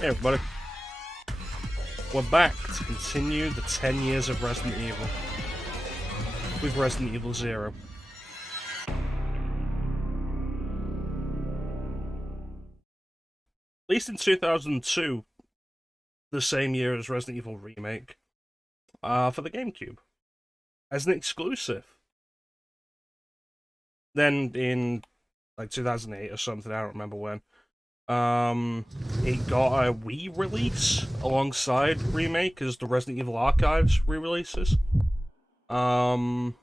Hey everybody, we're back to continue the 10 years of Resident Evil with Resident Evil 0. Released in 2002, the same year as Resident Evil Remake, for the GameCube, as an exclusive. Then in like 2008 or something, I don't remember when, it got a Wii release alongside Remake as the Resident Evil Archives re-releases. And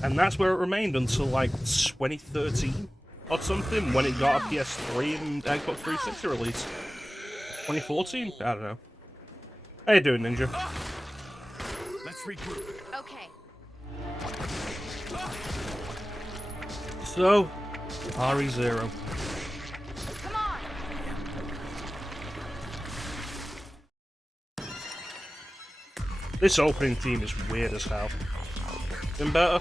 that's where it remained until like 2013 or something, when it got a PS3 and Xbox 360 release. 2014? I don't know. How you doing, Ninja? Let's regroup. Okay. So, RE0. Come on. This opening theme is weird as hell. Been better?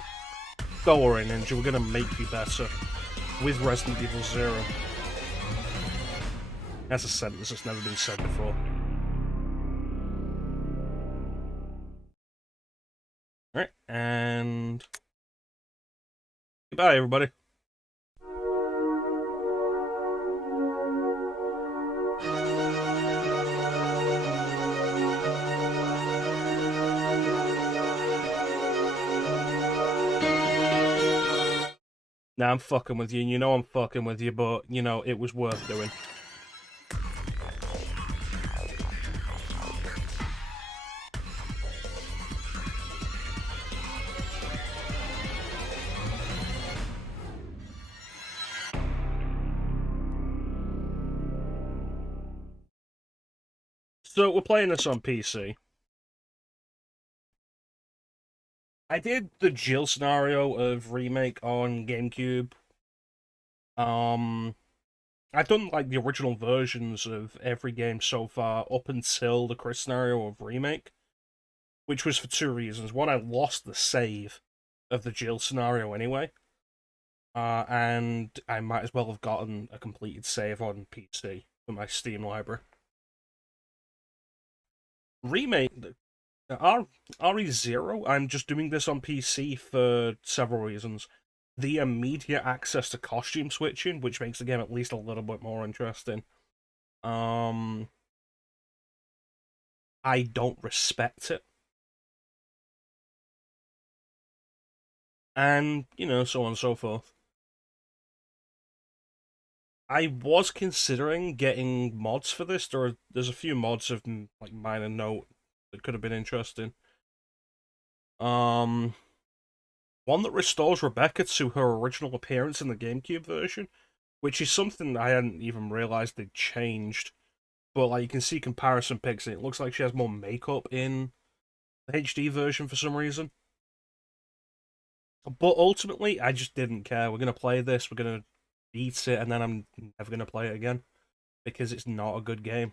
Don't worry, Ninja, we're gonna make you better with Resident Evil 0. That's a sentence that's never been said before. Alright, and goodbye, everybody. Nah, I'm fucking with you, and you know I'm fucking with you, but, you know, it was worth doing. So, we're playing this on PC. I did the Jill scenario of Remake on GameCube. I've done, like, the original versions of every game so far up until the Chris scenario of Remake, which was for two reasons. One, I lost the save of the Jill scenario anyway, and I might as well have gotten a completed save on PC for my Steam library. Remake, RE0, I'm just doing this on PC for several reasons. The immediate access to costume switching, which makes the game at least a little bit more interesting. I don't respect it. And, you know, so on and so forth. I was considering getting mods for this. There's a few mods of, like, minor note that could have been interesting. One that restores Rebecca to her original appearance in the GameCube version, which is something I hadn't even realized they'd changed. But, like, you can see comparison pics, and it looks like she has more makeup in the HD version for some reason. But ultimately, I just didn't care. We're gonna play this, we're gonna beat it, and then I'm never gonna play it again. Because it's not a good game.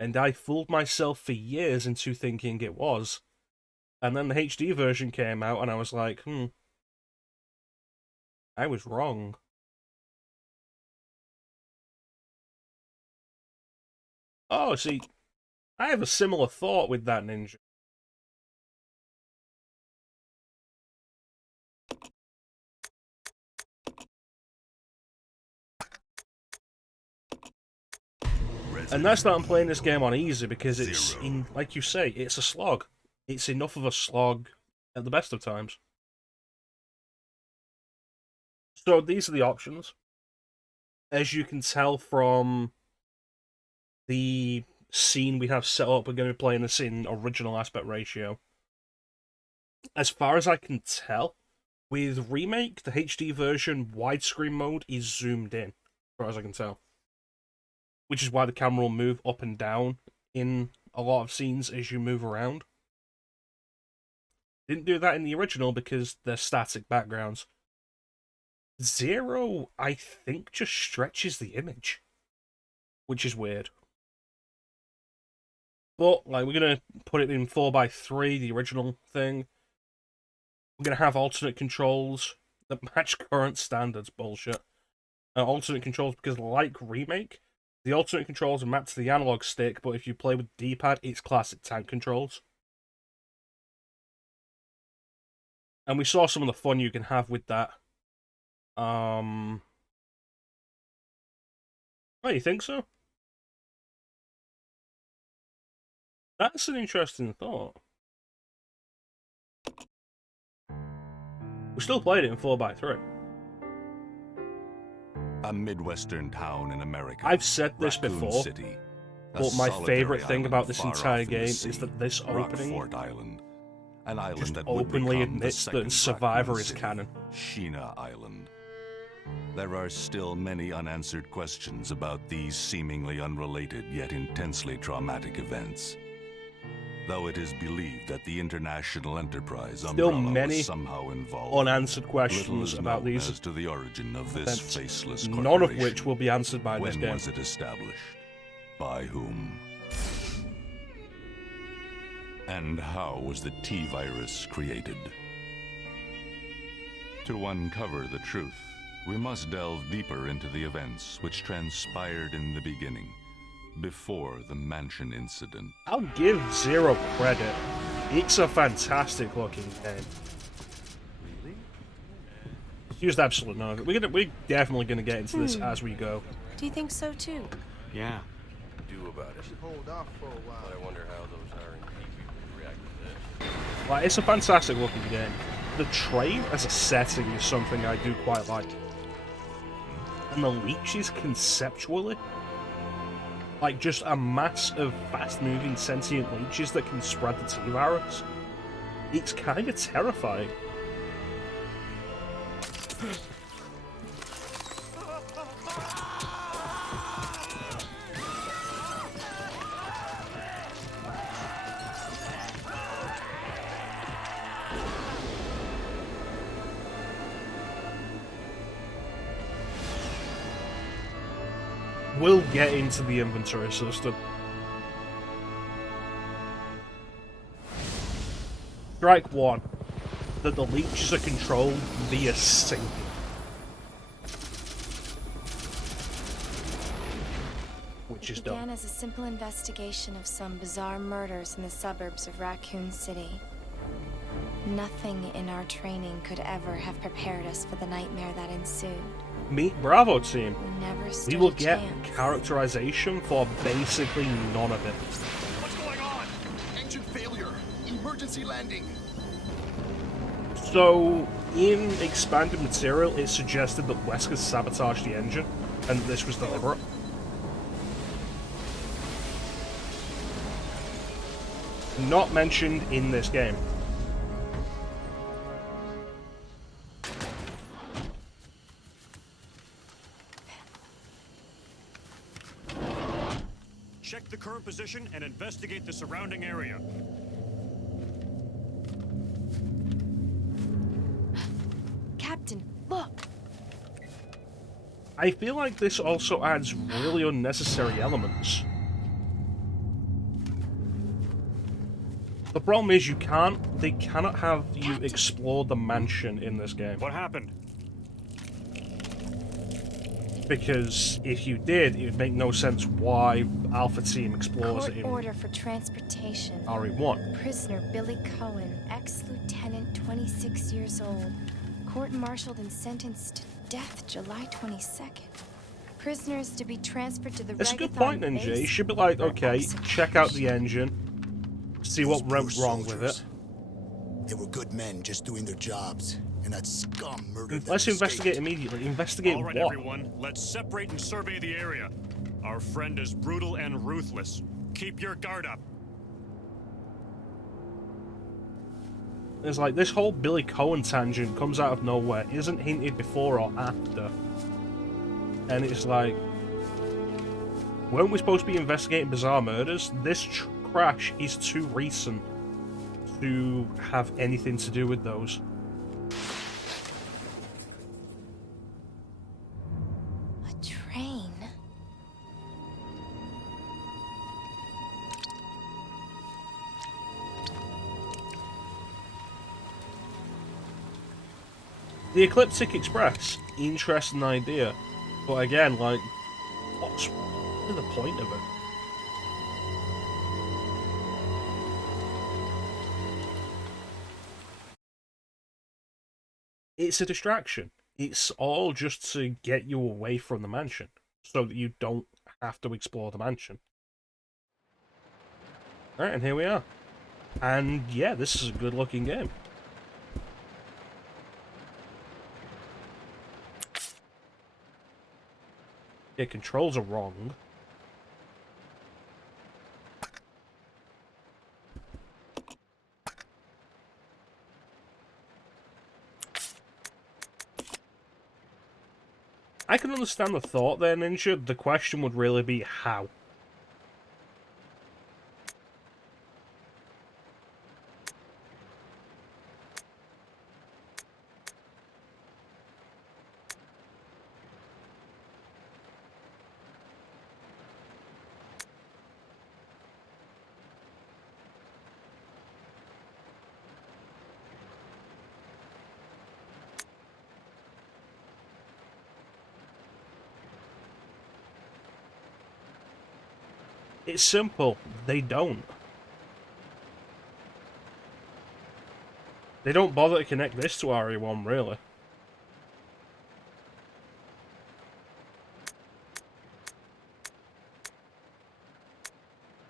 And I fooled myself for years into thinking it was. And then the HD version came out, and I was like, I was wrong. Oh, see, I have a similar thought with that, Ninja. And that's that I'm playing this game on easy, because it's, like you say, it's a slog. It's enough of a slog at the best of times. So these are the options. As you can tell from the scene we have set up, we're going to be playing this in original aspect ratio. As far as I can tell, with Remake, the HD version widescreen mode is zoomed in, as far as I can tell. Which is why the camera will move up and down in a lot of scenes as you move around. Didn't do that in the original because they're static backgrounds. 0, I think, just stretches the image, which is weird. But, like, we're going to put it in 4x3, the original thing. We're going to have alternate controls that match current standards bullshit. alternate controls because, like Remake, the alternate controls are mapped to the analog stick, but if you play with D-pad, it's classic tank controls. And we saw some of the fun you can have with that. Oh, you think so? That's an interesting thought. We still played it in 4x3. A Midwestern town in America. I've said this Raccoon before, City, but my favorite thing island about this far entire off in the game sea, is that this opening Rockfort Island, an island just that would openly become the admits that second Survivor Raccoon is City, canon. Sheena Island. There are still many unanswered questions about these seemingly unrelated yet intensely traumatic events. Though it is believed that the International Enterprise Still umbrella many was somehow involved, unanswered little questions is about known these as to the origin of this events, faceless none corporation. of which will be answered by this When game. was it established? By whom? And how was the T-virus created? To uncover the truth, we must delve deeper into the events which transpired in the beginning, before the mansion incident. I'll give zero credit. It's a fantastic looking game. Really? Used absolute no. We're definitely gonna get into this as we go. Do you think so too? Yeah. Do about it. Hold off for a while. But I wonder how those R&D people would react to this. Like, it's a fantastic looking game. The train as a setting is something I do quite like. And the leeches conceptually, like just a mass of fast-moving sentient leeches that can spread the T-virus. It's kind of terrifying. We'll get into the inventory system. Strike one, that the leeches are controlled via syncing. Which is It began dumb. as a simple investigation of some bizarre murders in the suburbs of Raccoon City. Nothing in our training could ever have prepared us for the nightmare that ensued. Meet Bravo team. We never stood We will a get chance. characterization for basically none of it. What's going on? Engine failure. Emergency landing. So, in expanded material, it suggested that Wesker sabotaged the engine, and that this was deliberate. Not mentioned in this game. Check the current position and investigate the surrounding area. Captain, look! I feel like this also adds really unnecessary elements. The problem is they cannot have you explore the mansion in this game. What happened? Because if you did, it would make no sense why Alpha Team explores Court it in order for transportation. RE1. Prisoner Billy Cohen, ex-lieutenant, 26 years old. Court-martialed and sentenced to death July 22nd. Prisoners to be transferred to the That's a good Regathon point, NJ. You base should be like, for okay, check out the execution. engine, see what went wrong with it. They were good men just doing their jobs, and that scum murdered them. Let's and investigate escaped. immediately. Investigate All right, what? everyone, let's separate and survey the area. Our friend is brutal and ruthless. Keep your guard up. It's like this whole Billy Cohen tangent comes out of nowhere, isn't hinted before or after. And it's like, weren't we supposed to be investigating bizarre murders? This crash is too recent to have anything to do with those. A train? The Ecliptic Express, interesting idea. But again, like, what's the point of it? It's a distraction. It's all just to get you away from the mansion, so that you don't have to explore the mansion. Alright, and here we are. And yeah, this is a good looking game. Yeah, controls are wrong. I can understand the thought there, Ninja. The question would really be how. It's simple. They don't. They don't bother to connect this to RE1, really.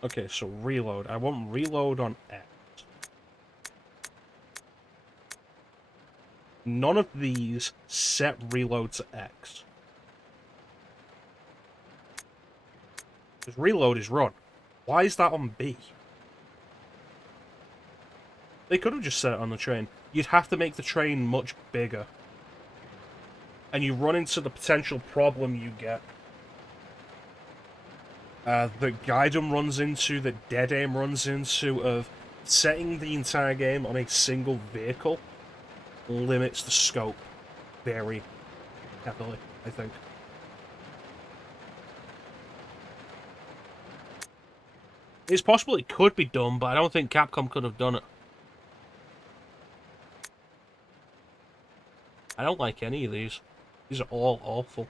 Okay, so reload. I want reload on X. None of these set reload to X. Because reload is run. Why is that on B? They could have just set it on the train. You'd have to make the train much bigger. And you run into the potential problem you get. That Gaiden runs into, that Dead Aim runs into, of setting the entire game on a single vehicle limits the scope very heavily, I think. It's possible it could be done, but I don't think Capcom could have done it. I don't like any of these. These are all awful.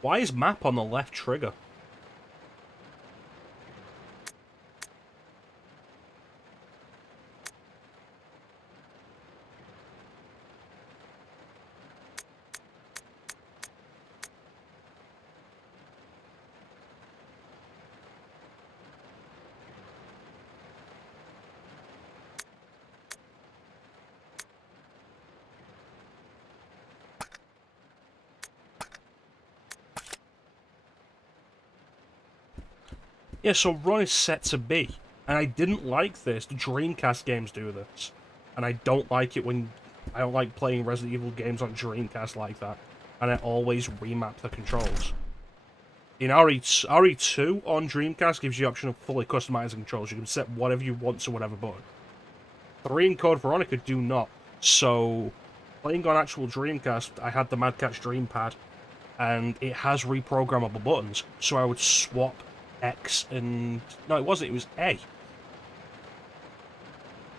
Why is map on the left trigger? Yeah, so run is set to B. And I didn't like this. The Dreamcast games do this. And I don't like it when... I don't like playing Resident Evil games on Dreamcast like that. And I always remap the controls. In RE2 on Dreamcast gives you the option of fully customizing controls. You can set whatever you want to whatever button. 3 and Code Veronica do not. So, playing on actual Dreamcast, I had the Mad Catz Dream Pad, and it has reprogrammable buttons, so I would swap X and... No, it wasn't, it was A.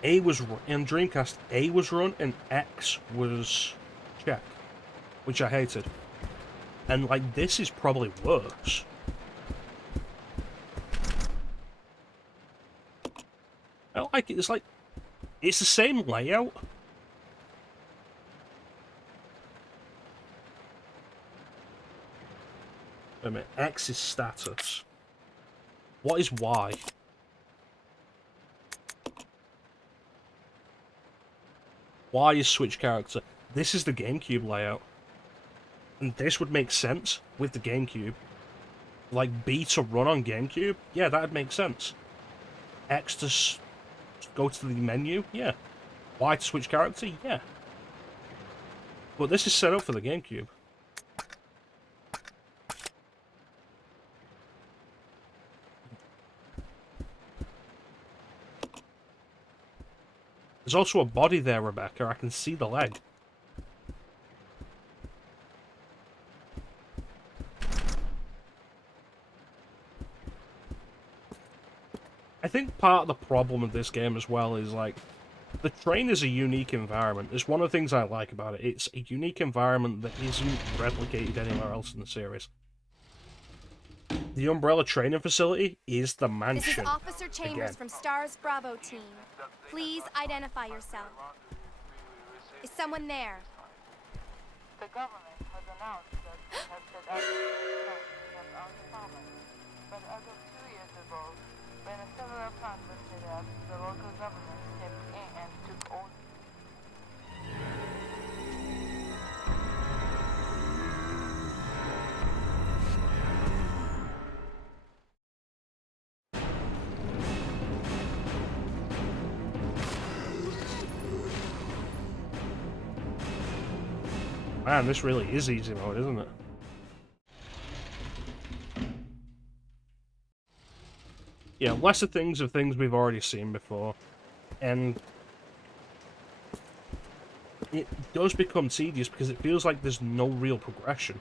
A was... In Dreamcast, A was run, and X was check, which I hated. And, like, this is probably worse. I don't like it, it's like... It's the same layout. Wait a minute, X is status. What is Y? Y is switch character. This is the GameCube layout. And this would make sense with the GameCube. Like B to run on GameCube? Yeah, that'd make sense. X to go to the menu? Yeah. Y to switch character? Yeah. But this is set up for the GameCube. There's also a body there, Rebecca. I can see the leg. I think part of the problem with this game as well is, like, the train is a unique environment. It's one of the things I like about it. It's a unique environment that isn't replicated anywhere else in the series. The Umbrella training facility is the mansion. This is Officer Chambers again. from STARS Bravo team. Please identify yourself. Is someone there? The government has announced that it has set up at our department. But as of 2 years ago, when a several plant was set up, the local government stepped in and took over. Man, this really is easy mode, isn't it? Yeah, lesser things of things we've already seen before. And it does become tedious because it feels like there's no real progression.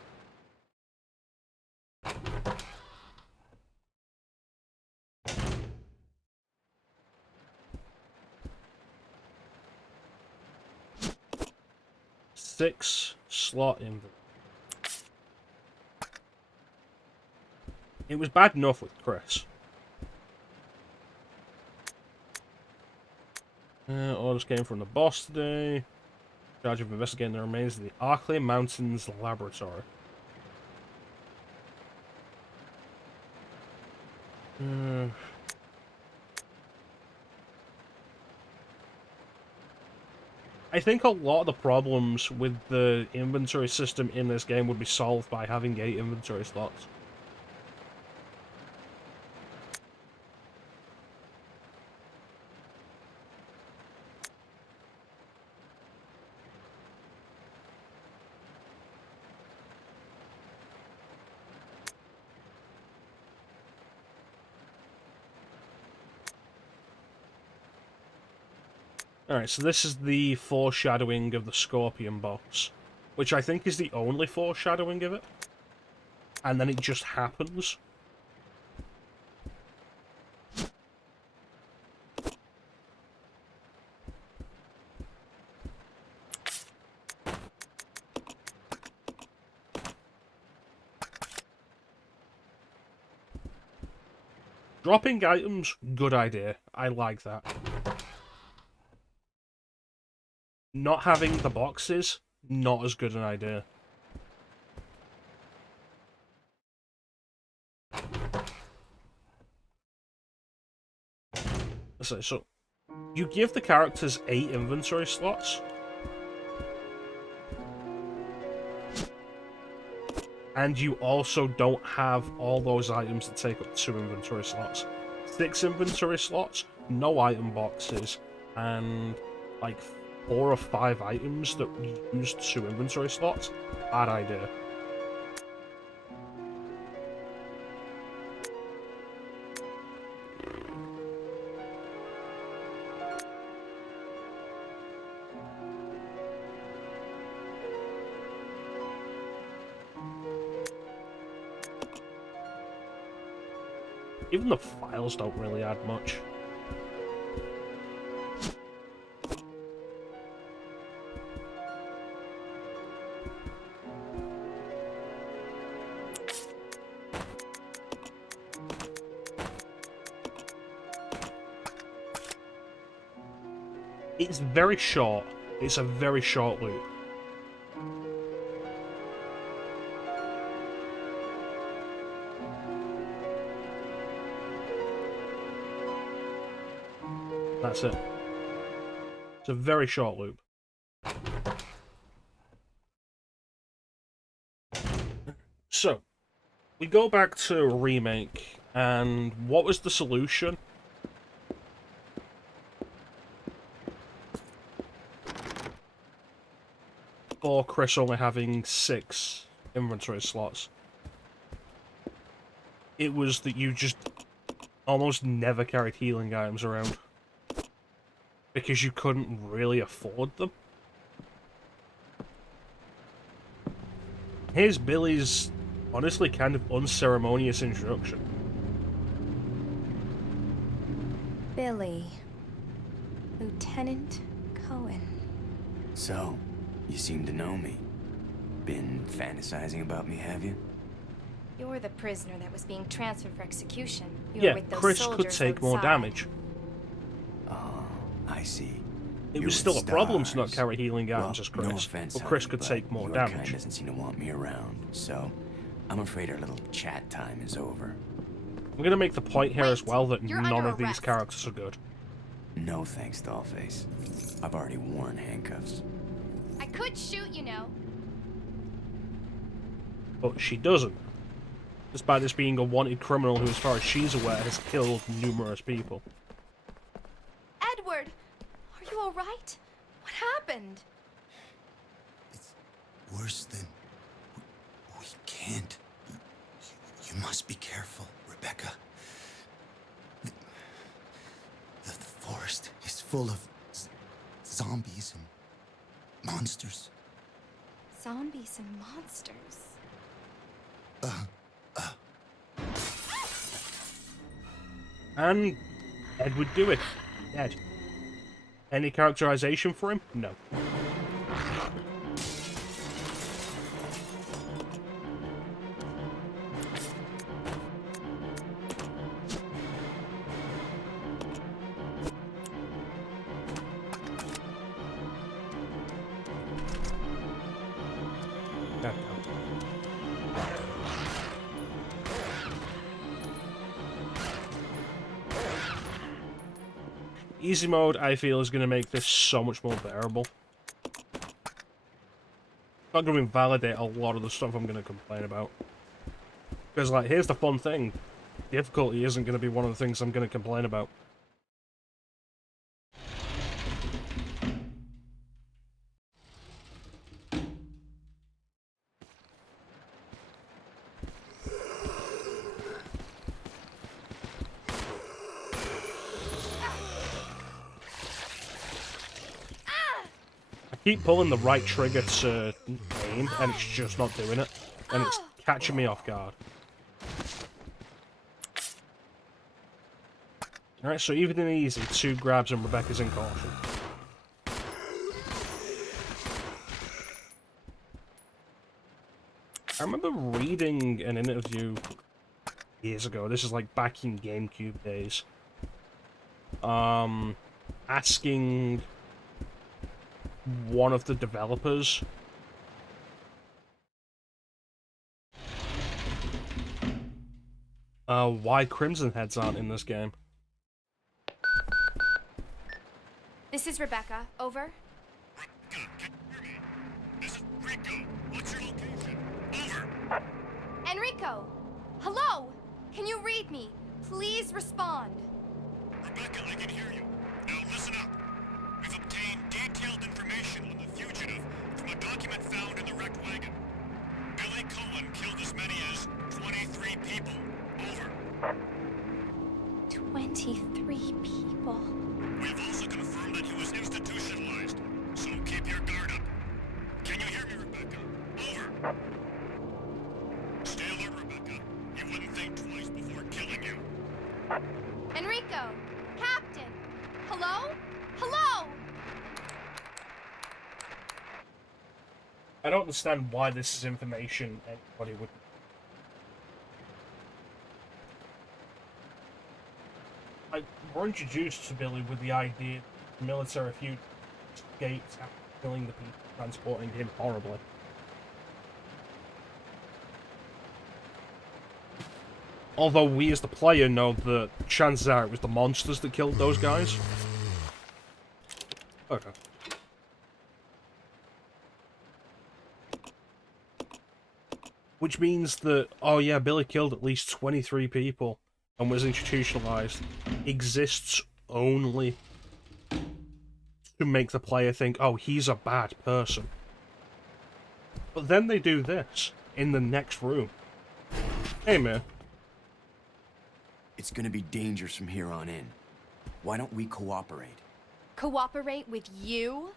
Six-slot inventory. It was bad enough with Chris. Orders came from the boss today. In charge of investigating the remains of the Arklay Mountains Laboratory. I think a lot of the problems with the inventory system in this game would be solved by having 8 inventory slots. Alright, so this is the foreshadowing of the Scorpion boss, which I think is the only foreshadowing of it. And then it just happens. Dropping items, good idea. I like that. Not having the boxes, not as good an idea. So, you give the characters 8 inventory slots. And you also don't have all those items that take up 2 inventory slots. 6 inventory slots, no item boxes, and like 4 or 5 items that use 2 inventory slots. Bad idea. Even the files don't really add much. It's very short. It's a very short loop. That's it. It's a very short loop. So, we go back to Remake, and what was the solution? For Chris only having 6 inventory slots. It was that you just almost never carried healing items around. Because you couldn't really afford them. Here's Billy's, honestly, kind of unceremonious introduction. Billy. Lieutenant Cohen. So, you seem to know me. Been fantasizing about me, have you? You're the prisoner that was being transferred for execution. You Yeah, were with those Chris could soldiers take more outside. damage. Oh, I see. It You're was with still a problem to not stars. carry healing items Well, as Chris, no offense, but Chris honey, could but take more your damage. kind doesn't seem to want me around, so I'm afraid our little chat time is over. I'm gonna make the point here as well that You're none under of these arrest. characters are good. No thanks, Dollface. I've already worn handcuffs. I could shoot, you know. But she doesn't. Despite this being a wanted criminal who, as far as she's aware, has killed numerous people. Edward, are you alright? What happened? It's worse than... We can't. You must be careful, Rebecca. The forest is full of zombies and monsters. Zombies and monsters. And Ed would do it. Ed. Any characterization for him? No. Easy mode, I feel, is going to make this so much more bearable. Not going to invalidate a lot of the stuff I'm going to complain about. Because, like, here's the fun thing. Difficulty isn't going to be one of the things I'm going to complain about. I keep pulling the right trigger to aim, and it's just not doing it. And it's catching me off guard. Alright, so even in easy, 2 grabs and Rebecca's in caution. I remember reading an interview years ago, this is like back in GameCube days, asking one of the developers why Crimson Heads aren't in this game. This is Rebecca. Over. Rebecca, can you hear me? This is Rico. What's your location? Over. Enrico! Hello! Can you read me? Please respond. Rebecca, I can hear you. Now listen up. We've obtained detailed information on the fugitive from a document found in the wrecked wagon. Billy Cohen killed as many as 23 people. Over. 23 people. We have also confirmed that he was institutionalized, so keep your guard up. Can you hear me, Rebecca? Over. Stay alert, Rebecca. He wouldn't think twice before killing you. Enrico! Captain! Hello? Hello! I don't understand why this is information anybody would... We're introduced to Billy with the idea that the military feud escaped after killing the people transporting him horribly. Although we as the player know that chances are it was the monsters that killed those guys. Okay. Which means that, oh yeah, Billy killed at least 23 people and was institutionalized, exists only to make the player think, oh, he's a bad person. But then they do this in the next room. Hey, man. It's gonna be dangerous from here on in. Why don't we cooperate? Cooperate with you?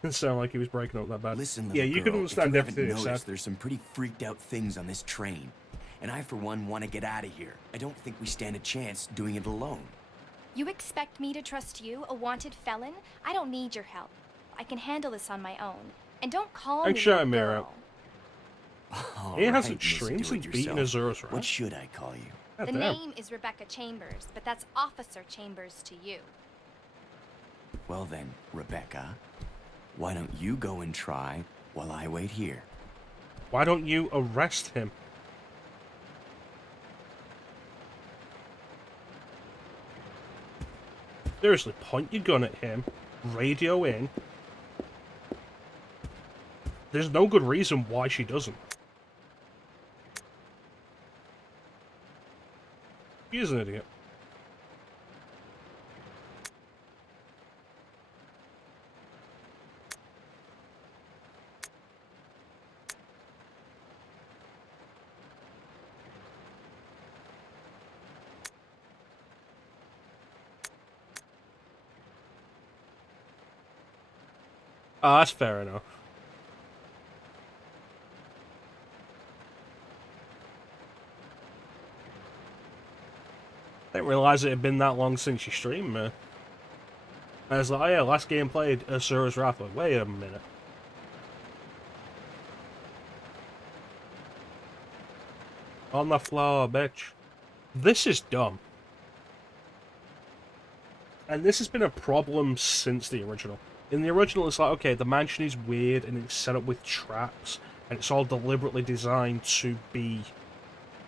Didn't sound like he was breaking up that bad. Listen, yeah, little you can girl, understand if you haven't everything he noticed, said. there's some pretty freaked out things on this train. And I, for one, want to get out of here. I don't think we stand a chance doing it alone. You expect me to trust you, a wanted felon? I don't need your help. I can handle this on my own. And don't call me Actually, little Mira. girl. He has Alright, extremely Mr. beaten Do-It-Yourself. Azura's right? What should I call you? God The damn. name is Rebecca Chambers, but that's Officer Chambers to you. Well then, Rebecca, why don't you go and try while I wait here? Why don't you arrest him? Seriously, point your gun at him, radio in. There's no good reason why she doesn't. She is an idiot. Ah, that's fair enough. I didn't realise it had been that long since you streamed, man. I was like, oh yeah, last game played Asura's Wrath. Like, wait a minute. On the floor, bitch. This is dumb. And this has been a problem since the original. In the original, it's like, okay, the mansion is weird and it's set up with traps, and it's all deliberately designed to be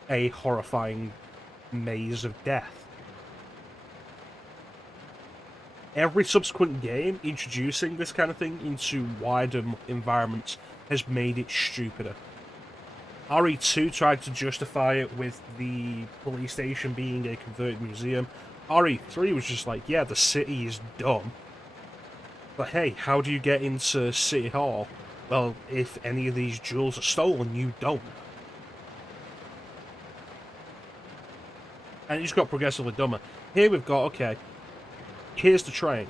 a horrifying maze of death. Every subsequent game introducing this kind of thing into wider environments has made it stupider. RE2 tried to justify it with the police station being a converted museum. RE3 was just like, yeah, the city is dumb. But hey, how do you get into City Hall? Well, if any of these jewels are stolen, you don't. And it just got progressively dumber. Here we've got, okay, here's the train.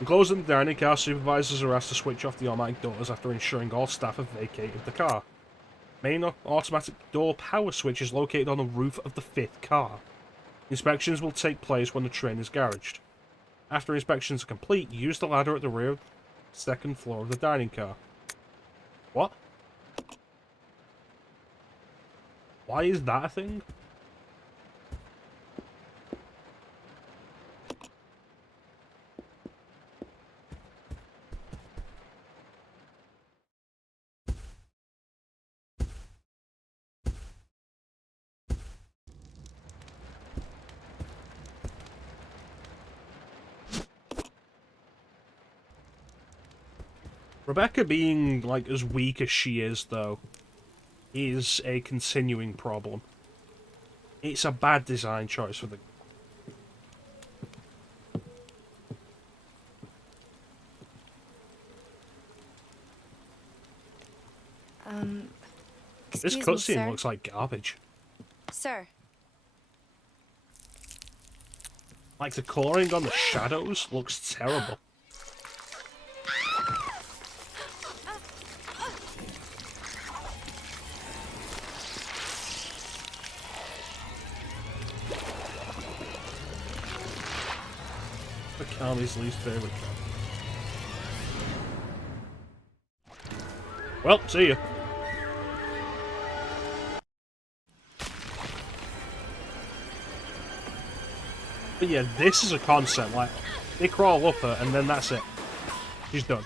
In closing the dining car, supervisors are asked to switch off the automatic doors after ensuring all staff have vacated the car. Main automatic door power switch is located on the roof of the 5th car. Inspections will take place when the train is garaged. After inspections are complete, use the ladder at the rear of the 2nd floor of the dining car. What? Why is that a thing? Rebecca being, like, as weak as she is, though, is a continuing problem. It's a bad design choice for the... This Excuse me, cutscene sir. looks like garbage. Sir, Like, the colouring on the shadows looks terrible. Akami's least favourite character. Well, see ya. But yeah, this is a concept, like, they crawl up her and then that's it. She's done.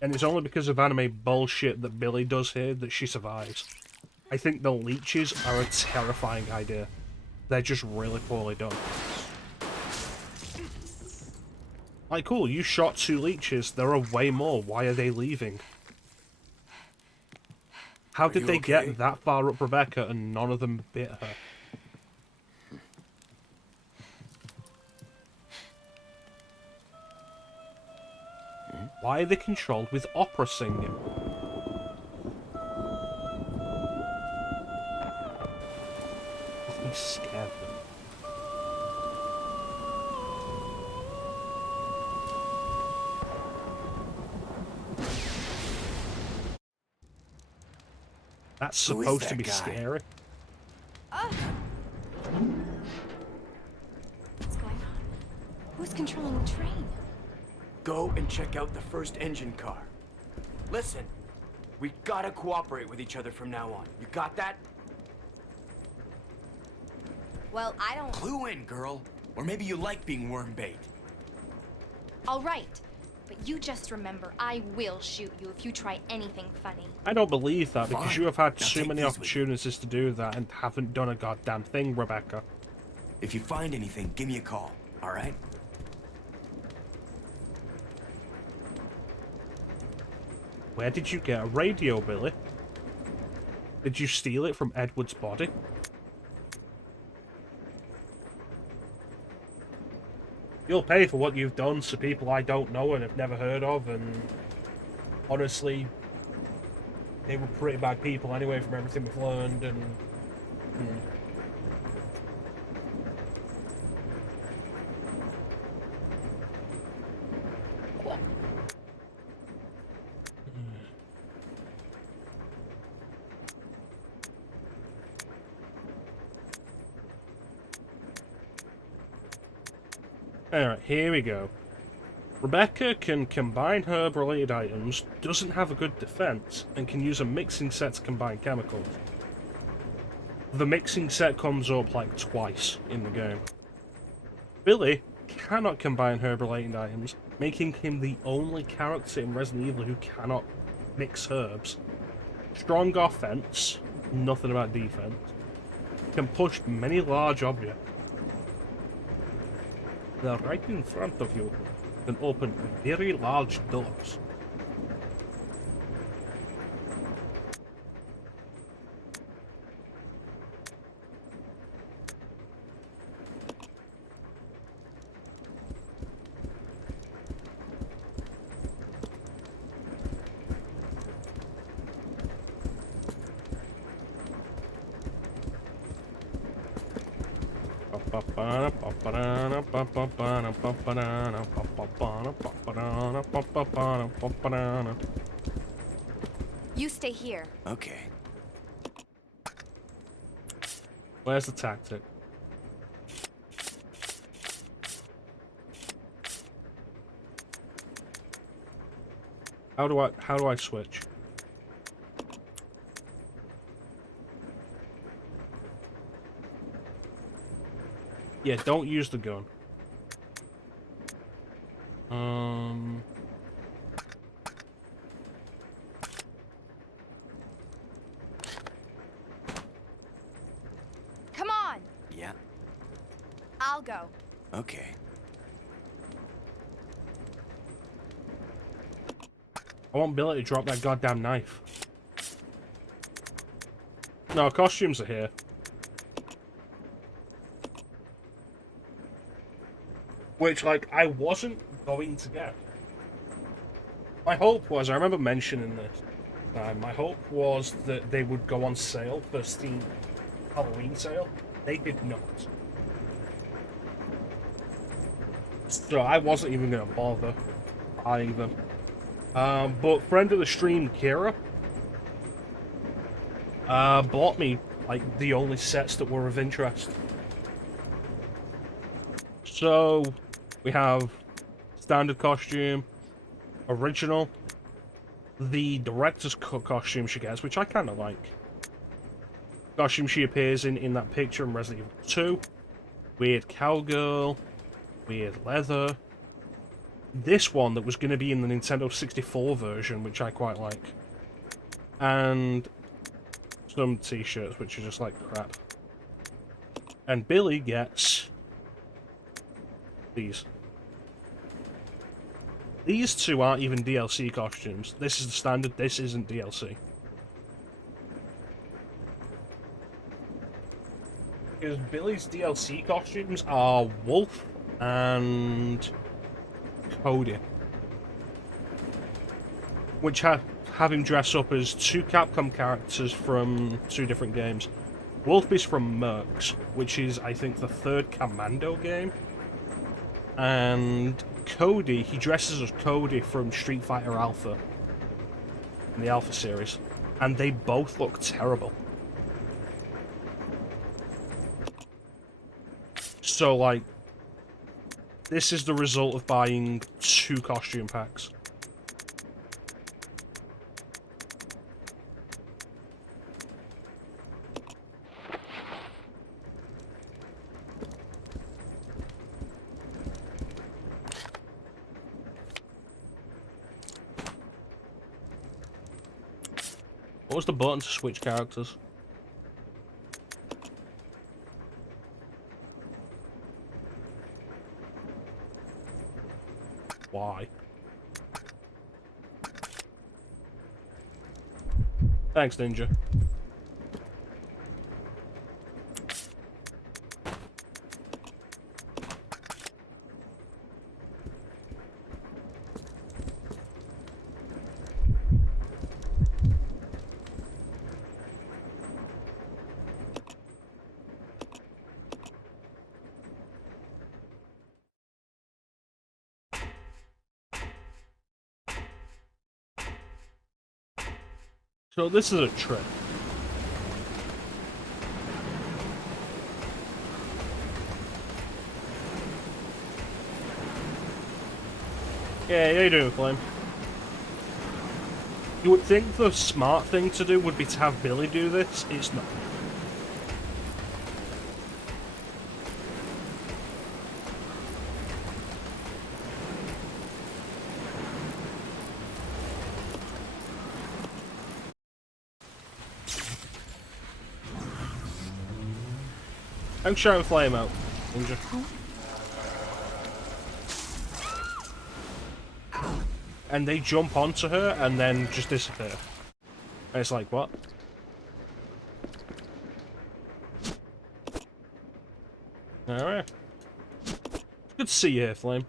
And it's only because of anime bullshit that Billy does here that she survives. I think the leeches are a terrifying idea. They're just really poorly done. Like, cool, you shot 2 leeches, there are way more, why are they leaving? How did they get that far up Rebecca and none of them bit her? Why are they controlled with opera singing? He scared them. That's supposed to be scary. Who's controlling the train? Go and check out the first engine car. Listen, we gotta cooperate with each other from now on. You got that? Well, I don't... Clue in, girl. Or maybe you like being worm bait. All right. But you just remember, I will shoot you if you try anything funny. I don't believe that, because Fine. you have had Now so take many these with you. opportunities to do that and haven't done a goddamn thing, Rebecca. If you find anything, give me a call, all right? Where did you get a radio, Billy? Did you steal it from Edward's body? You'll pay for what you've done to people I don't know and have never heard of, and honestly, they were pretty bad people anyway from everything we've learned, and... Alright, here we go. Rebecca can combine herb-related items, doesn't have a good defense, and can use a mixing set to combine chemicals. The mixing set comes up like twice in the game. Billy cannot combine herb-related items, making him the only character in Resident Evil who cannot mix herbs. Strong offense, nothing about defense. Can push many large objects. They're right in front of you, can open very large doors. You stay here. Okay. Where's the tactic? How do I switch? Yeah, don't use the gun. Come on! Yeah. I'll go. Okay. I want Billy to drop that goddamn knife. No, costumes are here. Which, like, I wasn't going to get. My hope was, I remember mentioning this, my hope was that they would go on sale for Steam Halloween sale. They did not. So I wasn't even going to bother buying them. But friend of the stream, Kira, bought me, like, the only sets that were of interest. So, we have standard costume, original, the director's cut costume she gets, which I kind of like. Costume she appears in that picture in Resident Evil 2. Weird cowgirl, weird leather. This one that was going to be in the Nintendo 64 version, which I quite like. And some t-shirts, which are just like crap. And Billy gets these. These two aren't even DLC costumes. This is the standard, this isn't DLC. Because Billy's DLC costumes are Wolf and Cody. Which have him dress up as two Capcom characters from two different games. Wolf is from Mercs, which is, I think, the third Commando game. And Cody, he dresses as Cody from Street Fighter Alpha. In the Alpha series. And they both look terrible. So, like, This is the result of buying 2 costume packs. What was the button to switch characters? Why? Thanks, Ninja. So this is a trick. Yeah, how you doing, Flame? You would think the smart thing to do would be to have Billy do this. It's not. I'm shouting Flame out, Ninja. And they jump onto her and then just disappear. And it's like, what? Alright. Good to see you here, Flame.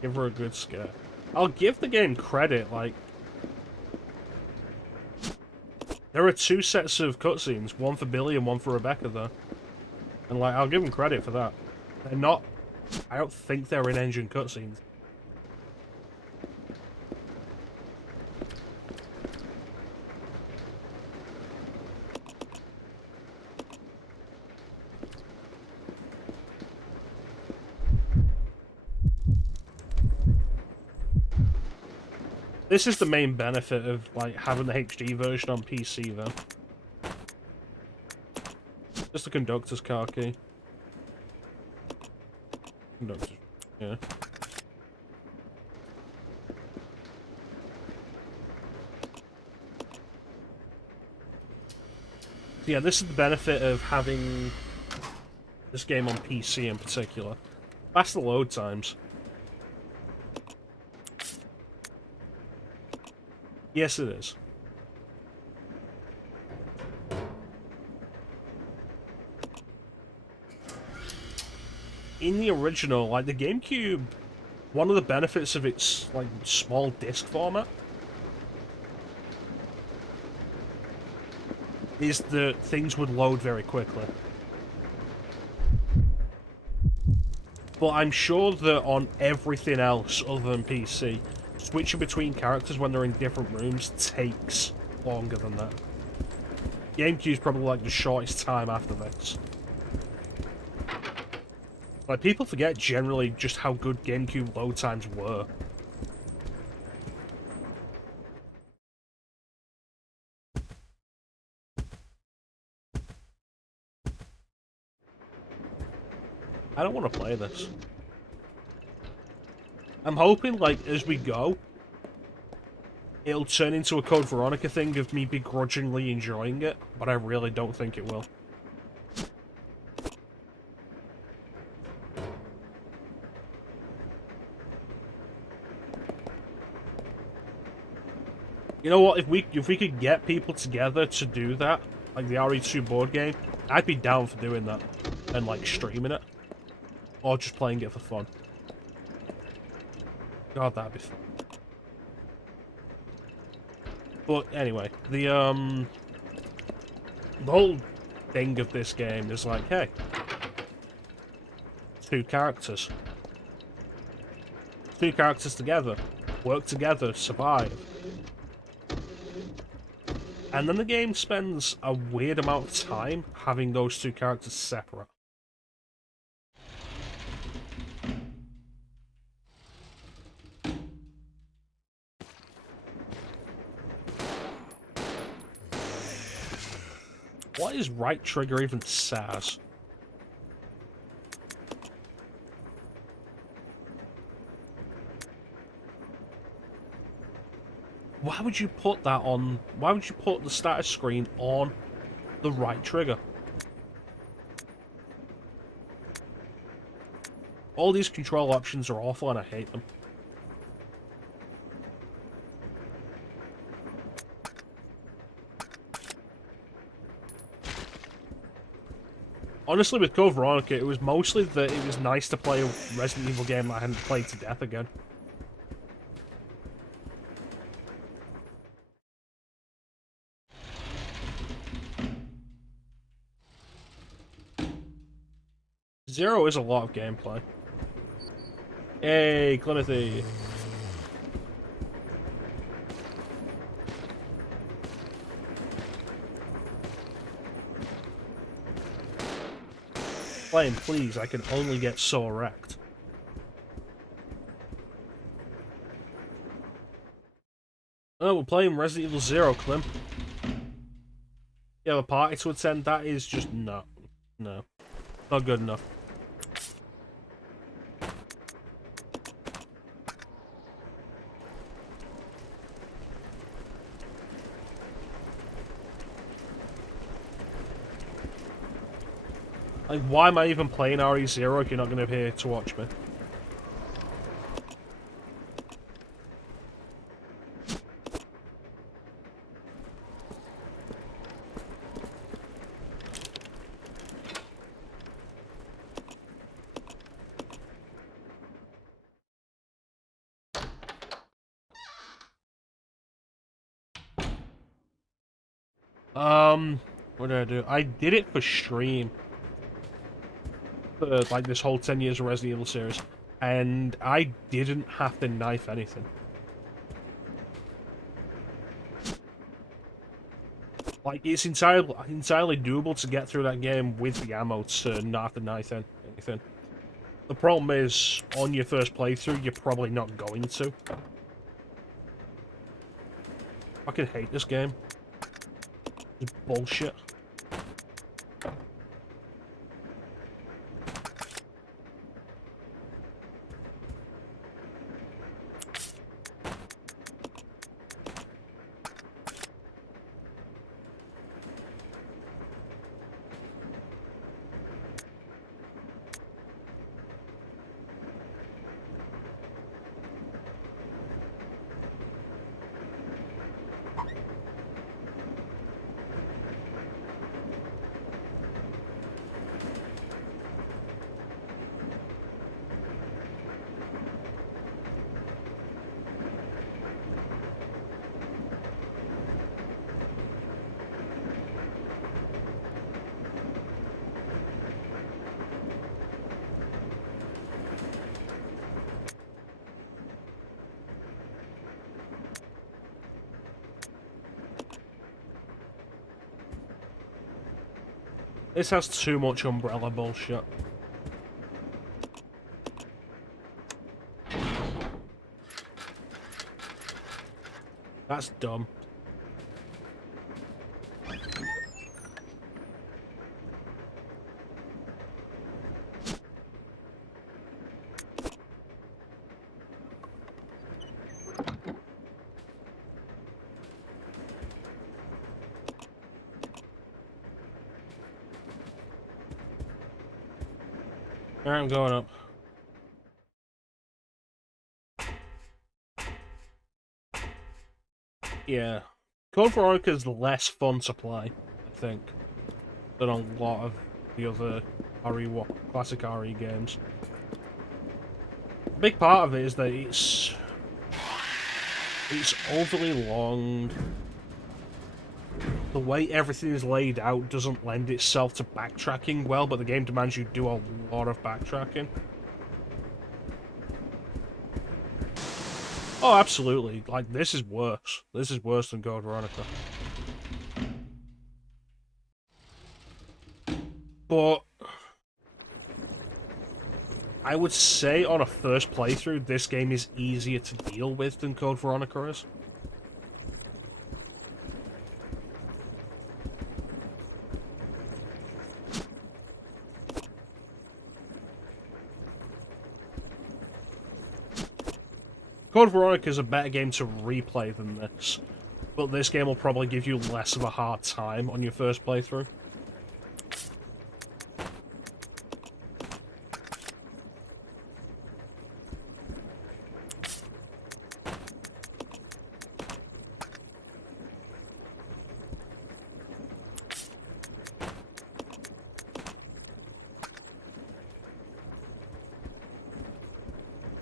Give her a good scare. I'll give the game credit, like... There are 2 sets of cutscenes, one for Billy and one for Rebecca, though. And, like, I'll give them credit for that. They're not... I don't think they're in-engine cutscenes. This is the main benefit of, like, having the HD version on PC, though. Just the conductor's car key. Conductor's... yeah. Yeah, this is the benefit of having this game on PC in particular. Faster load times. Yes, it is. In the original, like, the GameCube, one of the benefits of its, like, small disc format is that things would load very quickly. But I'm sure that on everything else other than PC, switching between characters when they're in different rooms takes longer than that. GameCube's probably like the shortest time after this. Like, people forget generally just how good GameCube load times were. I don't want to play this. I'm hoping, like, as we go, it'll turn into a Code Veronica thing of me begrudgingly enjoying it, but I really don't think it will. You know what, if we could get people together to do that, like the RE2 board game, I'd be down for doing that. And, like, streaming it. Or just playing it for fun. God, that'd be fun. But anyway, the whole thing of this game is like, hey, 2 characters. 2 characters together. Work together, survive. And then the game spends a weird amount of time having those two characters separate. What is right trigger even says? Why would you put that on? Why would you put the status screen on the right trigger? All these control options are awful and I hate them. Honestly, with Code Veronica, it was mostly that it was nice to play a Resident Evil game that I hadn't played to death again. Zero is a lot of gameplay. Hey, Clemity. Flame, please, I can only get so wrecked. Oh, we're playing Resident Evil Zero, Clem. You have a party to attend? That is just no. No. Not good enough. Like, why am I even playing RE0 if you're not going to be here to watch me? What did I do? I did it for stream. For, like, this whole 10 years of Resident Evil series. And I didn't have to knife anything. Like, it's entirely doable to get through that game with the ammo to not have to knife anything. The problem is, on your first playthrough, you're probably not going to. I fucking hate this game. It's bullshit. This has too much umbrella bullshit. That's dumb. Alright, I'm going up. Yeah. Code Veronica is less fun to play, I think, than a lot of the other classic RE games. A big part of it is that it's overly long. The way everything is laid out doesn't lend itself to backtracking well, but the game demands you do a lot of backtracking. Oh, absolutely. Like, this is worse. This is worse than Code Veronica. but I would say on a first playthrough, this game is easier to deal with than Code Veronica is. Code Veronica is a better game to replay than this, but this game will probably give you less of a hard time on your first playthrough.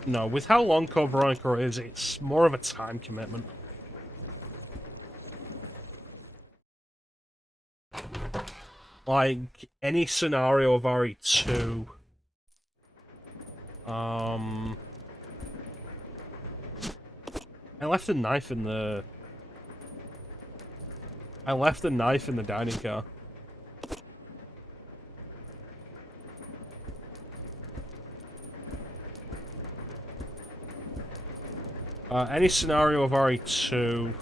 No, with how long Code Veronica is, it's more of a time commitment. Like, any scenario of RE2... I left a knife in the... dining car. Any scenario of RE2...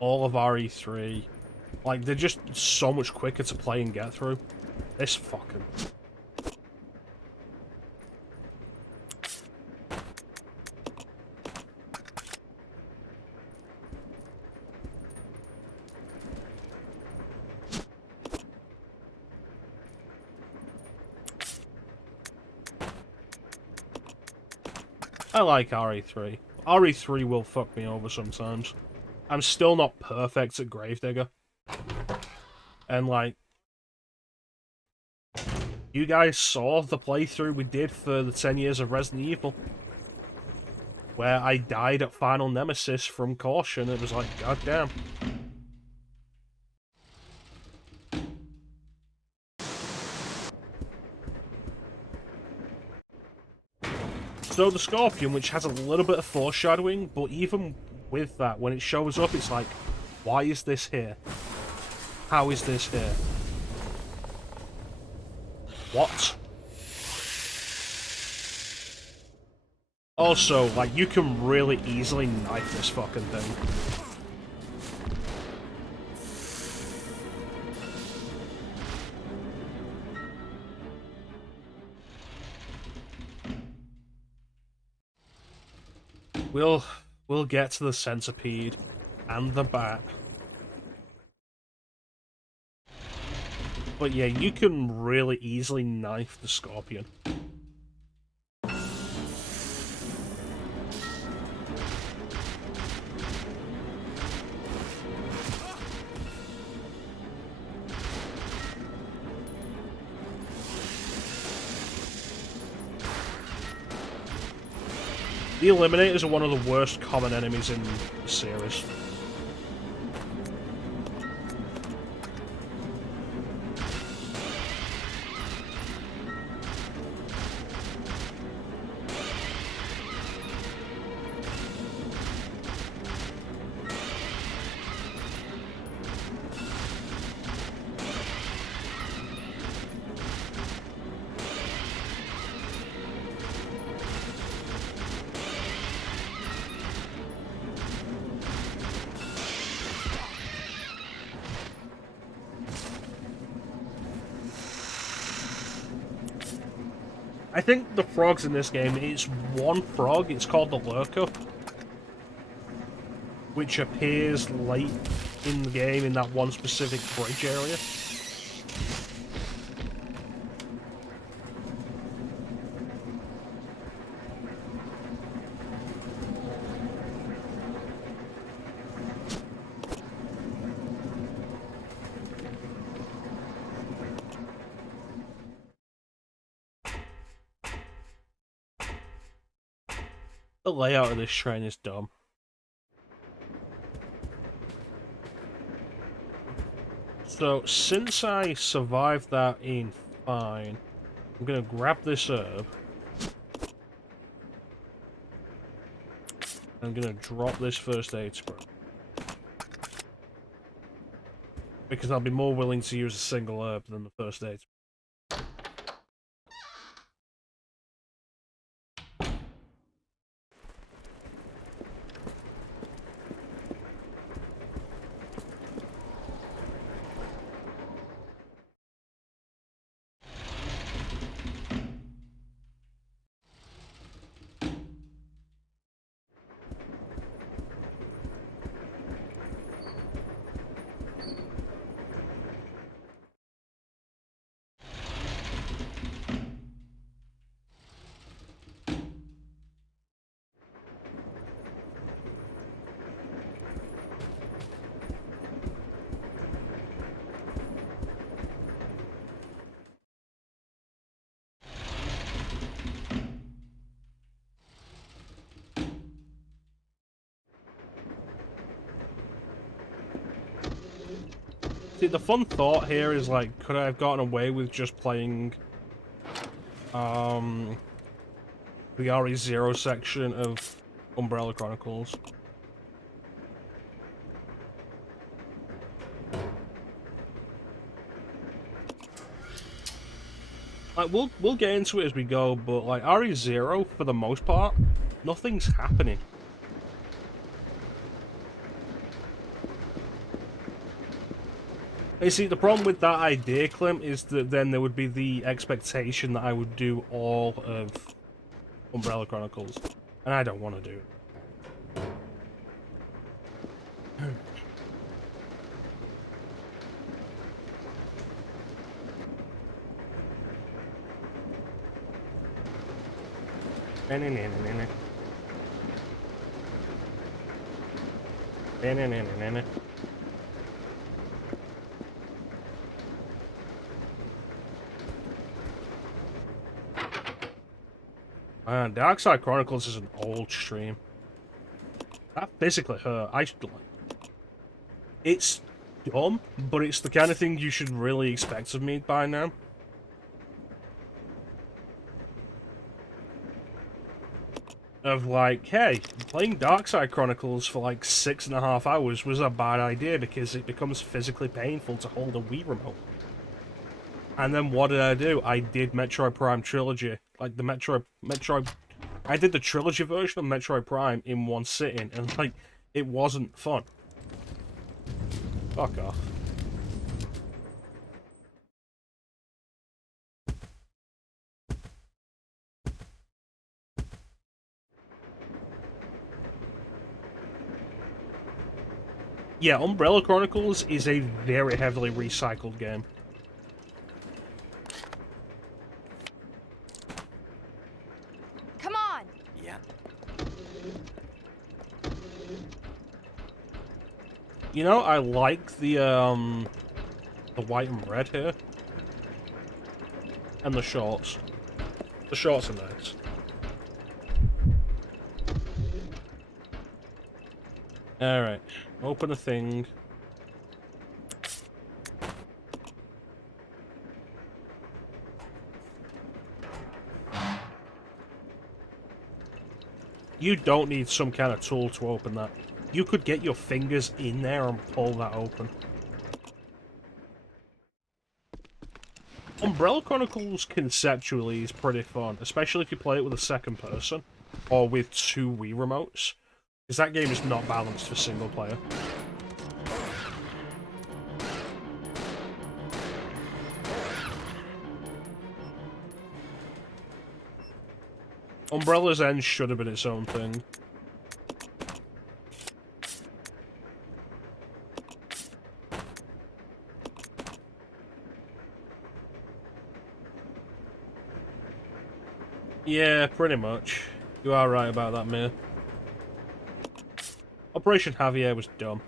all of RE3... like, they're just so much quicker to play and get through. This fucking... I like RE3. RE3 will fuck me over sometimes. I'm still not perfect at Gravedigger. And, like, you guys saw the playthrough we did for the 10 years of Resident Evil, where I died at Final Nemesis from Caution. It was like, goddamn. So the Scorpion, which has a little bit of foreshadowing, but even with that, when it shows up, it's like, why is this here? How is this here? What? Also, like, you can really easily knife this fucking thing. We'll get to the centipede and the bat. But yeah, you can really easily knife the Scorpion. The Eliminators are one of the worst common enemies in the series. I think the frogs in this game, it's one frog, it's called the Lurker, which appears late in the game in that one specific bridge area. The layout of this train is dumb. So, since I survived that in fine, I'm gonna grab this herb. I'm gonna drop this first aid spray. Because I'll be more willing to use a single herb than the first aid spray. See, the fun thought here is, like, could I have gotten away with just playing, the RE0 section of Umbrella Chronicles? Like, we'll get into it as we go, but, like, RE0, for the most part, nothing's happening. You see, the problem with that idea, Clint, is that then there would be the expectation that I would do all of Umbrella Chronicles, and I don't want to do it. Dark Side Chronicles is an old stream. That physically hurt. It's dumb, but it's the kind of thing you should really expect of me by now. Of like, hey, playing Dark Side Chronicles for like 6.5 hours was a bad idea because it becomes physically painful to hold a Wii remote. And then what did I do? I did Metroid Prime Trilogy. Like the Metroid... I did the trilogy version of Metroid Prime in one sitting, and like, it wasn't fun. Fuck off. Yeah, Umbrella Chronicles is a very heavily recycled game. Come on! Yeah. You know, I like the white and red here. And the shorts. The shorts are nice. Alright. Open a thing. You don't need some kind of tool to open that. You could get your fingers in there and pull that open. Umbrella Chronicles conceptually is pretty fun, especially if you play it with a second person, or with 2 Wii remotes, because that game is not balanced for single player. Umbrella's End should have been its own thing. Yeah, pretty much. You are right about that, Mir. Operation Javier was dumb.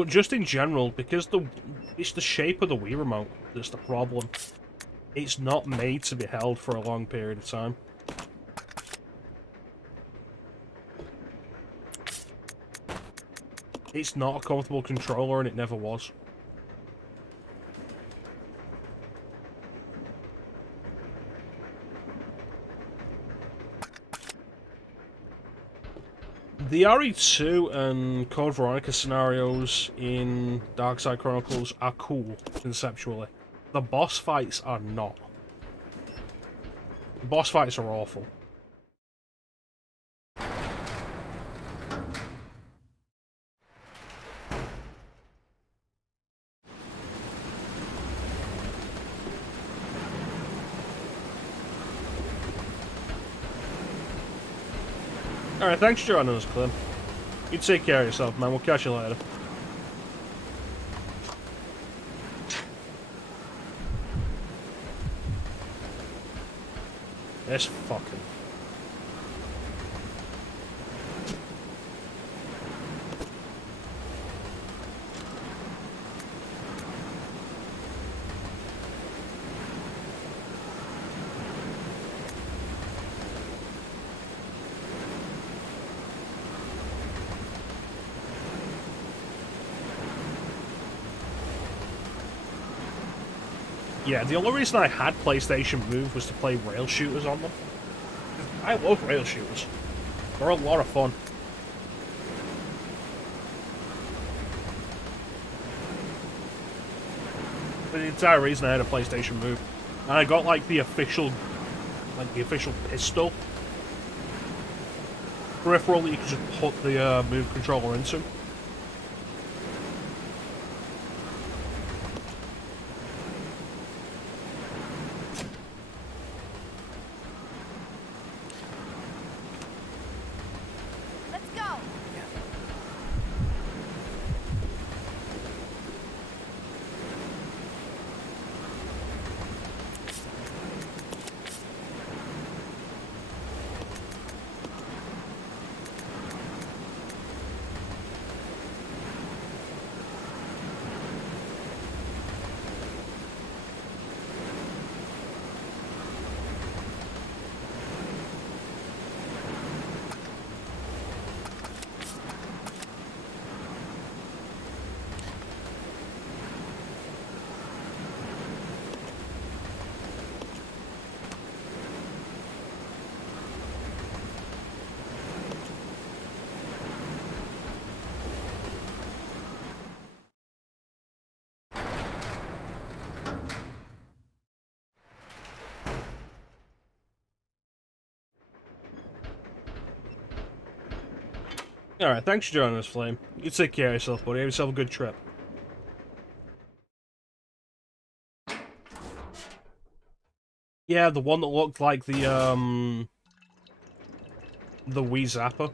But just in general, because it's the shape of the Wii remote that's the problem. It's not made to be held for a long period of time. It's not a comfortable controller, and it never was. The RE2 and Code Veronica scenarios in Darkside Chronicles are cool, conceptually. The boss fights are not. The boss fights are awful. Alright, thanks for joining us, Clem. You take care of yourself, man. We'll catch you later. This fucking... Yeah, the only reason I had PlayStation Move was to play rail shooters on them. I love rail shooters. They're a lot of fun. For the entire reason I had a PlayStation Move. And I got like the official pistol peripheral that you could just put the Move controller into. Alright, thanks for joining us, Flame. You take care of yourself, buddy. Have yourself a good trip. Yeah, the one that looked like the Wii Zapper.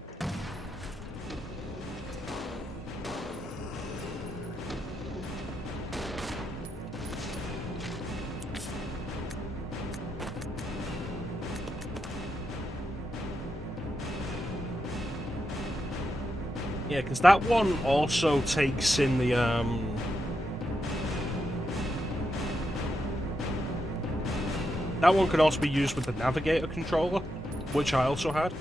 Yeah, because that one also takes in the, that one could also be used with the Navigator controller, which I also had.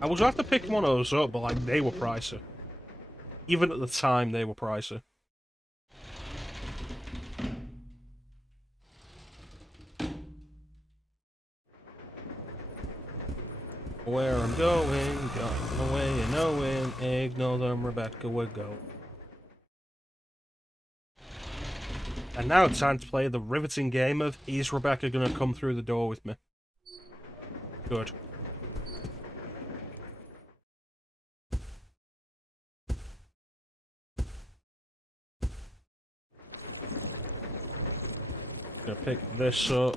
I was going to have to pick one of those up, but, like, they were pricey. Even at the time, they were pricey. Where I'm going away and knowing, ignore them, Rebecca, we're going. And now it's time to play the riveting game of, is Rebecca gonna come through the door with me? Good. Gonna pick this up.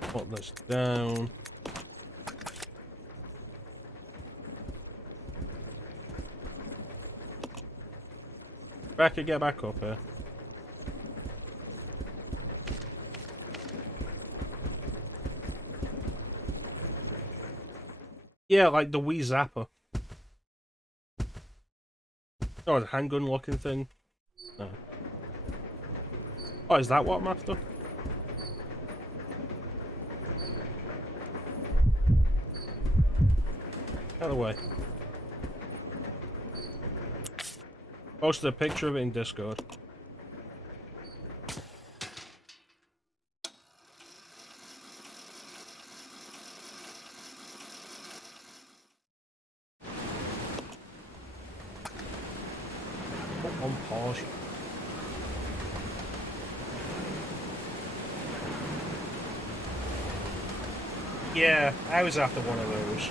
Put this down. Rebecca, get back up here. Yeah, like the Wii Zapper. Oh, the handgun looking thing. No. Oh, is that what I'm after? Out of the way. Posted a picture of it in Discord. On pause. Yeah, I was after one of those.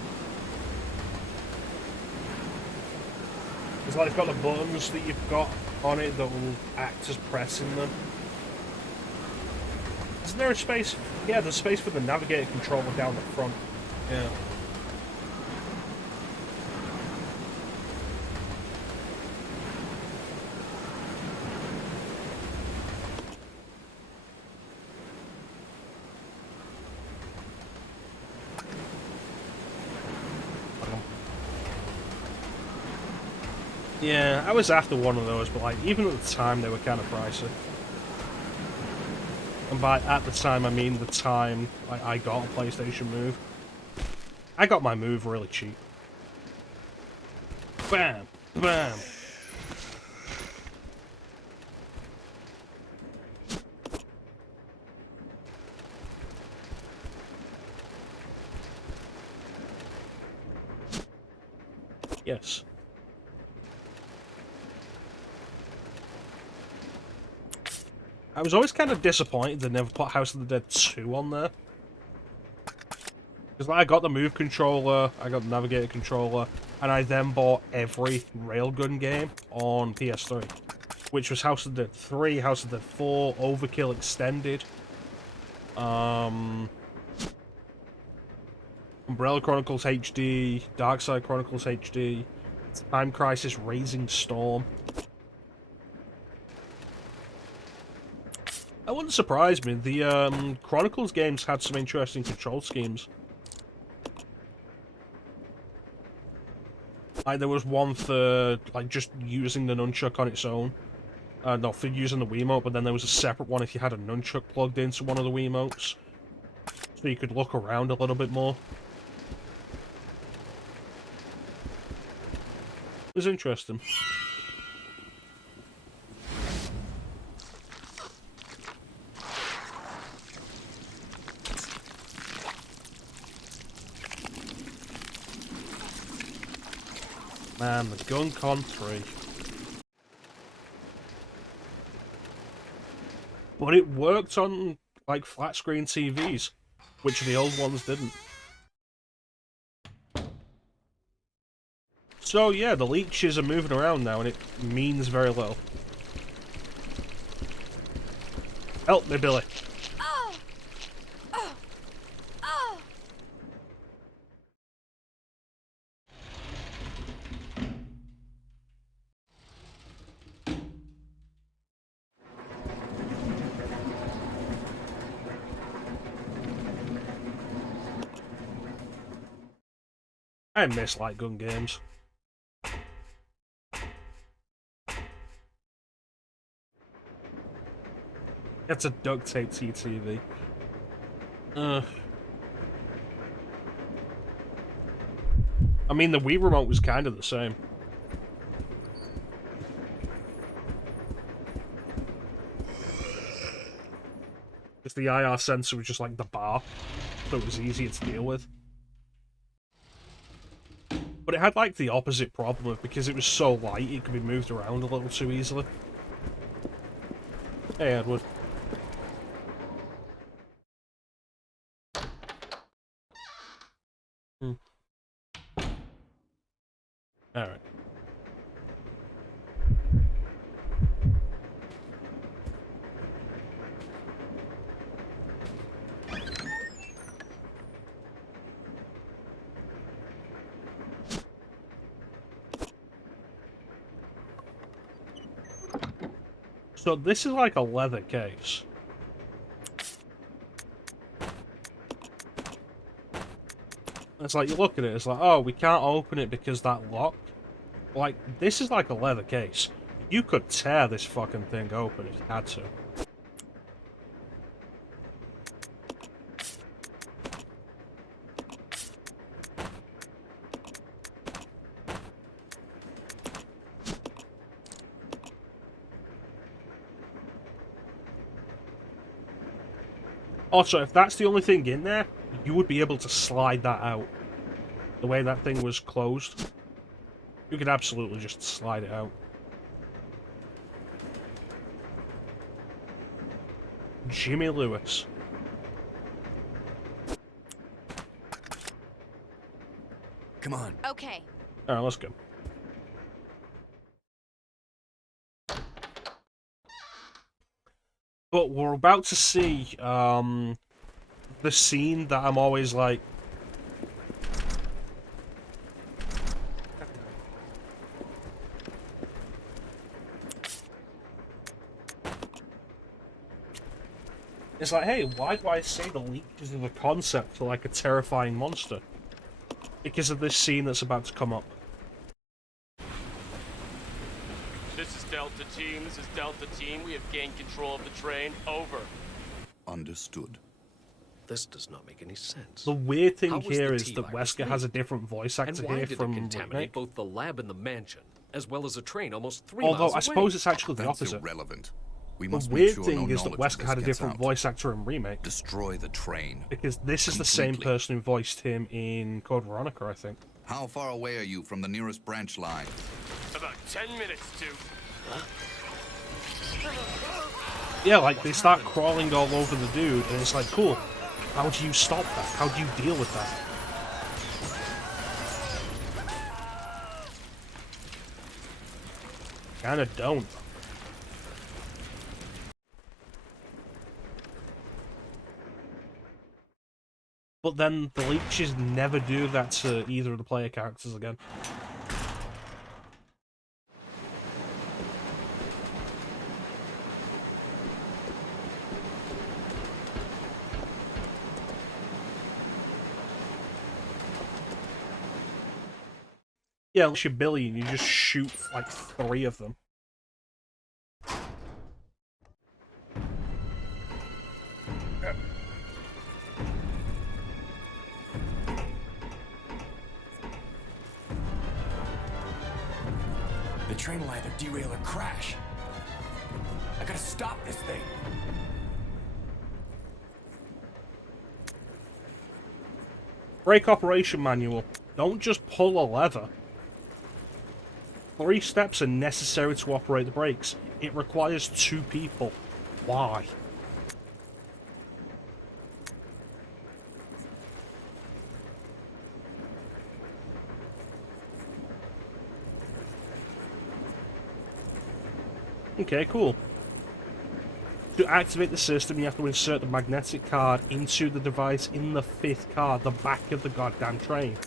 It's like it's got the buttons that you've got on it that will act as pressing them. Isn't there a space? Yeah, there's space for the navigator controller down the front. Yeah. Yeah, I was after one of those, but like even at the time they were kind of pricey. And by at the time I mean the time like I got a PlayStation Move. I got my Move really cheap. Bam! Bam! Yes. I was always kind of disappointed they never put House of the Dead 2 on there. Because like, I got the Move controller, I got the Navigator controller, and I then bought every Railgun game on PS3. Which was House of the Dead 3, House of the Dead 4, Overkill Extended, Umbrella Chronicles HD, Darkside Chronicles HD, Time Crisis Raising Storm. That wouldn't surprise me. The Chronicles games had some interesting control schemes. Like there was one for like just using the nunchuck on its own. No, for using the Wiimote, but then there was a separate one if you had a nunchuck plugged into one of the Wiimotes. So you could look around a little bit more. It was interesting. Man, the GunCon 3. But it worked on, like, flat-screen TVs, which the old ones didn't. So, yeah, the leeches are moving around now, and it means very little. Help me, Billy. Oh! Oh! Oh! I miss light gun games. It's a duct tape TTV. I mean, the Wii remote was kind of the same. Just the IR sensor was just like the bar, so it was easier to deal with. But it had like the opposite problem of because it was so light, it could be moved around a little too easily. Hey, Edward. Alright. So this is like a leather case. It's like, you look at it, it's like, oh, we can't open it because that lock. Like, this is like a leather case. You could tear this fucking thing open if you had to. Also, if that's the only thing in there, you would be able to slide that out. The way that thing was closed, you could absolutely just slide it out. Jimmy Lewis. Come on. Okay. Alright, let's go. But we're about to see the scene that I'm always like, it's like, hey, why do I say the leeches of the concept for like a terrifying monster? Because of this scene that's about to come up. This is Delta Team. This is Delta Team. We have gained control of the train. Over. Understood. This does not make any sense. The weird thing How was here the is that T-virus Wesker has a different voice And actor why here did from it contaminate Remake. both the lab and the mansion, as well as a train almost 3 Although miles I away? suppose it's actually the That's opposite. irrelevant. We The must weird make sure thing no is that knowledge of Wesker this had a gets different out. voice actor in Remake. Destroy the train. Because this is the same Completely. person who voiced him in Code Veronica, I think. How far away are you from the nearest branch line? About 10 minutes to. Yeah, like, they start crawling all over the dude, and it's like, cool. How do you stop that? How do you deal with that? Kinda don't. But then the leeches never do that to either of the player characters again. Yeah, unless you're Billy and you just shoot like 3 of them. The train will either derail or crash. I gotta stop this thing. Brake operation manual. Don't just pull a lever. 3 steps are necessary to operate the brakes. It requires 2 people. Why? Okay, cool. To activate the system, you have to insert the magnetic card into the device in the 5th car, the back of the goddamn train.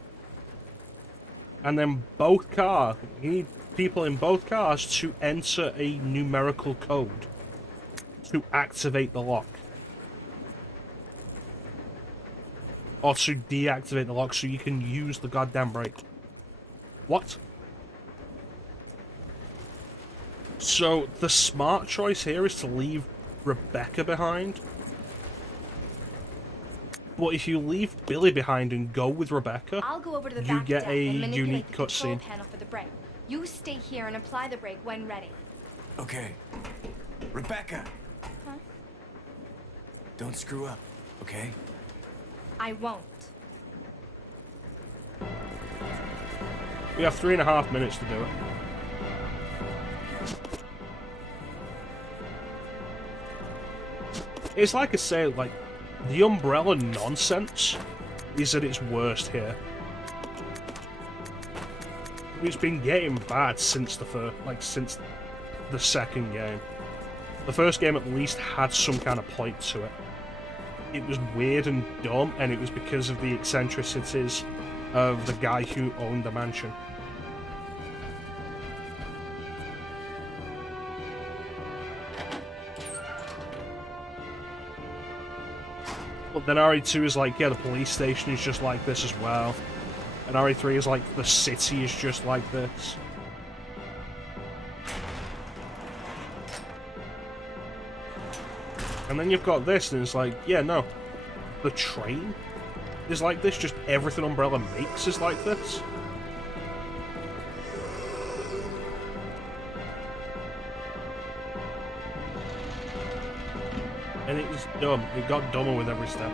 And then both cars, you need people in both cars to enter a numerical code to activate the lock. Or to deactivate the lock so you can use the goddamn brake. What? So, the smart choice here is to leave Rebecca behind. But if you leave Billy behind and go with Rebecca, I'll go over to the you back get deck a and manipulate unique the control cutscene. panel for the brake. You stay here and apply the brake when ready. Okay. Rebecca! Huh? Don't screw up, okay? I won't. We have 3.5 minutes to do it. It's like I say, like, the Umbrella nonsense is at its worst here. It's been getting bad since since the second game. The first game at least had some kind of point to it. It was weird and dumb, and it was because of the eccentricities of the guy who owned the mansion. But then RE2 is like, yeah, the police station is just like this as well. And RE3 is like, the city is just like this. And then you've got this, and it's like, yeah, no. The train is like this, just everything Umbrella makes is like this. And it was dumb. It got dumber with every step.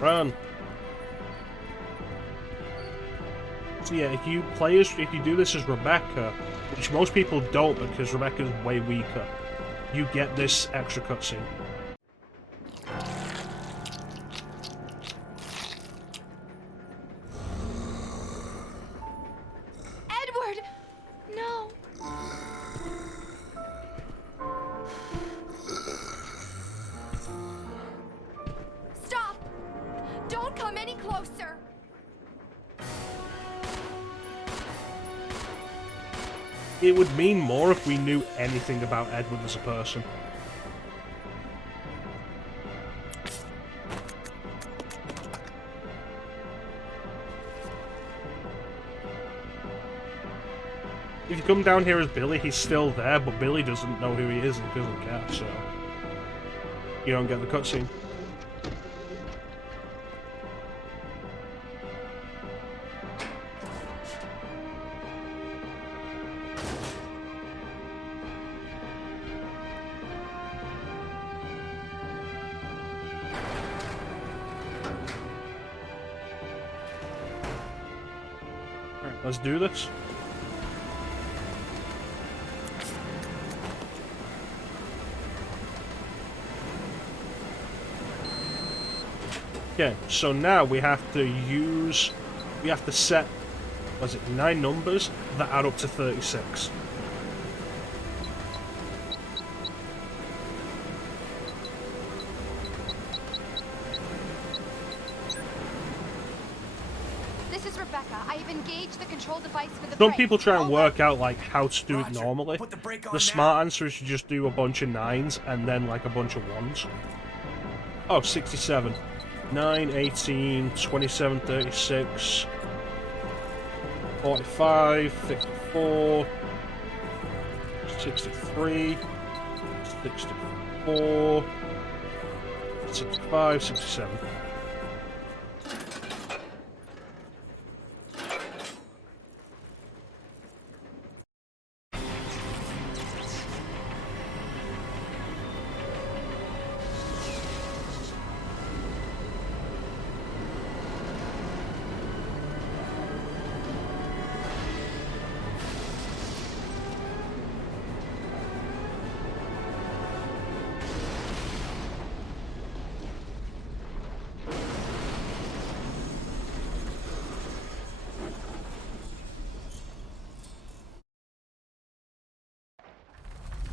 Run. So yeah, if you do this as Rebecca, which most people don't because Rebecca's way weaker, you get this extra cutscene. Edward! No! Stop! Don't come any closer! It would mean more if we knew anything about Edward as a person. If you come down here as Billy, he's still there, but Billy doesn't know who he is and doesn't care, so you don't get the cutscene. Alright, let's do this. Okay, so now we have to set, was it 9 numbers that add up to 36. This is Rebecca. I have engaged the control device for the Some brake. people try and Over. work out like how to do it Roger. normally. Put the brake on The now. smart answer is to just do a bunch of 9s and then like a bunch of 1s. Oh, 67. 9, 18, 27, 36, 45, 54, 63, 64, 65, 67.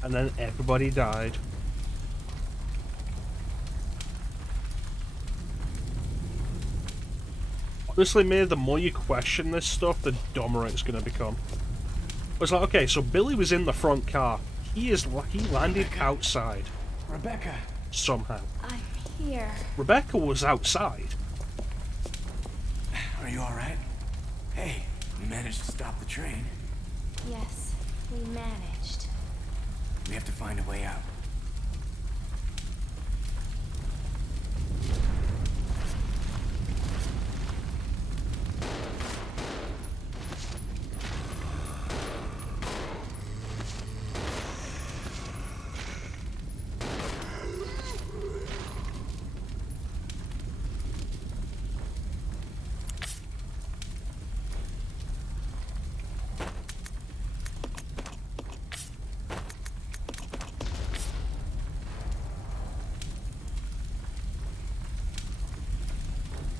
And then everybody died. Honestly, May, the more you question this stuff, the dumber it's gonna become. It's like, okay, so Billy was in the front car. He landed outside. Rebecca. Somehow. I'm here. Rebecca was outside. Are you alright? Hey, we managed to stop the train. Yes, we managed. We have to find a way out.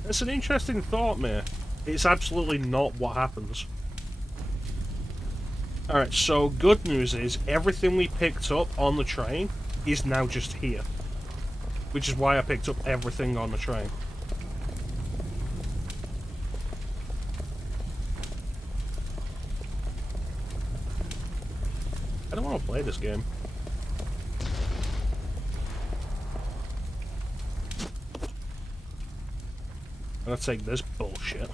It's an interesting thought, mate. It's absolutely not what happens. Alright, so good news is everything we picked up on the train is now just here. Which is why I picked up everything on the train. I don't want to play this game. I'm gonna take this bullshit.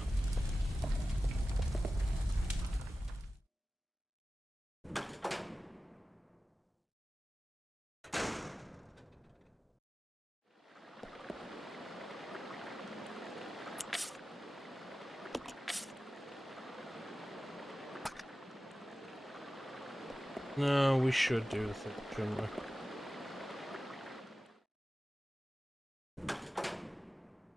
No, we should do the thing, shouldn't we?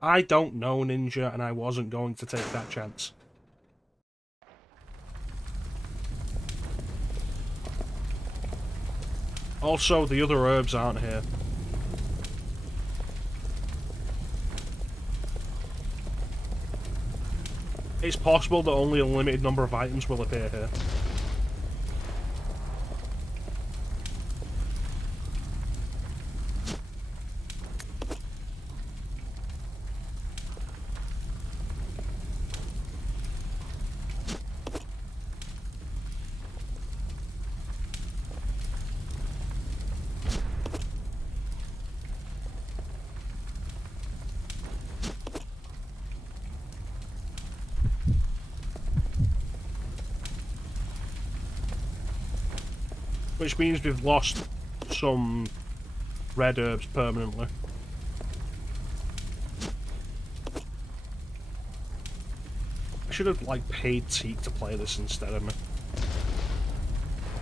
I don't know Ninja, and I wasn't going to take that chance. Also, the other herbs aren't here. It's possible that only a limited number of items will appear here. Which means we've lost some red herbs permanently. I should have, like, paid Teak to play this instead of me.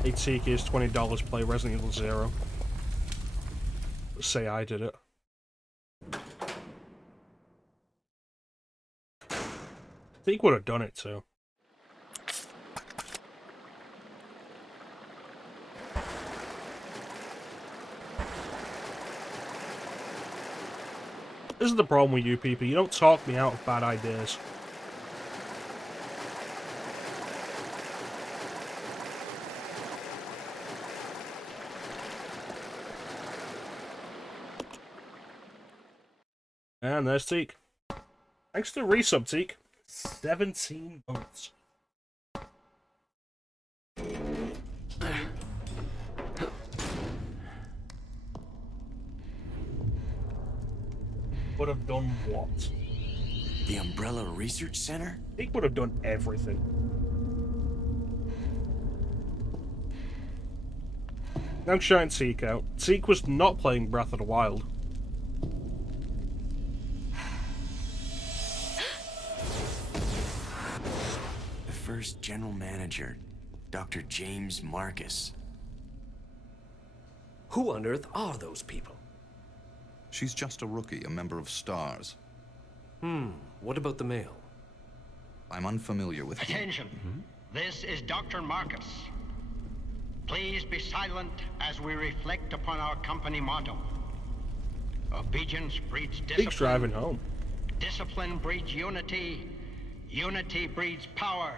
Hey Teak, is $20, play Resident Evil 0. Let's say I did it. Teak would have done it too. This is the problem with you people, you don't talk me out of bad ideas. And there's Teak. Thanks to resub, Teak. 17 votes. Would have done what? The Umbrella Research Center? Teak would have done everything. Now shouting Teak out. Teak was not playing Breath of the Wild. The first general manager, Dr. James Marcus. Who on earth are those people? She's just a rookie, a member of STARS. What about the male? I'm unfamiliar with him. Attention! This is Dr. Marcus. Please be silent as we reflect upon our company motto. Obedience breeds discipline. Teak's driving home. Discipline breeds unity. Unity breeds power.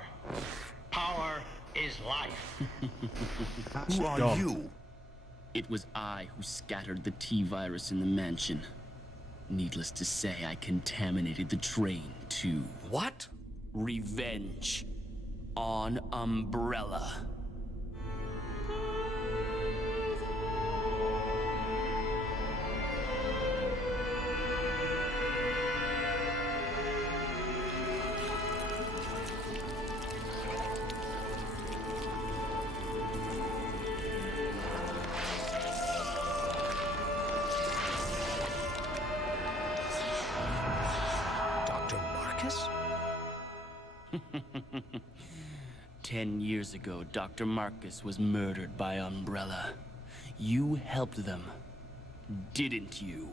Power is life. Who are you? It was I who scattered the T-virus in the mansion. Needless to say, I contaminated the train, too. What? Revenge. On Umbrella. Dr. Marcus? 10 years ago, Dr. Marcus was murdered by Umbrella. You helped them, didn't you?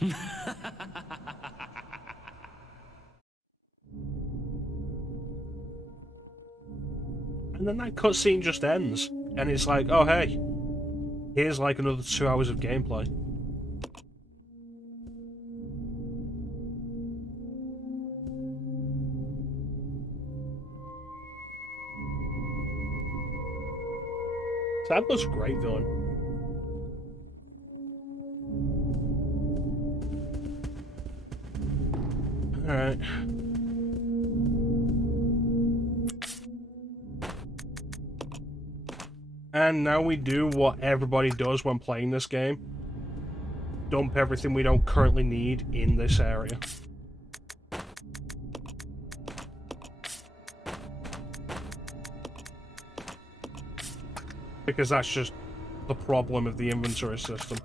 And then that cutscene just ends. And it's like, oh hey, here's like another 2 hours of gameplay. Sadler's a great villain. Alright. And now we do what everybody does when playing this game. Dump everything we don't currently need in this area. Because that's just the problem of the inventory system.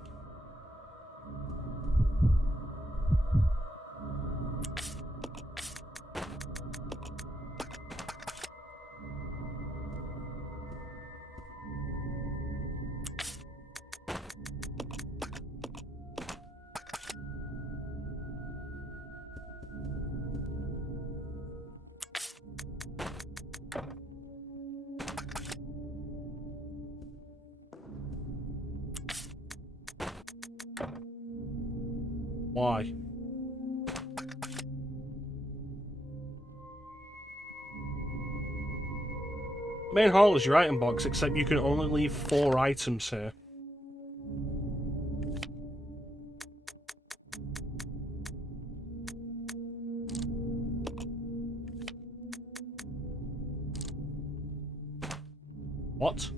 Why? Main hall is your item box, except you can only leave 4 items here. What?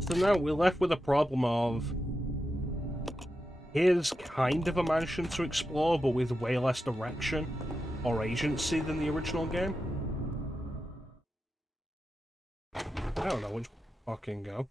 So now we're left with a problem of... Here's kind of a mansion to explore, but with way less direction or agency than the original game. I don't know which fucking go.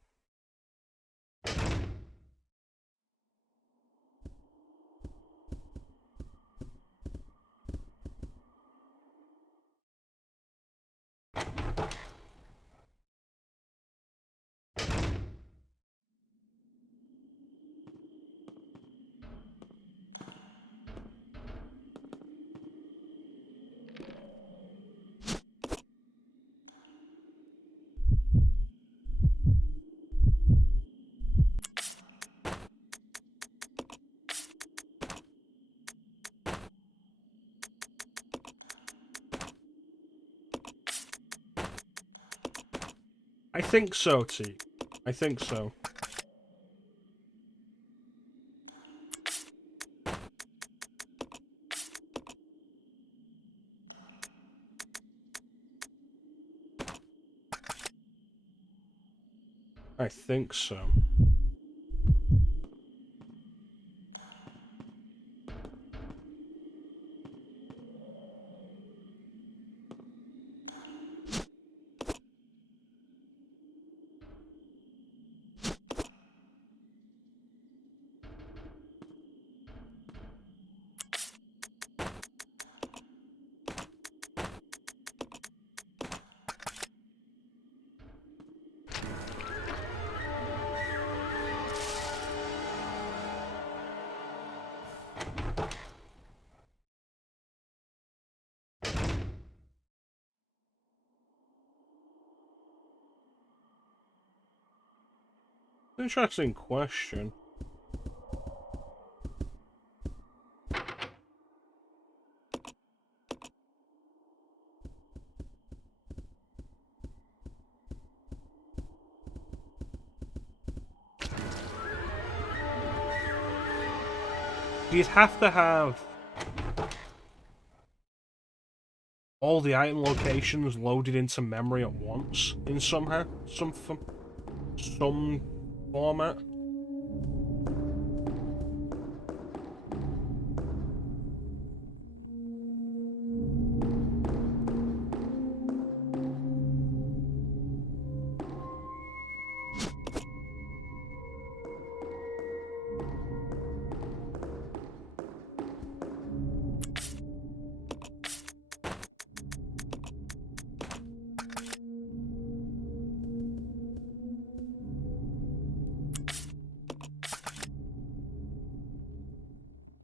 I think so, T. I think so. I think so. Interesting question. You'd have to have all the item locations loaded into memory at once in some format.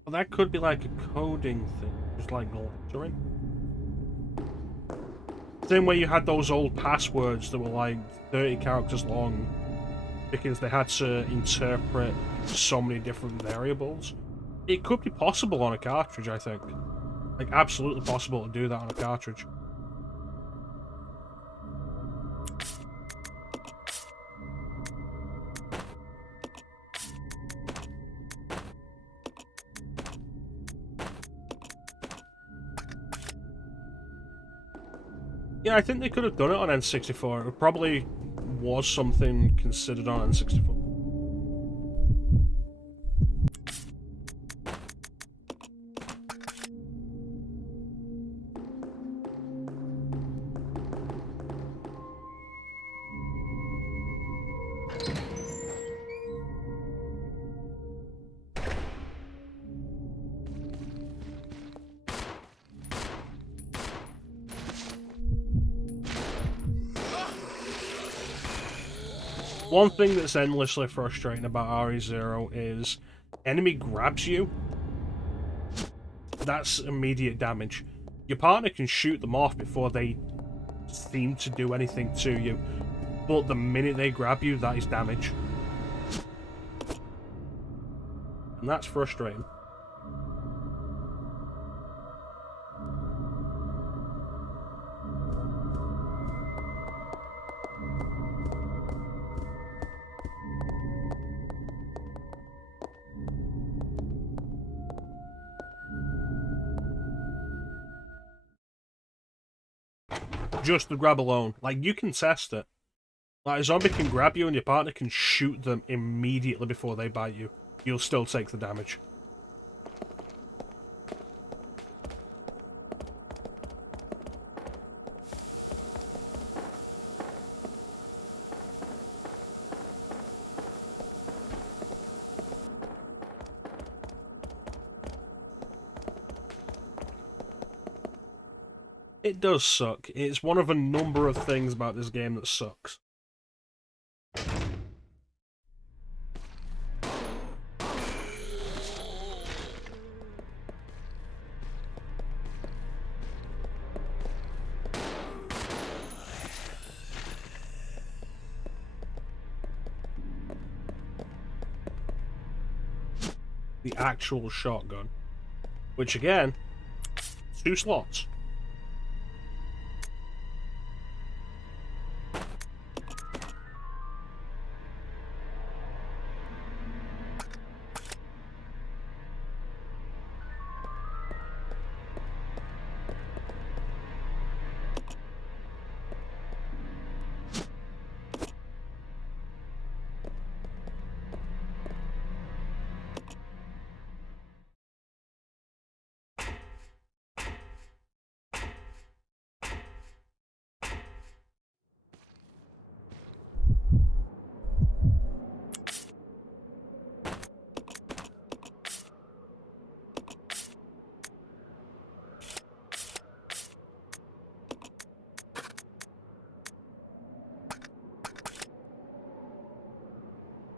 Well, that could be like a coding thing, just like lettering. Same way you had those old passwords that were like 30 characters long because they had to interpret so many different variables. It could be possible on a cartridge, I think. Like, absolutely possible to do that on a cartridge. Yeah, I think they could have done it on N64. It probably was something considered on N64. One thing that's endlessly frustrating about RE0 is enemy grabs you, that's immediate damage. Your partner can shoot them off before they seem to do anything to you, but the minute they grab you, that is damage. And that's frustrating. Just the grab alone. Like, you can test it. Like, a zombie can grab you and your partner can shoot them immediately before they bite you. You'll still take the damage. It does suck. It's one of a number of things about this game that sucks. The actual shotgun. Which again, 2 slots.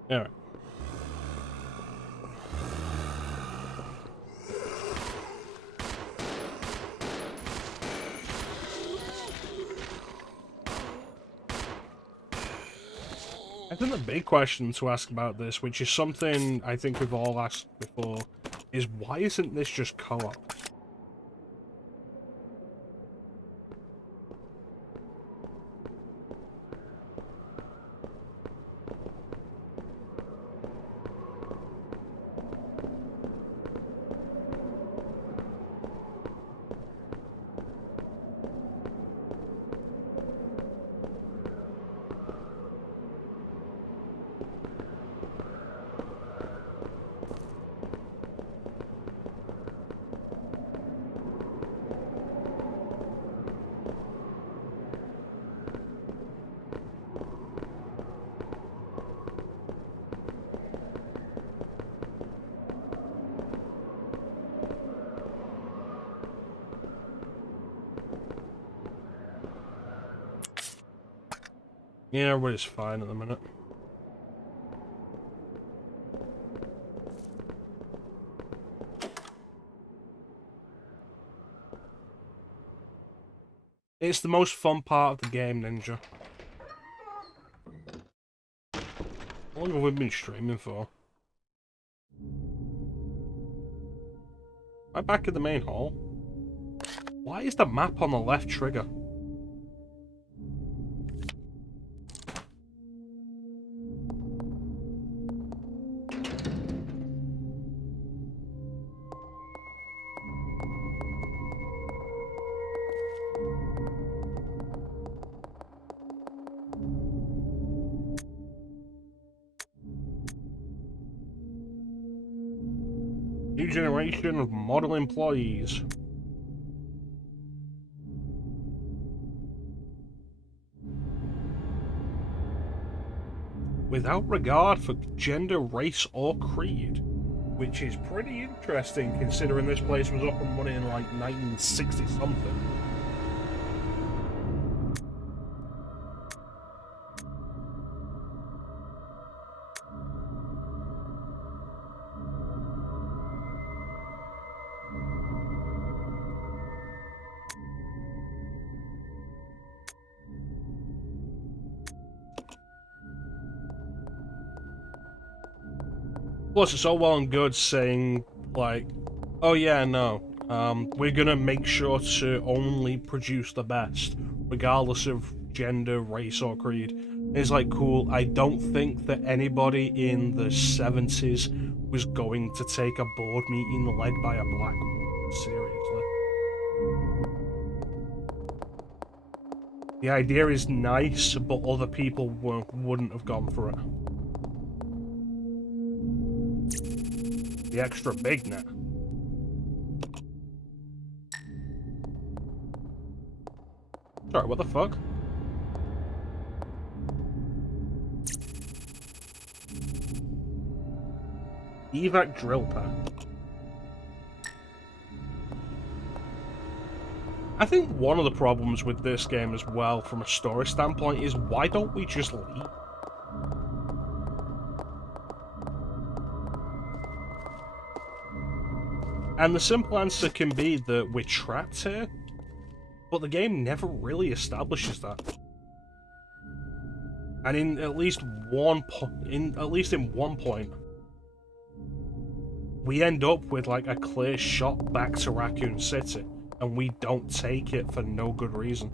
Alright. I think the big question to ask about this, which is something I think we've all asked before, is why isn't this just co-op? Yeah, everybody's fine at the minute. It's the most fun part of the game, Ninja. How long have we been streaming for? Right back in the main hall. Why is the map on the left trigger? new generation of model employees. Without regard for gender, race, or creed. Which is pretty interesting considering this place was up and running in like 1960 something. Plus, it's all well and good saying, like, oh yeah, no, we're gonna make sure to only produce the best, regardless of gender, race, or creed. It's like, cool, I don't think that anybody in the 70s was going to take a board meeting led by a black woman, seriously. The idea is nice, but other people wouldn't have gone for it. The extra big net. Sorry, what the fuck? Evac drill pad. I think one of the problems with this game as well, from a story standpoint, is why don't we just leave? And the simple answer can be that we're trapped here, but the game never really establishes that. And in at least one point, we end up with like a clear shot back to Raccoon City, and we don't take it for no good reason.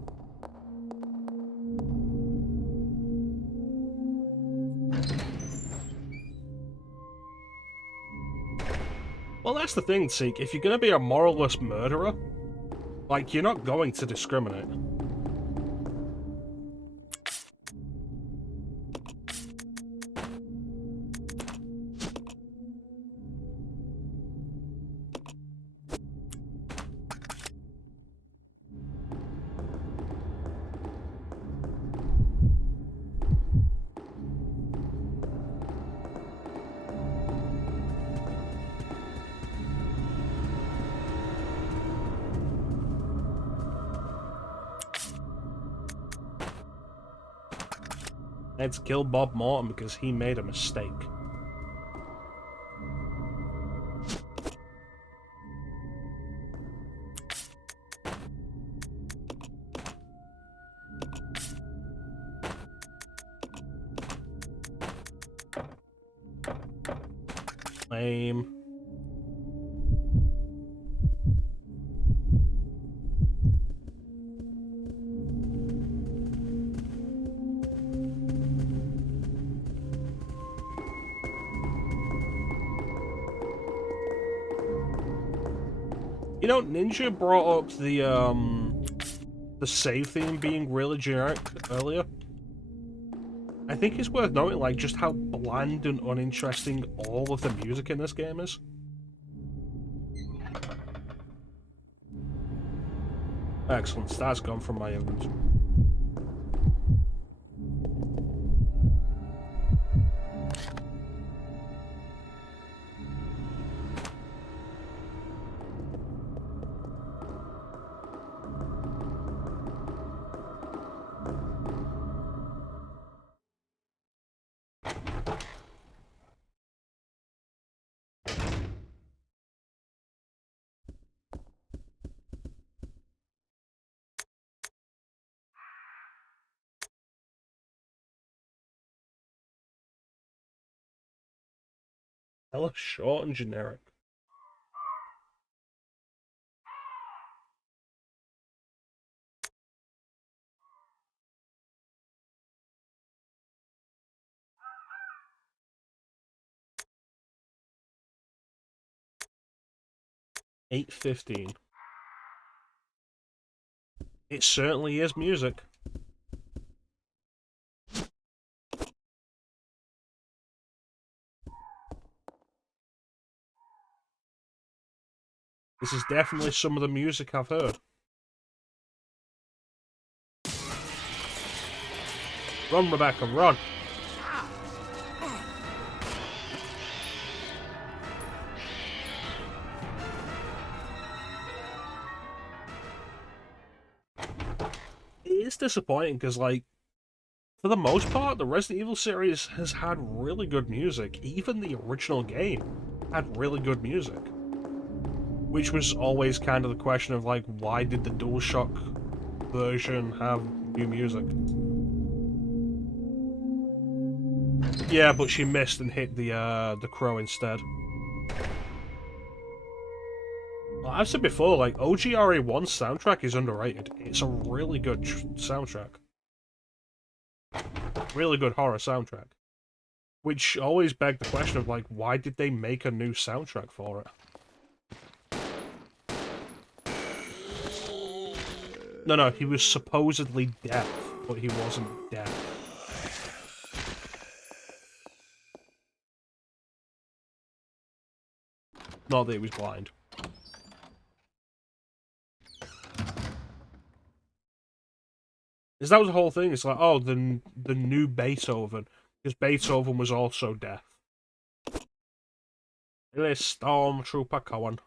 Well, that's the thing, Seek. If you're gonna be a moralless murderer, like, you're not going to discriminate. Let's kill Bob Morton because he made a mistake. Lame. You know, Ninja brought up the save theme being really generic earlier. I think it's worth noting, like, just how bland and uninteresting all of the music in this game is. Excellent, that's gone from my inventory. Hella short and generic. $8.15. It certainly is music. This is definitely some of the music I've heard. Run, Rebecca, run! It is disappointing because, like, for the most part, the Resident Evil series has had really good music. Even the original game had really good music. Which was always kind of the question of, like, why did the DualShock version have new music? Yeah, but she missed and hit the crow instead. Well, I've said before, like, OGRE1's soundtrack is underrated. It's a really good soundtrack. Really good horror soundtrack. Which always begged the question of, like, why did they make a new soundtrack for it? No, he was supposedly deaf, but he wasn't deaf. Not that he was blind. Because that was the whole thing. It's like, oh, the new Beethoven. Because Beethoven was also deaf. Really, Stormtrooper Cohen.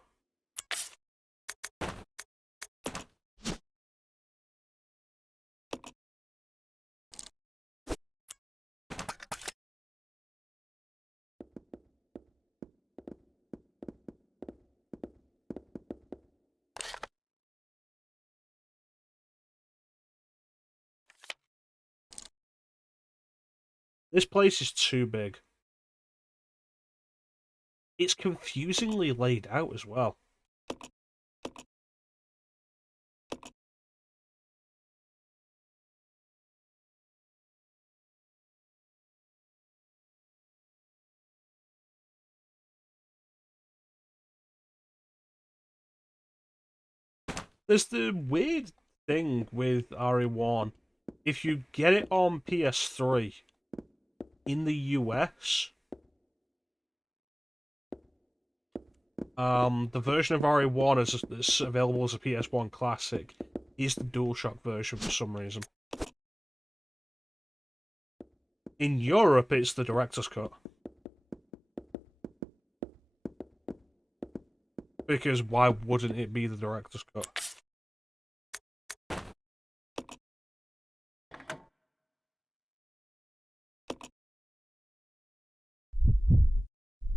This place is too big. It's confusingly laid out as well. There's the weird thing with RE1. If you get it on PS3 in the US, the version of RE1 that's available as a PS1 classic is the DualShock version for some reason. In Europe, it's the director's cut. Because why wouldn't it be the director's cut?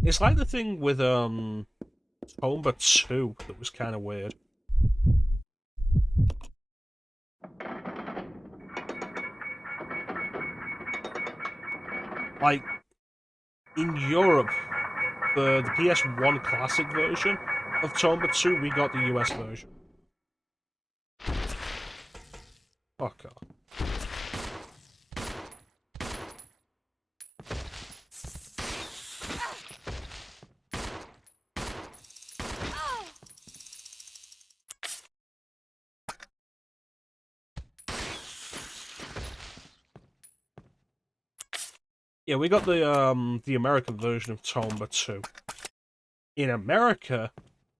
It's like the thing with Tomba 2 that was kind of weird. Like, in Europe, the PS1 classic version of Tomba 2, we got the US version. Fuck off. Yeah, we got the American version of Tomba 2. In America,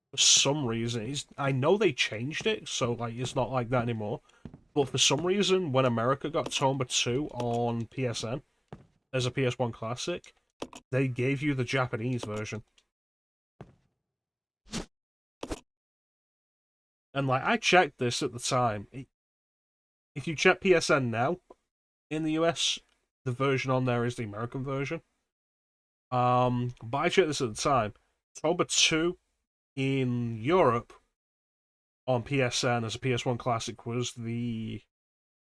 for some reason, I know they changed it, so like it's not like that anymore. But for some reason, when America got Tomba 2 on PSN as a PS1 classic, they gave you the Japanese version. And like I checked this at the time. If you check PSN now in the US, the version on there is the American version. But I checked this at the time. Tomba 2 in Europe on PSN as a PS1 classic was the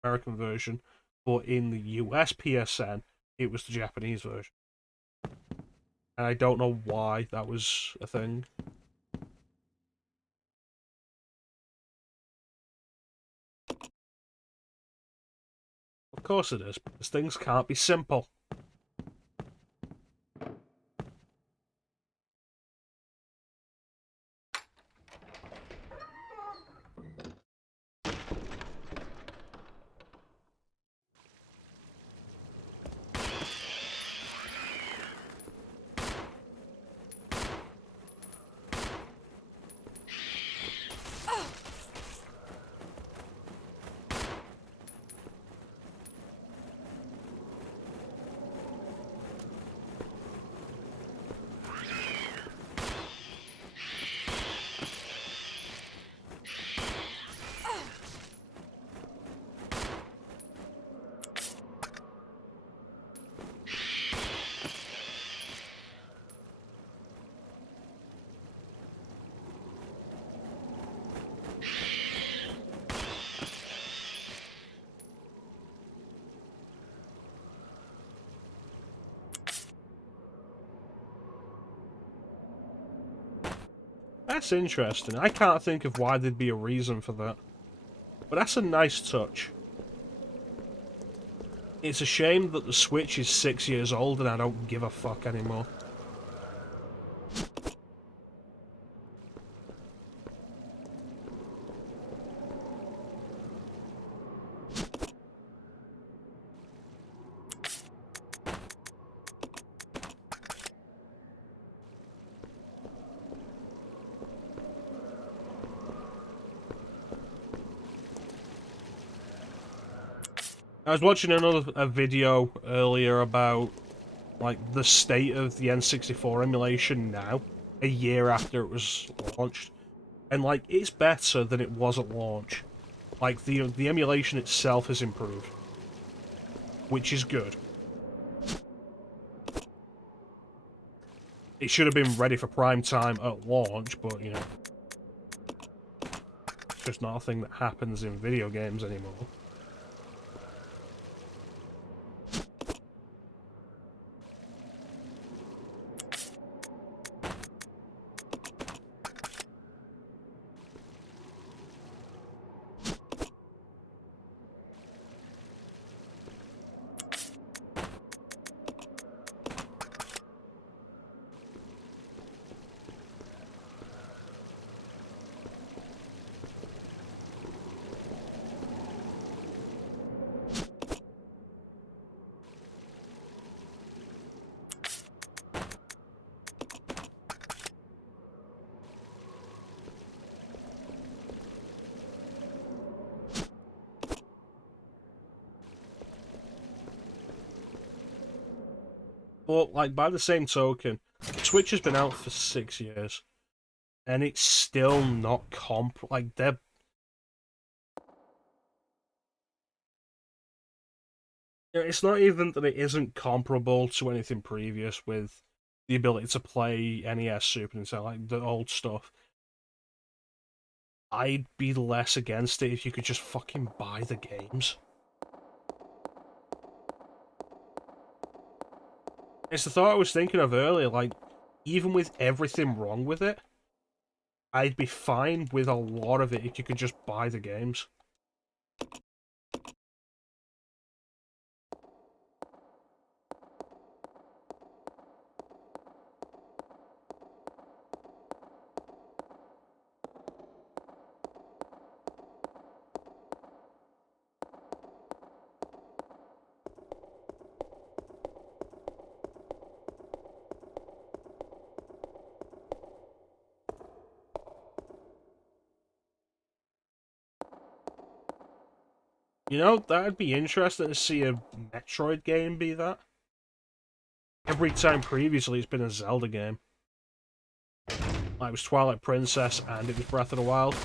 American version, but in the US PSN, it was the Japanese version. And I don't know why that was a thing. Of course it is, because things can't be simple. That's interesting. I can't think of why there'd be a reason for that. But that's a nice touch. It's a shame that the Switch is 6 years old and I don't give a fuck anymore. I was watching a video earlier about like the state of the N64 emulation now, a year after it was launched, and like it's better than it was at launch. Like the emulation itself has improved, which is good. It should have been ready for prime time at launch, but you know, it's just not a thing that happens in video games anymore. But, like, by the same token, Switch has been out for 6 years, and it's still not like, they're... It's not even that it isn't comparable to anything previous with the ability to play NES, Super Nintendo, like, the old stuff. I'd be less against it if you could just fucking buy the games. It's the thought I was thinking of earlier, like, even with everything wrong with it, I'd be fine with a lot of it if you could just buy the games. You know, that'd be interesting to see a Metroid game be that. Every time previously it's been a Zelda game. Like, it was Twilight Princess and it was Breath of the Wild.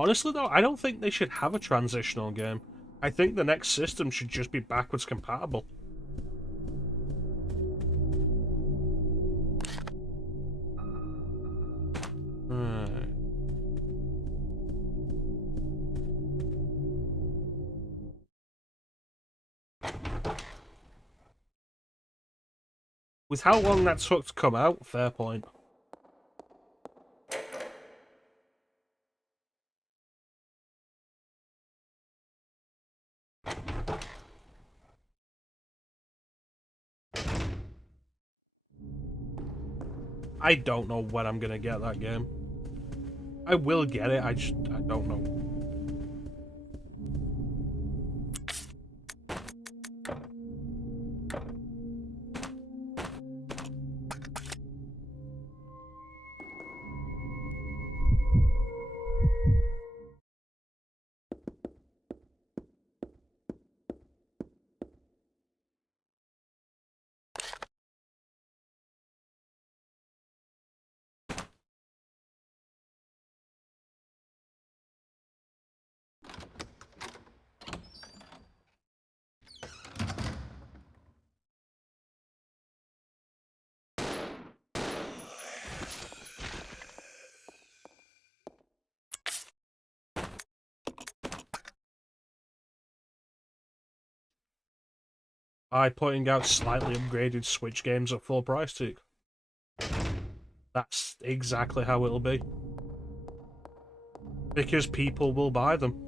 Honestly though, I don't think they should have a transitional game. I think the next system should just be backwards compatible. Right. With how long that took to come out, fair point. I don't know when I'm gonna get that game. I will get it, I don't know. by putting out slightly upgraded Switch games at full price too. That's exactly how it'll be. Because people will buy them.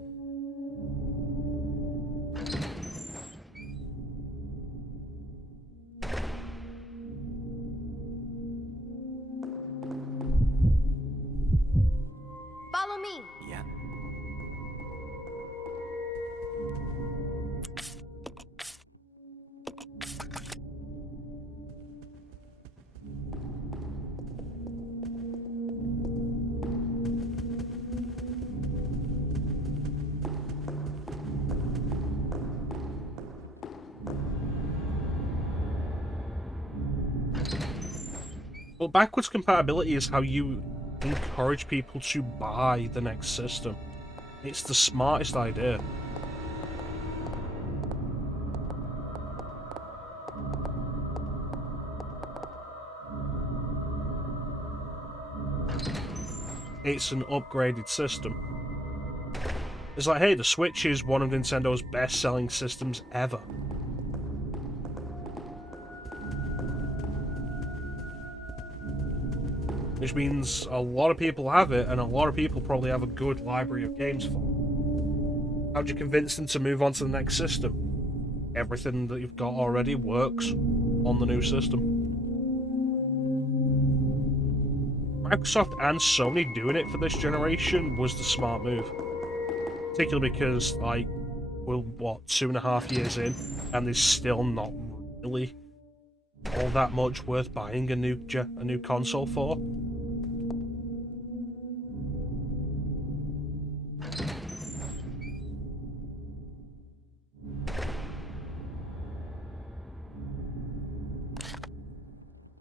Follow me. Yeah. Well, backwards compatibility is how you encourage people to buy the next system. It's the smartest idea. It's an upgraded system. It's like, hey, the Switch is one of Nintendo's best-selling systems ever. Which means a lot of people have it, and a lot of people probably have a good library of games for it. How do you convince them to move on to the next system? Everything that you've got already works on the new system. Microsoft and Sony doing it for this generation was the smart move. Particularly because, like, we're, what, 2.5 years in, and there's still not really all that much worth buying a new console for.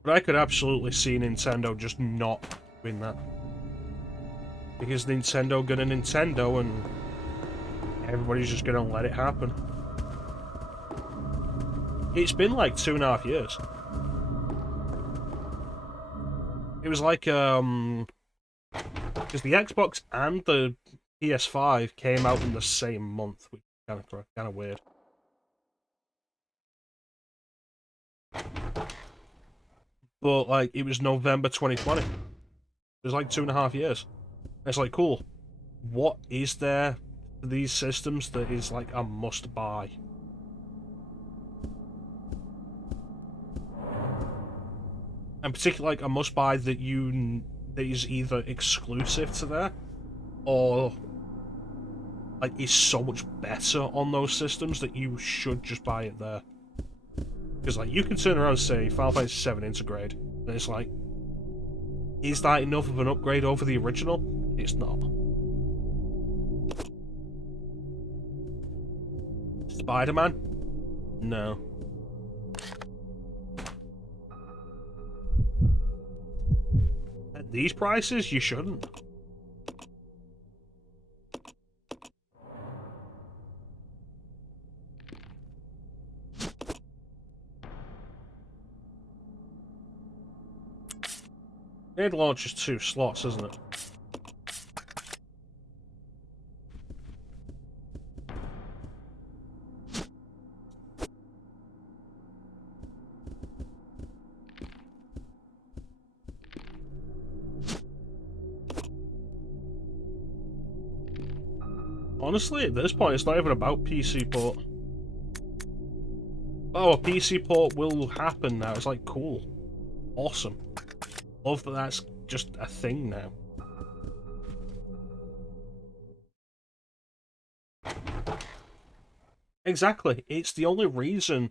But I could absolutely see Nintendo just not doing that. Because Nintendo gonna Nintendo and everybody's just gonna let it happen. It's been like 2.5 years. It was like, because the Xbox and the PS5 came out in the same month, which is kind of weird. But, like, it was November 2020. It was like 2.5 years. It's like, cool. What is there for these systems that is, like, a must-buy? And particularly, like, a must-buy that is either exclusive to there, or, like, is so much better on those systems that you should just buy it there. Because, like, you can turn around and say, Final Fantasy VII Intergrade, and it's like, is that enough of an upgrade over the original? It's not. Spider-Man? No. At these prices, you shouldn't. It launches 2 slots, isn't it? Honestly, at this point, it's not even about PC port. Oh, a PC port will happen now. It's like, cool. Awesome. Love that that's just a thing now. Exactly. It's the only reason.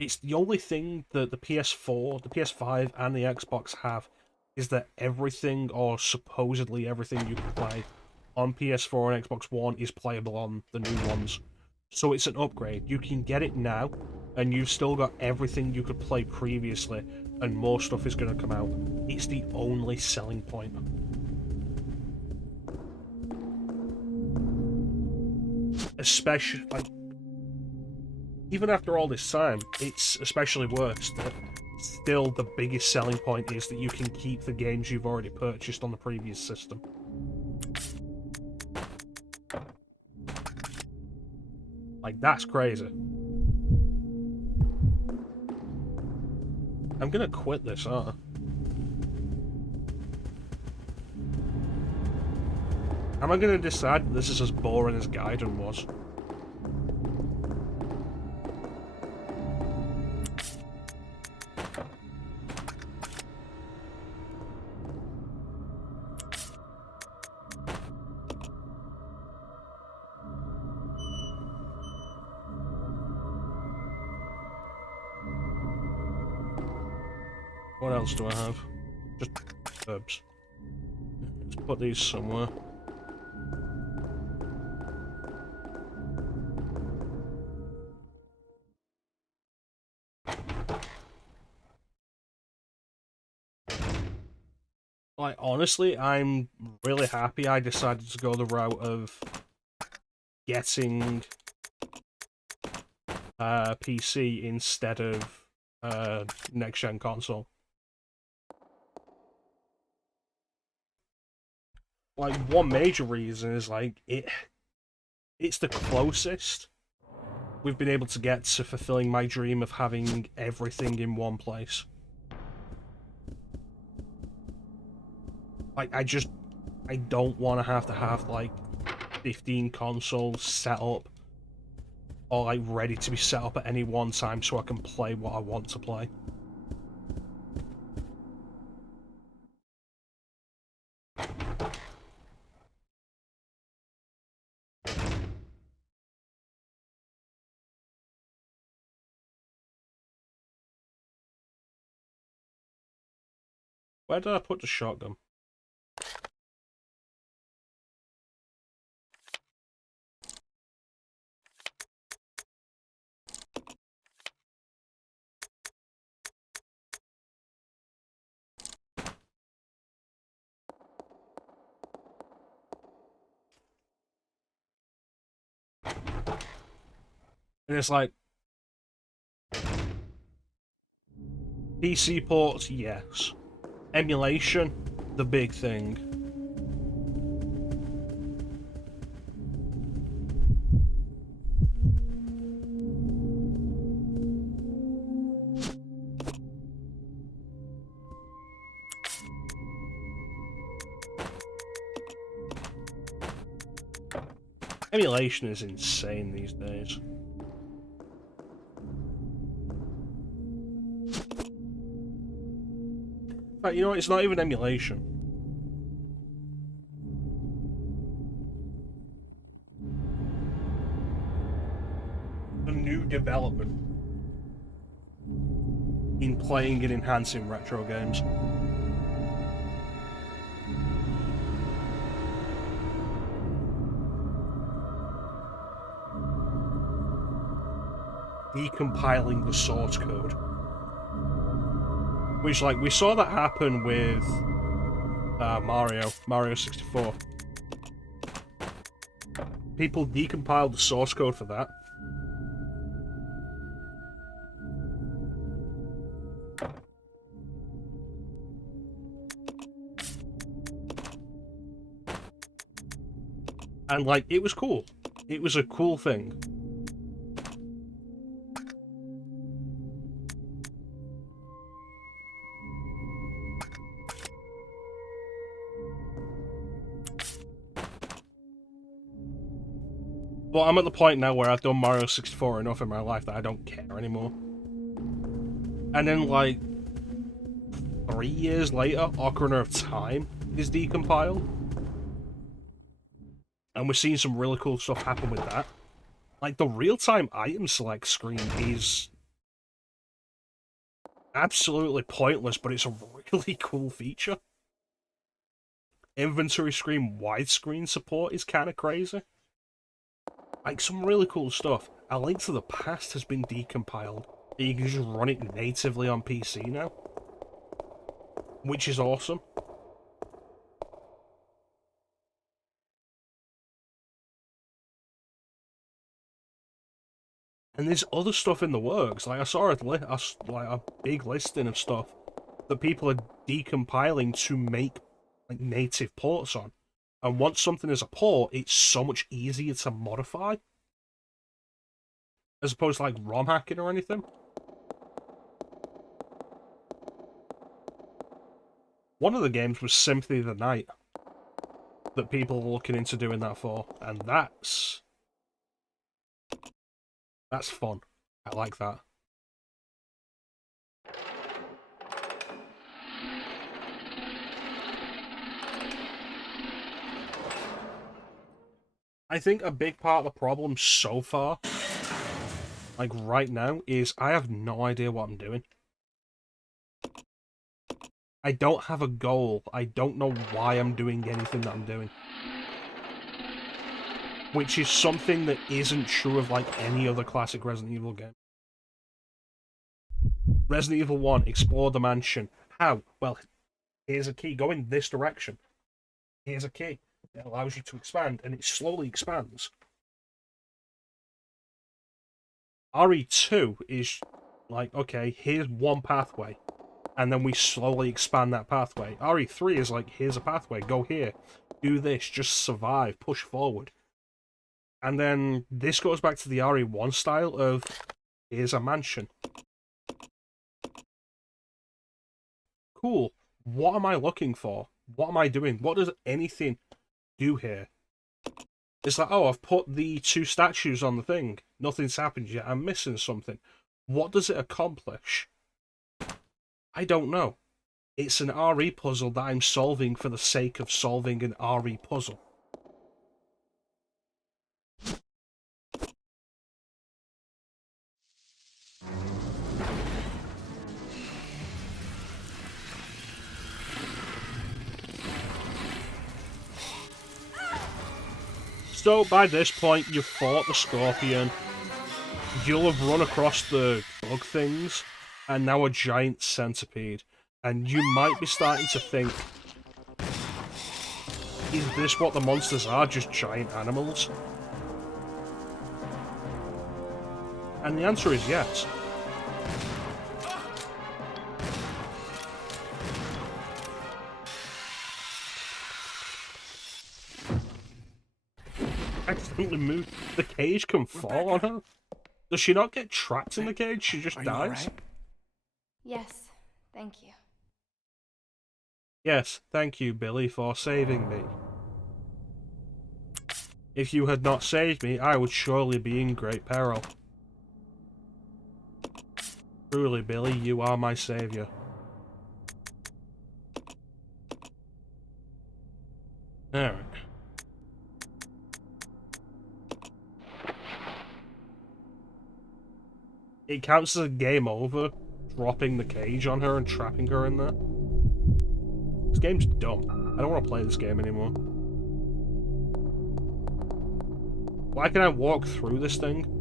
It's the only thing that the PS4, the PS5, and the Xbox have is that everything, or supposedly everything you can play on PS4 and Xbox One is playable on the new ones. So it's an upgrade. You can get it now, and you've still got everything you could play previously, and more stuff is going to come out. It's the only selling point. Especially, like, even after all this time, it's especially worse that still the biggest selling point is that you can keep the games you've already purchased on the previous system. Like, that's crazy. I'm gonna quit this, aren't I? Am I gonna decide that this is as boring as Gaiden was? What else do I have? Just herbs. Let's put these somewhere. Like, honestly, I'm really happy I decided to go the route of getting PC instead of next-gen console. Like, one major reason is, like, it's the closest we've been able to get to fulfilling my dream of having everything in one place. Like, I don't want to have, like, 15 consoles set up, or, like, ready to be set up at any one time so I can play what I want to play. Where did I put the shotgun? And it's like, PC ports, yes. Emulation, the big thing. Emulation is insane these days. In fact, you know what? It's not even emulation. The new development in playing and enhancing retro games. Decompiling the source code. Which, like, we saw that happen with Mario 64. People decompiled the source code for that. And, like, it was cool. It was a cool thing. But I'm at the point now where I've done Mario 64 enough in my life that I don't care anymore. And then, like, 3 years later, Ocarina of Time is decompiled. And we're seeing some really cool stuff happen with that. Like, the real-time item select screen is absolutely pointless, but it's a really cool feature. Inventory screen widescreen support is kind of crazy. Like, some really cool stuff. A Link to the Past has been decompiled. You can just run it natively on PC now. Which is awesome. And there's other stuff in the works. Like, I saw a big listing of stuff that people are decompiling to make, like, native ports on. And once something is a port, it's so much easier to modify. As opposed to, like, ROM hacking or anything. One of the games was Symphony of the Night that people are looking into doing that for, and that's fun. I like that. I think a big part of the problem so far, like right now, is I have no idea what I'm doing. I don't have a goal. I don't know why I'm doing anything that I'm doing. Which is something that isn't true of like any other classic Resident Evil game. Resident Evil 1, explore the mansion. How? Well, here's a key. Go in this direction. Here's a key. It allows you to expand, and it slowly expands. RE2 is like, okay, here's one pathway, and then we slowly expand that pathway. RE3 is like, here's a pathway, go here, do this, just survive, push forward. And then this goes back to the RE1 style of, here's a mansion. Cool. What am I looking for? What am I doing? What does anything do here? It's like, oh, I've put the 2 statues on the thing. Nothing's happened yet. I'm missing something. What does it accomplish? I don't know. It's an RE puzzle that I'm solving for the sake of solving an RE puzzle. So, by this point, you've fought the Scorpion, you'll have run across the bug things, and now a giant centipede. And you might be starting to think, is this what the monsters are, just giant animals? And the answer is yes. Accidentally moved. The cage can fall on her? Does she not get trapped in the cage? She just dies? Yes, thank you. Yes, thank you, Billy, for saving me. If you had not saved me, I would surely be in great peril. Truly, Billy, you are my saviour. Alright. It counts as a game over, dropping the cage on her and trapping her in there. This game's dumb. I don't want to play this game anymore. Why can I walk through this thing?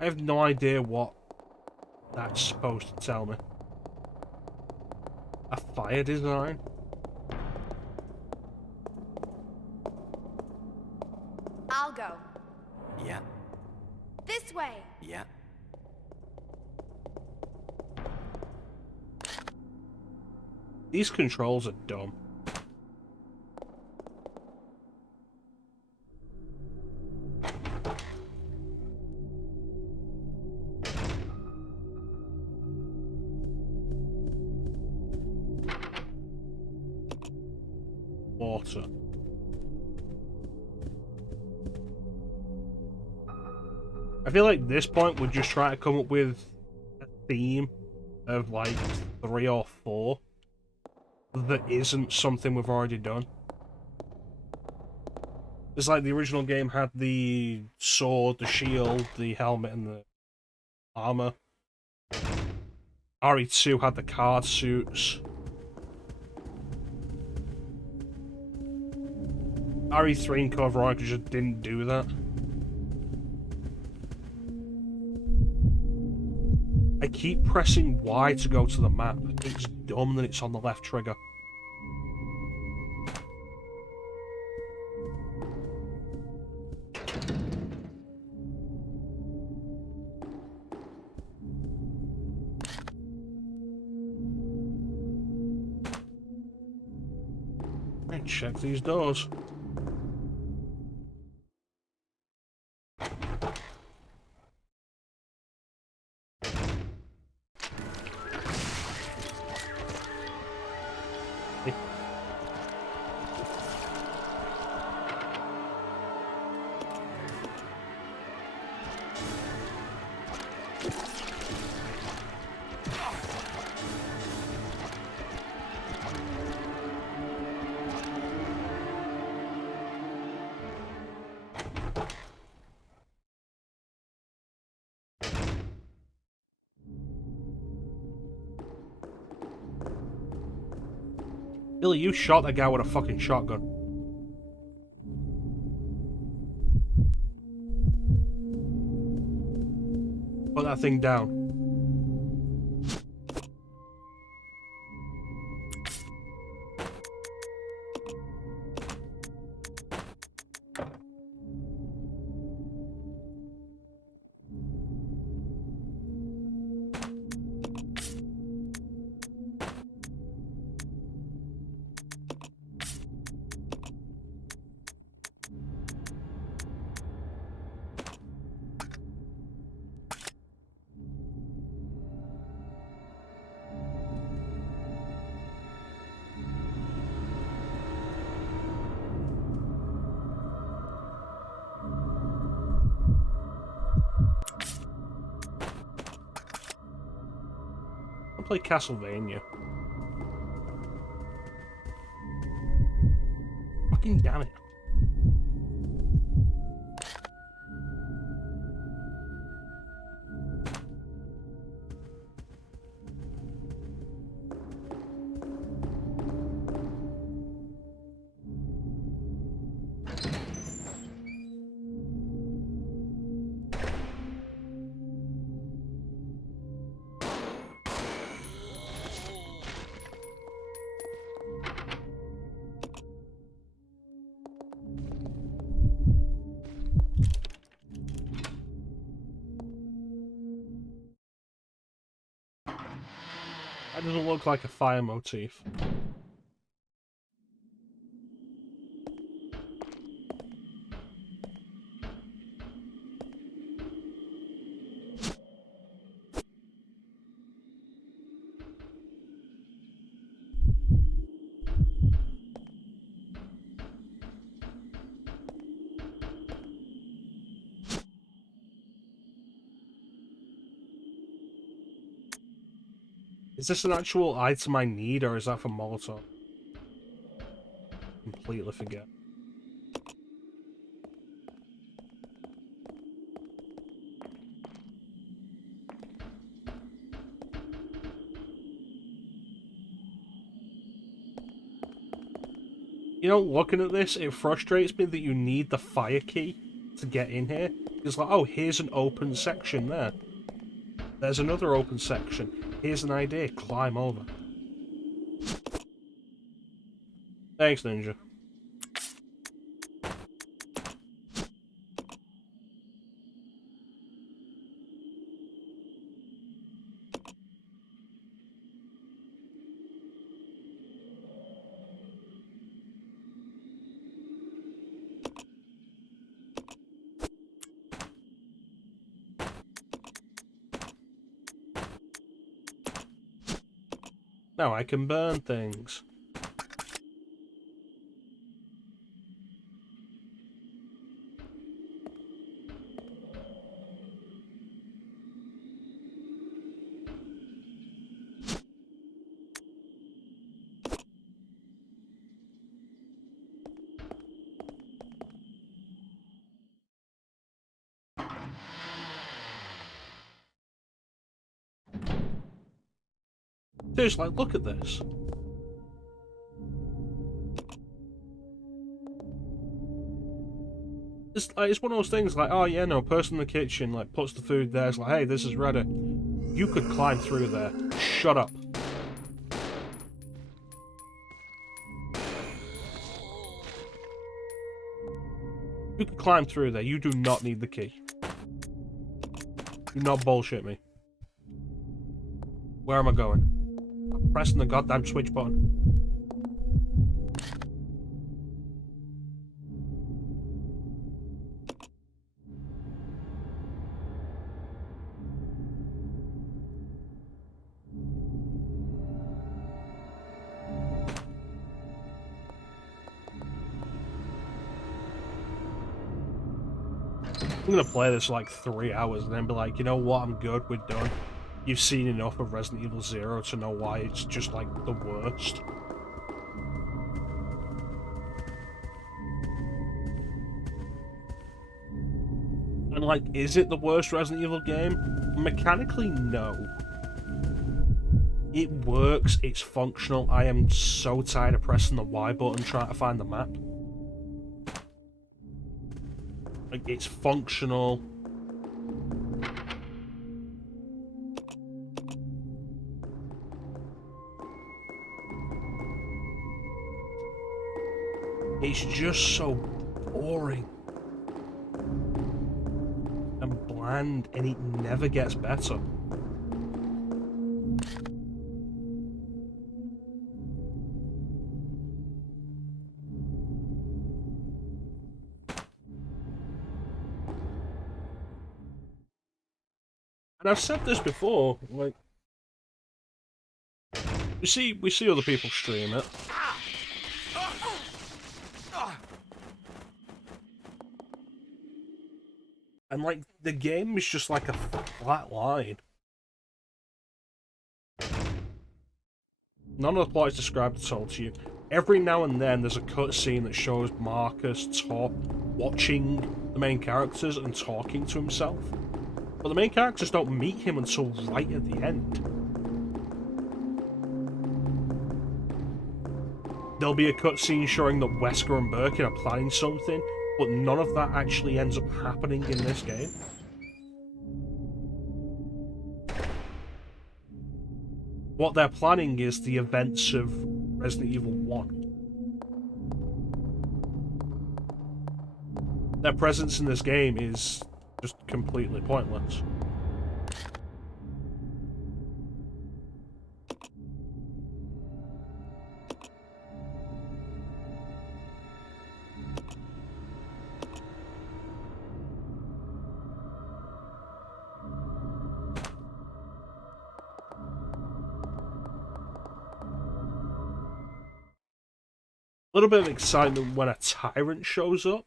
I have no idea what that's supposed to tell me. A fire design? I'll go. Yeah. This way. Yeah. These controls are dumb. Water. I feel like this point we're just trying to come up with a theme of like 3 or 4. that isn't something we've already done. It's like the original game had the sword, the shield, the helmet, and the armor. RE2 had the card suits. RE3 and Code Veronica just didn't do that. I keep pressing Y to go to the map. It's dumb that it's on the left trigger. Right, check these doors. Billy, you shot that guy with a fucking shotgun. Put that thing down. I'll play Castlevania. Fucking damn it. That doesn't look like a fire motif. Is this an actual item I need, or is that for Molotov? Completely forget. You know, looking at this, it frustrates me that you need the fire key to get in here. It's like, oh, here's an open section there. There's another open section. Here's an idea, climb over. Thanks, Ninja. Now I can burn things. Seriously, like, look at this. It's one of those things like, oh yeah, no, person in the kitchen like puts the food there. It's like, hey, this is ready. You could climb through there. Shut up. You could climb through there. You do not need the key. Do not bullshit me. Where am I going? I'm pressing the goddamn switch button. I'm gonna play this like 3 hours and then be like, you know what, I'm good, we're done. You've seen enough of Resident Evil 0 to know why it's just like the worst. And like, is it the worst Resident Evil game? Mechanically, no. It works, it's functional. I am so tired of pressing the Y button trying to find the map. Like, it's functional. It's just so boring. And bland, and it never gets better. And I've said this before, like, we see other people stream it. And like, the game is just like a flat line. None of the plot is described at all to you. Every now and then there's a cutscene that shows Marcus watching the main characters and talking to himself. But the main characters don't meet him until right at the end. There'll be a cutscene showing that Wesker and Birkin are planning something, but none of that actually ends up happening in this game. What they're planning is the events of Resident Evil 1. Their presence in this game is just completely pointless. A little bit of excitement when a tyrant shows up,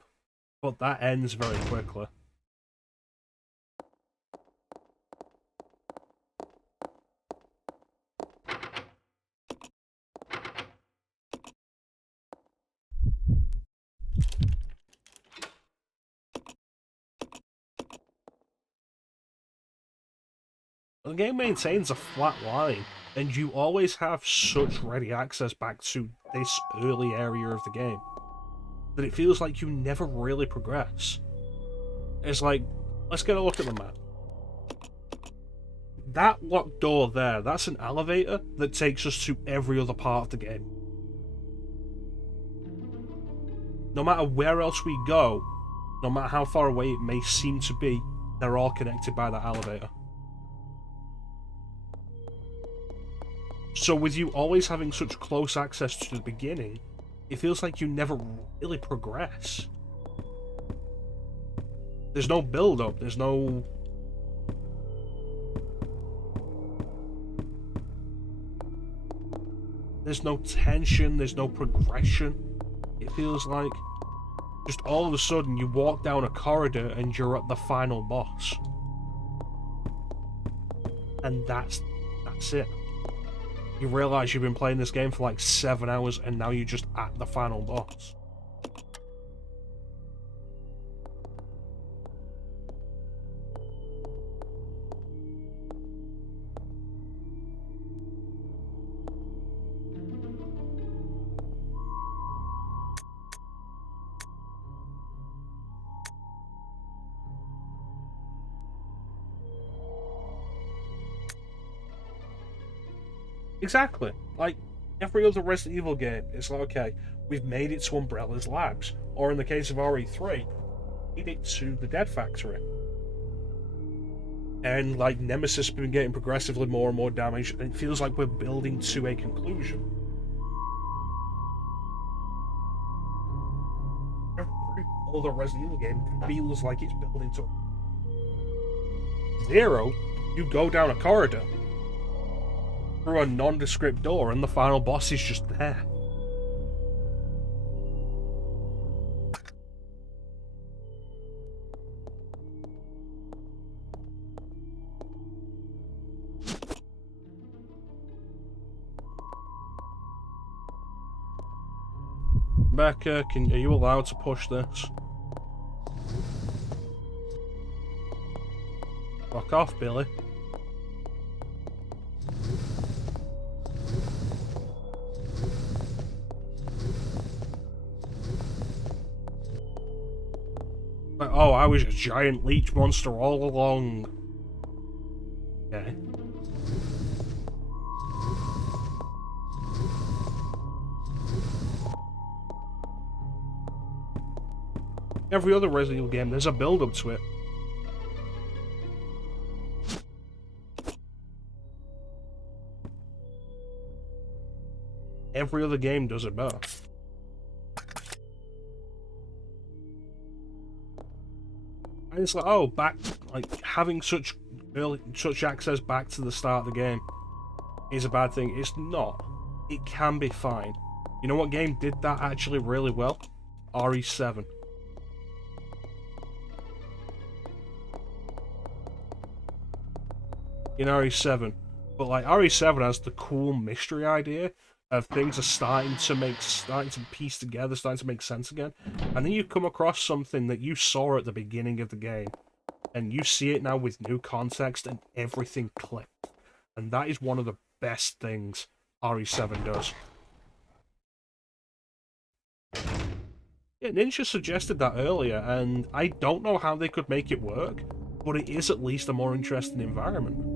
but that ends very quickly. The game maintains a flat line, and you always have such ready access back to this early area of the game that it feels like you never really progress. It's like, let's get a look at the map. That locked door there, that's an elevator that takes us to every other part of the game. No matter where else we go, no matter how far away it may seem to be, they're all connected by that elevator. So with you always having such close access to the beginning, it feels like you never really progress. There's no build-up, there's no... There's no tension, there's no progression. It feels like just all of a sudden you walk down a corridor and you're at the final boss. And that's it. You realise you've been playing this game for like 7 hours and now you're just at the final boss. Exactly. Like, every other Resident Evil game, it's like, okay, we've made it to Umbrella's labs. Or in the case of RE3, made it to the Dead Factory. And, like, Nemesis has been getting progressively more and more damage, and it feels like we're building to a conclusion. Every other Resident Evil game feels like it's building to Zero, you go down a corridor through a nondescript door, and the final boss is just there. Becca, are you allowed to push this? Fuck off, Billy. Like, oh, I was a giant leech monster all along. Okay. Every other Resident Evil game, there's a build-up to it. Every other game does it better. And it's like, oh, like, having such access back to the start of the game is a bad thing. It's not. It can be fine. You know what game did that actually really well? RE7. In RE7. But like RE7 has the cool mystery idea of things are starting to piece together, starting to make sense again. And then you come across something that you saw at the beginning of the game, and you see it now with new context, and everything clicked. And that is one of the best things RE7 does. Yeah, Ninja suggested that earlier, and I don't know how they could make it work, but it is at least a more interesting environment.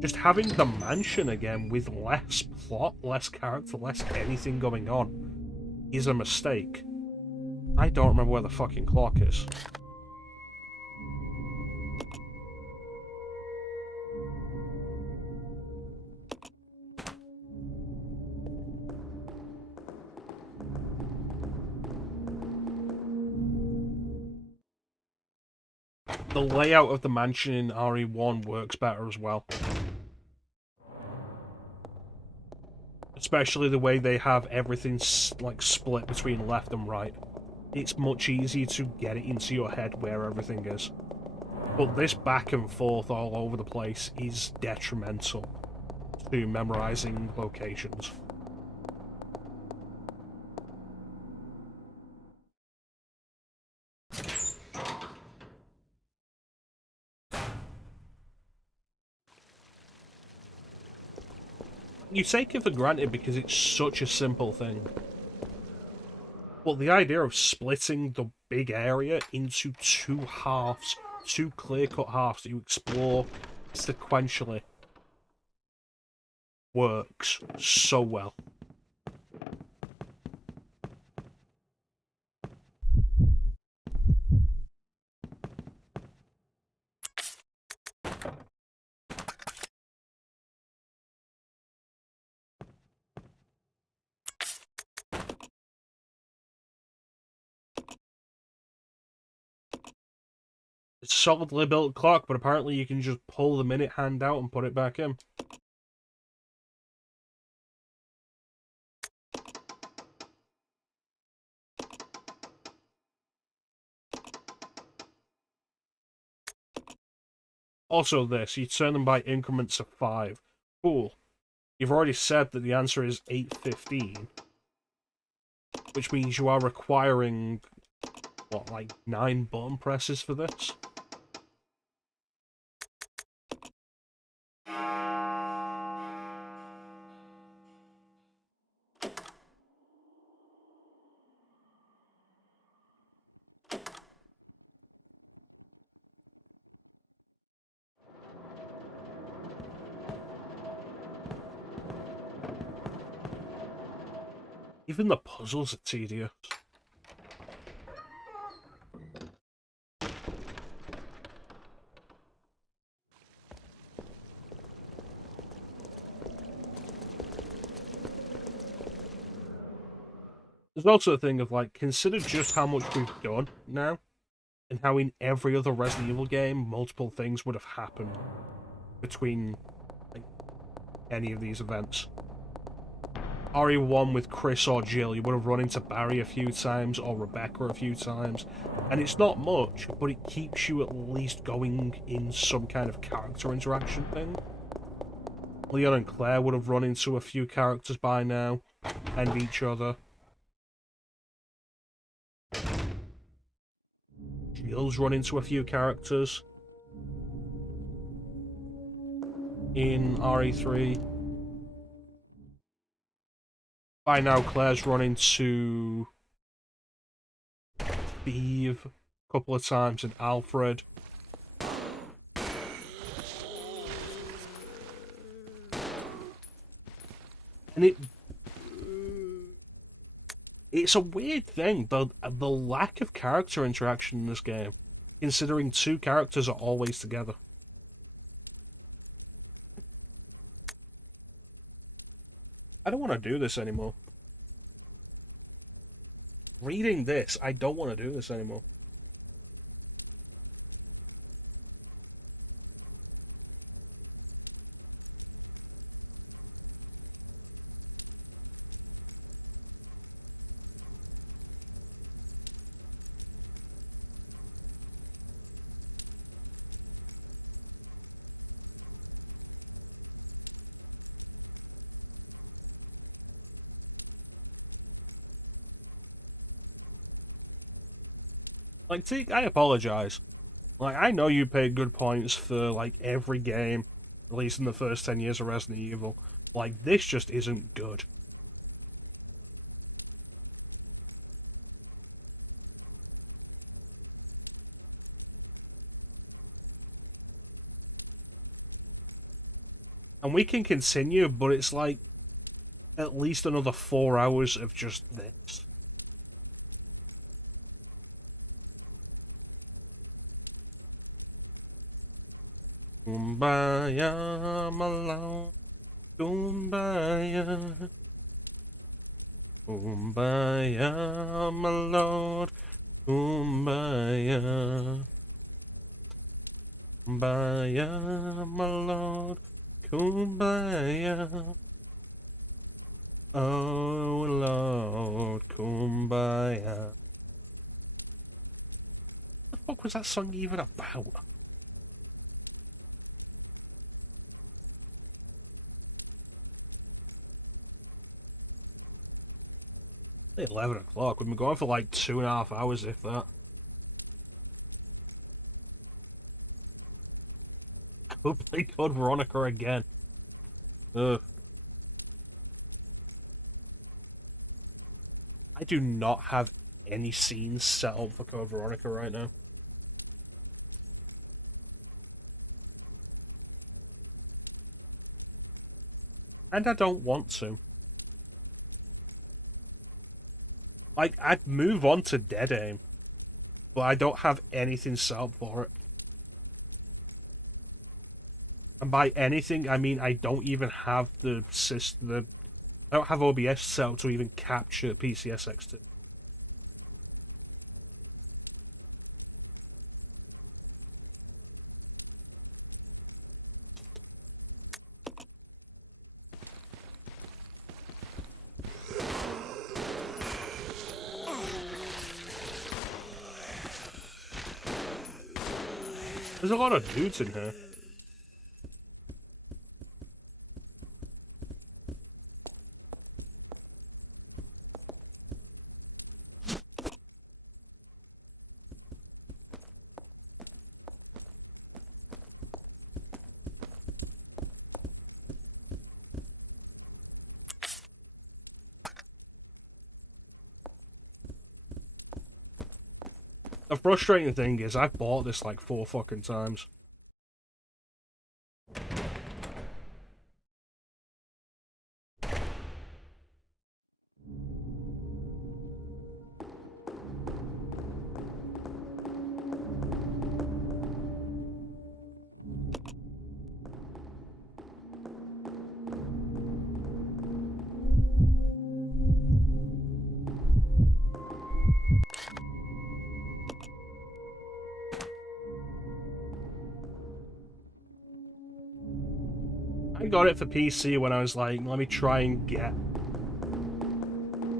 Just having the mansion again with less plot, less character, less anything going on is a mistake. I don't remember where the fucking clock is. The layout of the mansion in RE1 works better as well. Especially the way they have everything like split between left and right. It's much easier to get it into your head where everything is. But this back and forth all over the place is detrimental to memorizing locations. You take it for granted because it's such a simple thing. But the idea of splitting the big area into two halves, two clear-cut halves that you explore sequentially, works so well. It's a solidly built clock, but apparently you can just pull the minute hand out and put it back in. Also this, you turn them by increments of 5. Cool. You've already said that the answer is 8:15. Which means you are requiring, what, like 9 button presses for this? Even the puzzles are tedious. There's also a thing of, like, consider just how much we've done now, and how in every other Resident Evil game, multiple things would have happened between, like, any of these events. RE1 with Chris or Jill, you would have run into Barry a few times, or Rebecca a few times, and it's not much, but it keeps you at least going in some kind of character interaction thing. Leon and Claire would have run into a few characters by now, and each other. Jill's run into a few characters in RE3. By now, Claire's run into Steve a couple of times and Alfred. And it's a weird thing, the lack of character interaction in this game, considering two characters are always together. I don't want to do this anymore. Reading this, I don't want to do this anymore. Like, Teak, I apologize. Like, I know you paid good points for, like, every game, at least in the first 10 years of Resident Evil. Like, this just isn't good. And we can continue, but it's like, at least another 4 hours of just this. Kumbaya, my lord. Kumbaya. Kumbaya, my lord. Kumbaya. Kumbaya, my lord. Kumbaya. Oh, Lord, Kumbaya. What the fuck was that song even about? It's 11 o'clock. We've been going for like 2.5 hours, if that. Go play Code Veronica again. Ugh. I do not have any scenes set up for Code Veronica right now. And I don't want to. Like, I'd move on to Dead Aim, but I don't have anything set up for it. And by anything, I mean I don't even have the system. I don't have OBS set up to even capture PCSX2. There's a lot of dudes in here. The frustrating thing is I've bought this like 4 fucking times. I got it for PC when I was like, let me try and get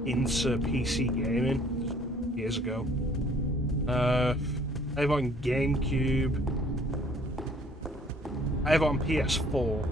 into PC gaming years ago. I have it on GameCube. I have it on PS4.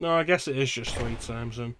No, I guess it is just 3 times then.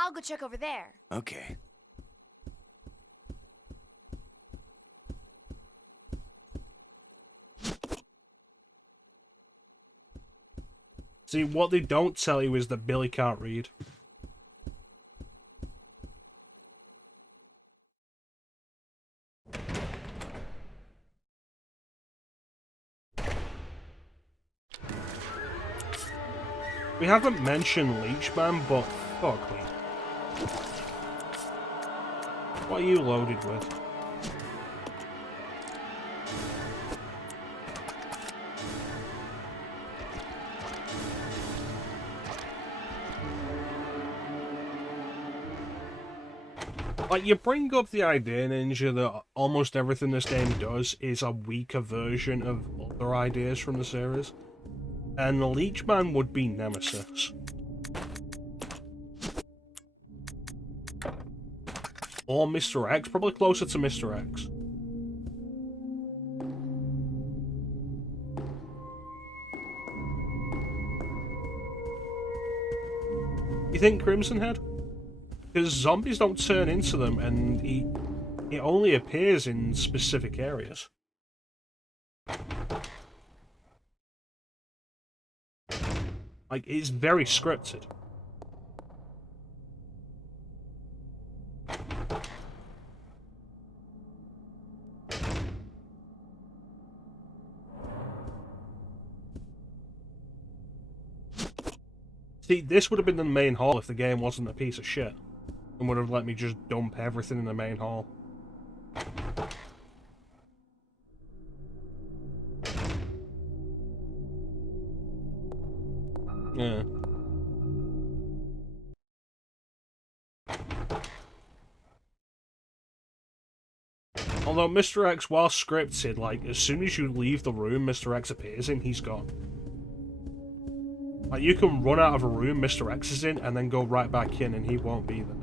I'll go check over there. Okay. See, what they don't tell you is that Billy can't read. We haven't mentioned Leechman, but fuck me. What are you loaded with? Like, you bring up the idea, Ninja, that almost everything this game does is a weaker version of other ideas from the series. And the Leechman would be Nemesis. Or Mr. X, probably closer to Mr. X. You think Crimson Head? Because zombies don't turn into them, and it only appears in specific areas. Like, it's very scripted. See, this would have been the main hall if the game wasn't a piece of shit. And would have let me just dump everything in the main hall. Yeah. Although Mr. X, while scripted, like, as soon as you leave the room Mr. X appears in, he's gone. Like, you can run out of a room Mr. X is in, and then go right back in, and he won't be there.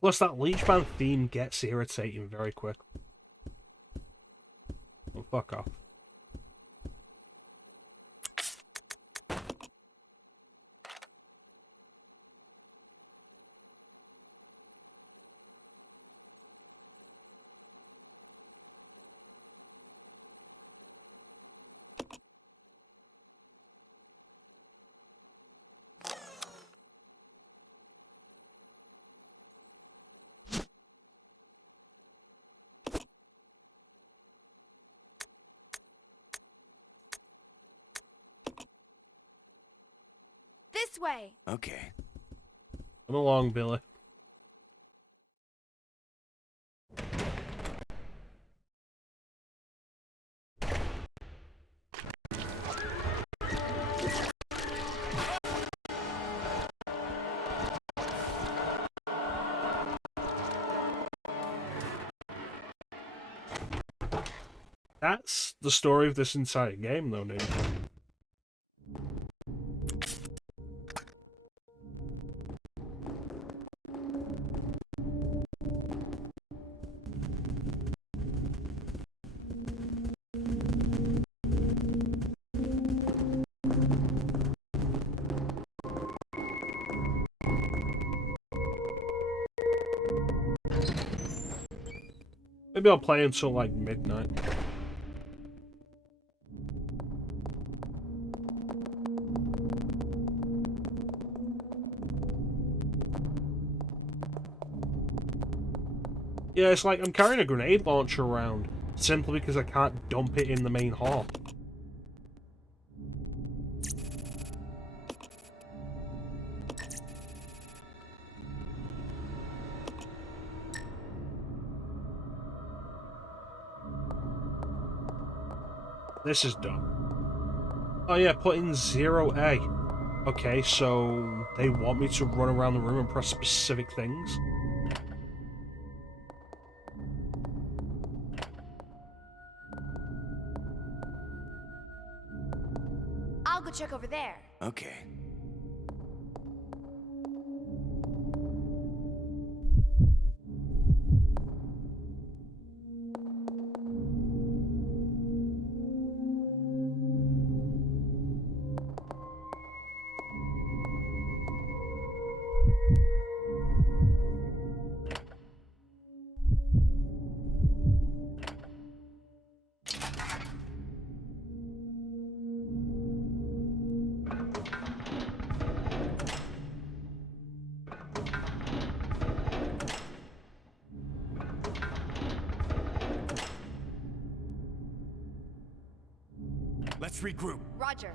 Plus, that Leechman theme gets irritating very quickly. Well, fuck off. This way! Okay. Come along, Billy. That's the story of this entire game, though, dude. Maybe I'll play until like midnight. Yeah, it's like I'm carrying a grenade launcher around simply because I can't dump it in the main hall. This is dumb. Oh yeah, put in 0A. Okay, so they want me to run around the room and press specific things? I'll go check over there. Okay. Let's regroup. Roger.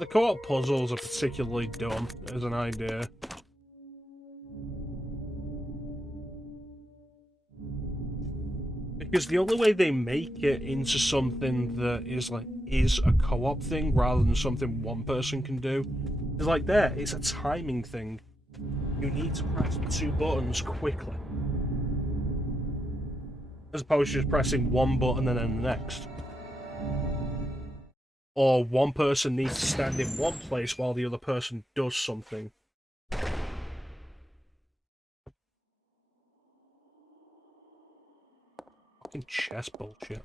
The co-op puzzles are particularly dumb as an idea. Because the only way they make it into something that is a co-op thing rather than something one person can do is like there, it's a timing thing. You need to press the 2 buttons quickly. As opposed to just pressing one button and then the next. Or one person needs to stand in one place while the other person does something. Fucking chess bullshit.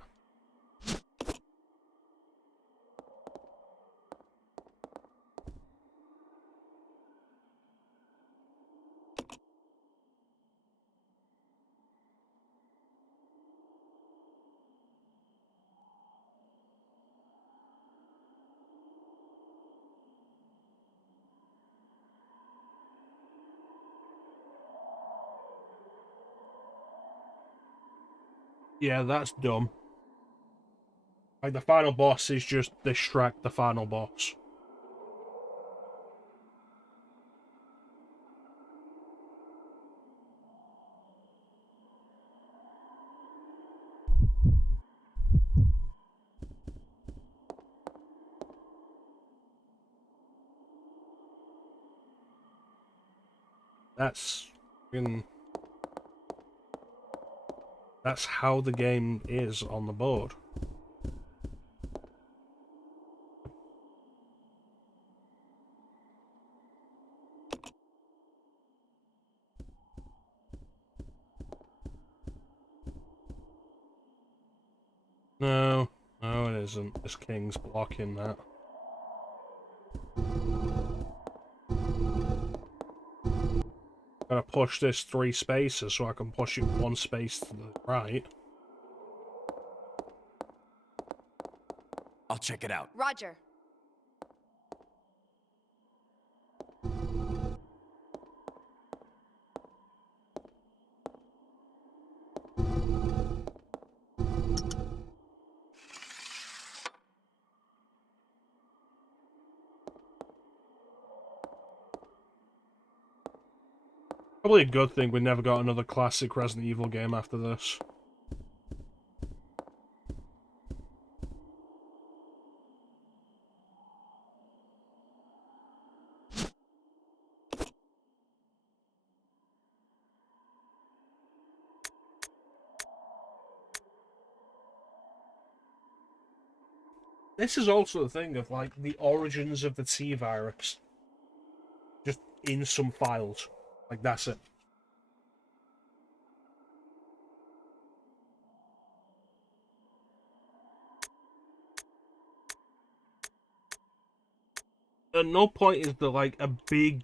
Yeah, that's dumb. Like, the final boss is just distract the final boss. That's how the game is on the board. No, no it isn't. This king's blocking that. Gotta push this 3 spaces so I can push it 1 space to the right. I'll check it out. Roger. Probably a good thing we never got another classic Resident Evil game after this. This is also the thing of, like, the origins of the T-Virus. Just in some files. Like, that's it. At no point is there, like, a big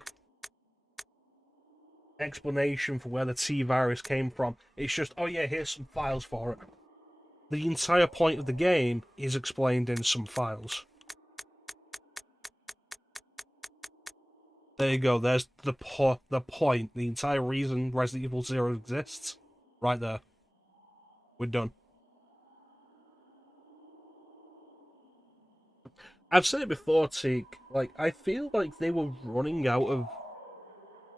explanation for where the T-Virus came from. It's just, oh yeah, here's some files for it. The entire point of the game is explained in some files. There you go, there's the point. The entire reason Resident Evil 0 exists. Right there. We're done. I've said it before, Teak, like, I feel like they were running out of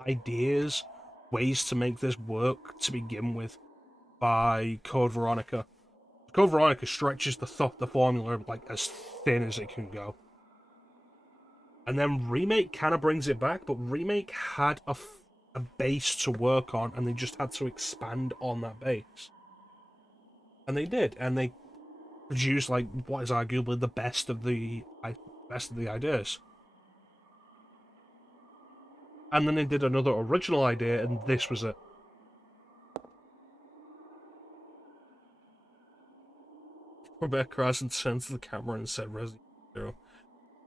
ideas, ways to make this work to begin with by Code Veronica. Code Veronica stretches the formula like as thin as it can go. And then Remake kind of brings it back, but Remake had a base to work on, and they just had to expand on that base. And they did, and they produced like what is arguably the best of the ideas. And then they did another original idea, and this was it. Rebecca Carson turned to the camera and said, Resident Evil 0.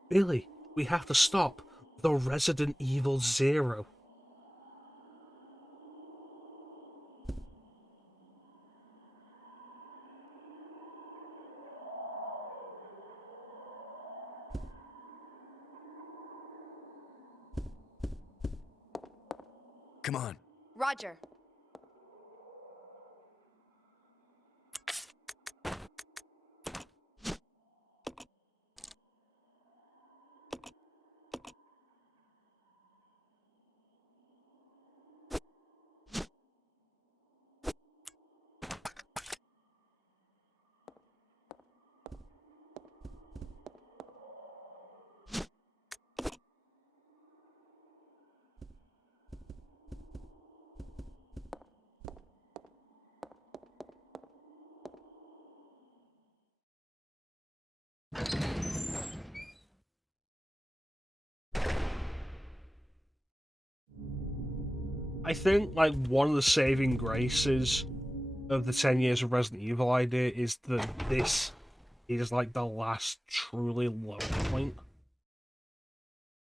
Billy, we have to stop the Resident Evil 0. Come on. Roger. I think like one of the saving graces of the 10 years of Resident Evil idea is that this is like the last truly low point.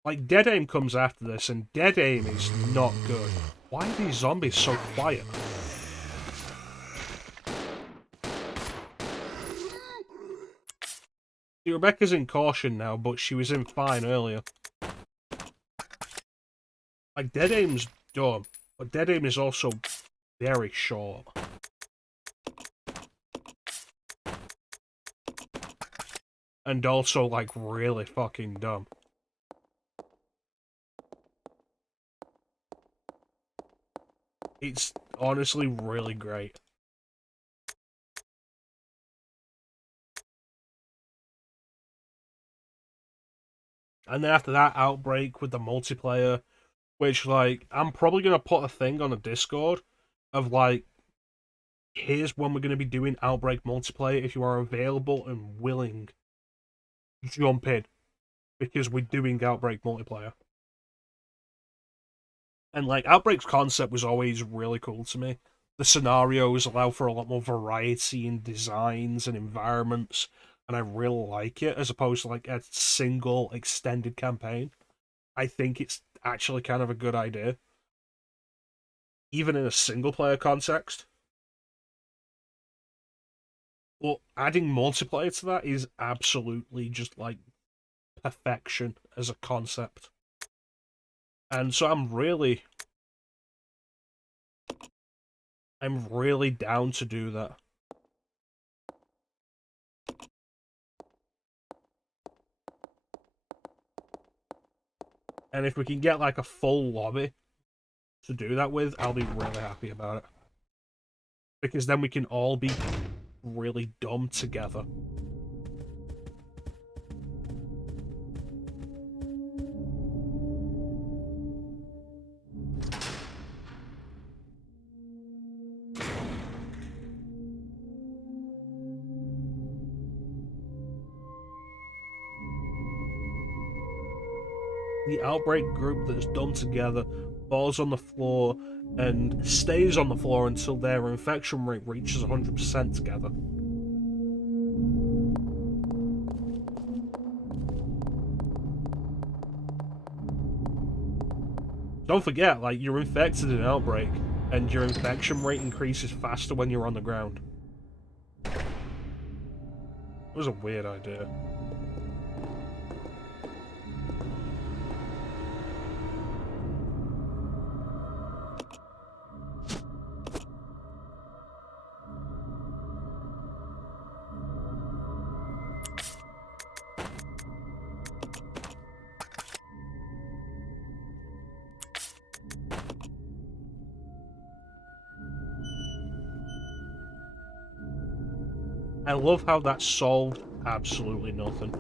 Like, Dead Aim comes after this, and Dead Aim is not good. Why are these zombies so quiet? See, Rebecca's in caution now, but she was in fine earlier. Like, Dead Aim's dumb, but Dead Aim is also very short. And also, like, really fucking dumb. It's honestly really great. And then after that, Outbreak with the multiplayer, which, like, I'm probably going to put a thing on the Discord of, like, here's when we're going to be doing Outbreak multiplayer. If you are available and willing, jump in, because we're doing Outbreak multiplayer. And, like, Outbreak's concept was always really cool to me. The scenarios allow for a lot more variety in designs and environments, and I really like it, as opposed to, like, a single extended campaign. I think it's actually kind of a good idea. Even in a single-player context. But adding multiplayer to that is absolutely just like perfection as a concept. And so I'm really down to do that. And if we can get like a full lobby to do that with, I'll be really happy about it. Because then we can all be really dumb together. The outbreak group that's done together falls on the floor and stays on the floor until their infection rate reaches 100% together. Don't forget, like, you're infected in an outbreak, and your infection rate increases faster when you're on the ground. It was a weird idea. I love how that solved absolutely nothing.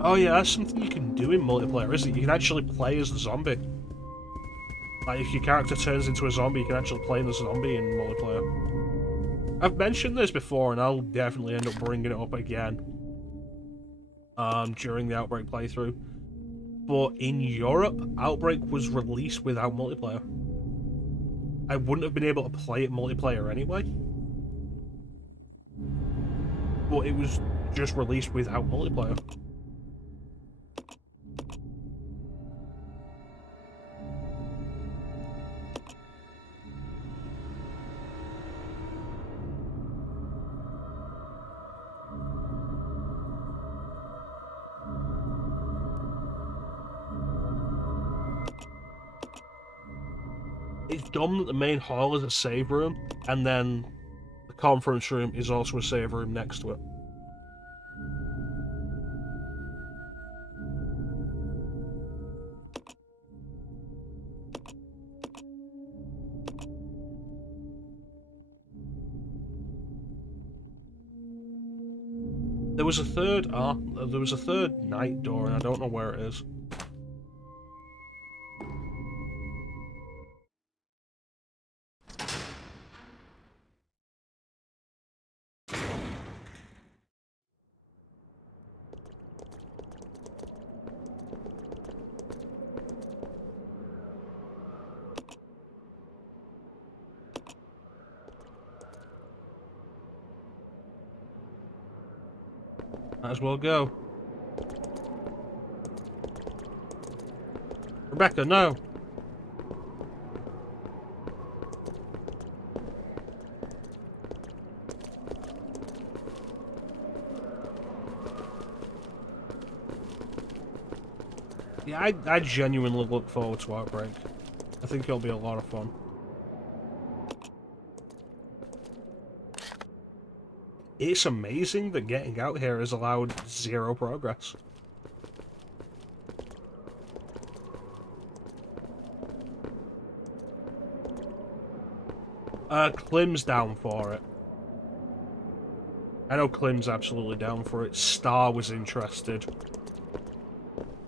Oh yeah, that's something you can do in multiplayer, isn't it? You can actually play as the zombie. Like, if your character turns into a zombie, you can actually play as a zombie in multiplayer. I've mentioned this before, and I'll definitely end up bringing it up again during the Outbreak playthrough. But in Europe, Outbreak was released without multiplayer. I wouldn't have been able to play it multiplayer anyway. But it was just released without multiplayer. It's dumb that the main hall is a save room, and then the conference room is also a save room next to it. There was a third night door, and I don't know where it is. Might as well go. Rebecca, no! Yeah, I genuinely look forward to Outbreak. I think it'll be a lot of fun. It's amazing that getting out here has allowed zero progress. Klim's down for it. I know Klim's absolutely down for it. Star was interested.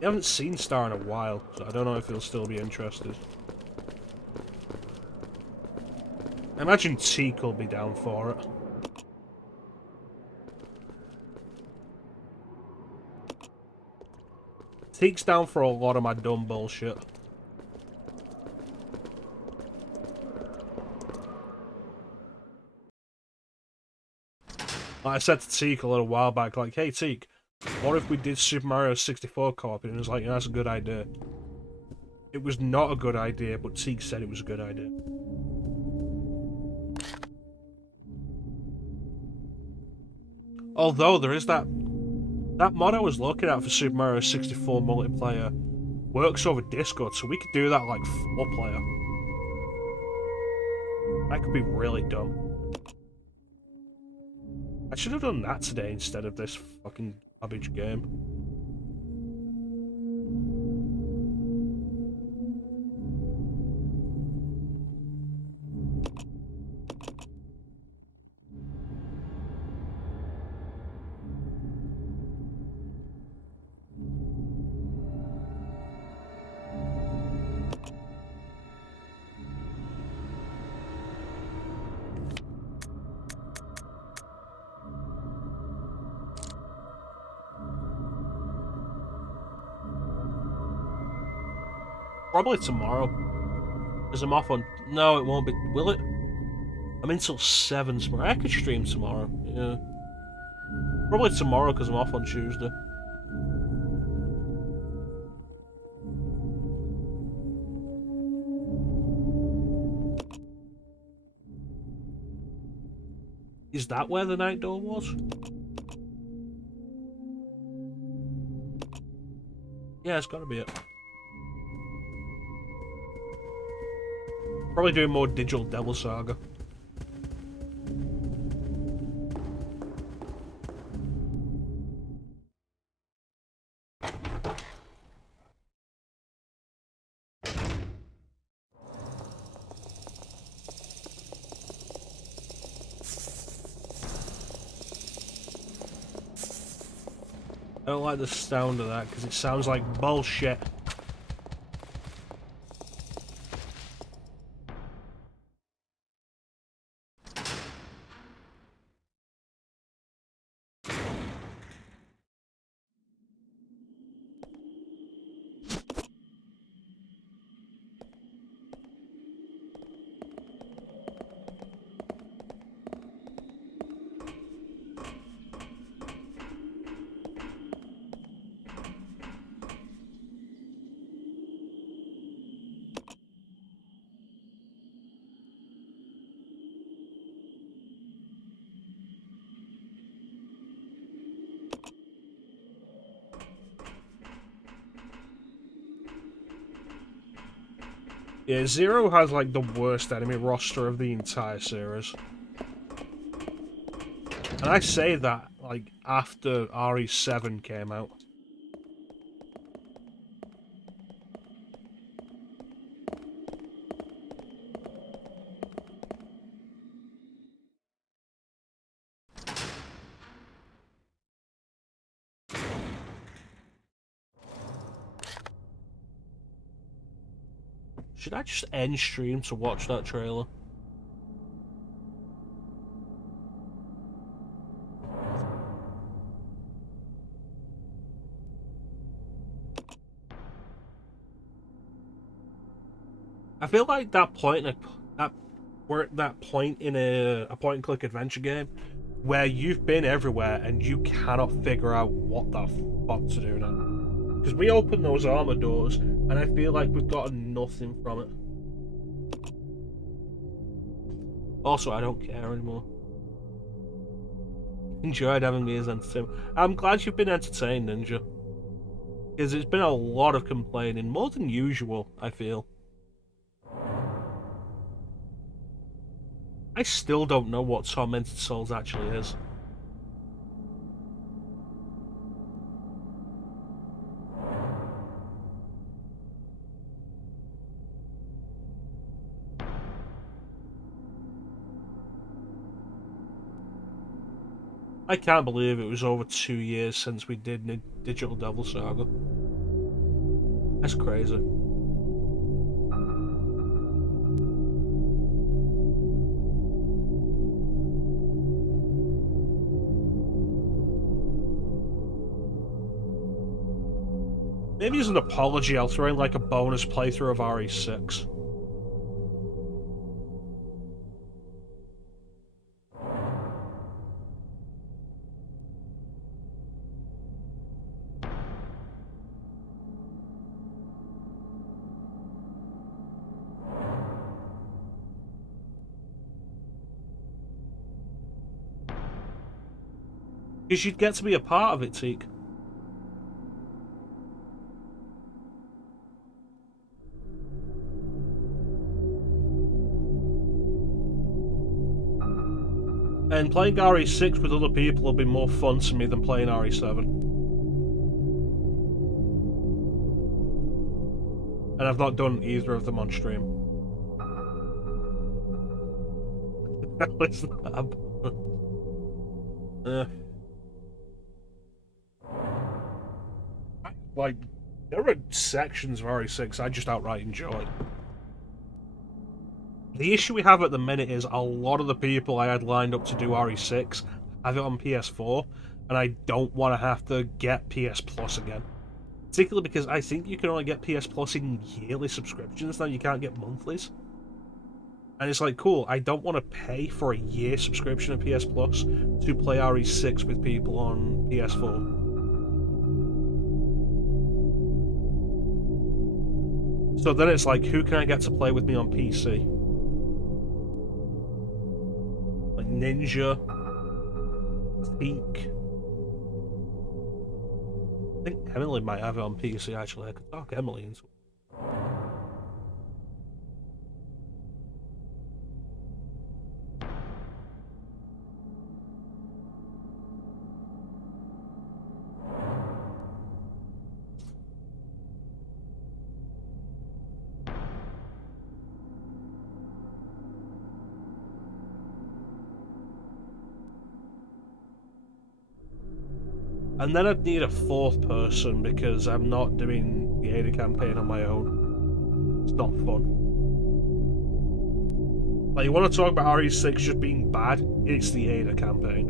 I haven't seen Star in a while, so I don't know if he'll still be interested. I imagine Teak will be down for it. Teak's down for a lot of my dumb bullshit. Like I said to Teak a little while back, like, hey Teak, what if we did Super Mario 64 co-op? And he was like, yeah, that's a good idea. It was not a good idea, but Teague said it was a good idea. Although there is that mod I was looking at for Super Mario 64 multiplayer works over Discord, so we could do that like 4-player. That could be really dumb. I should have done that today instead of this fucking garbage game. Probably tomorrow. Because I'm off on... No, it won't be... Will it? I'm in till 7 tomorrow. I could stream tomorrow. Yeah. Probably tomorrow because I'm off on Tuesday. Is that where the night door was? Yeah, it's gotta be it. Probably doing more Digital Devil Saga. I don't like the sound of that because it sounds like bullshit. Yeah, Zero has like the worst enemy roster of the entire series. And I say that like after RE7 came out. Should I just end stream to watch that trailer? I feel like that point in we're at that point in a point and click adventure game where you've been everywhere and you cannot figure out what the fuck to do now. Because we opened those armor doors and I feel like we've gotten nothing from it. Also, I don't care anymore. Enjoyed having me as entertainment. I'm glad you've been entertained, Ninja. Because it's been a lot of complaining, more than usual, I feel. I still don't know what Tormented Souls actually is. I can't believe it was over 2 years since we did Digital Devil Saga. That's crazy. Maybe as an apology, I'll throw in like a bonus playthrough of RE6. Because you'd get to be a part of it, Teak. And playing RE6 with other people will be more fun to me than playing RE7. And I've not done either of them on stream. Like, there are sections of RE6 I just outright enjoyed. The issue we have at the minute is a lot of the people I had lined up to do RE6 have it on PS4, and I don't want to have to get PS Plus again. Particularly because I think you can only get PS Plus in yearly subscriptions now, you can't get monthlies. And it's like, cool, I don't want to pay for a year subscription of PS Plus to play RE6 with people on PS4. So then it's like, who can I get to play with me on PC? Like Ninja, Teak. I think Emily might have it on PC actually. I could talk Emily into it. And then I'd need a fourth person because I'm not doing the Ada campaign on my own. It's not fun. Like, you want to talk about RE6 just being bad? It's the Ada campaign.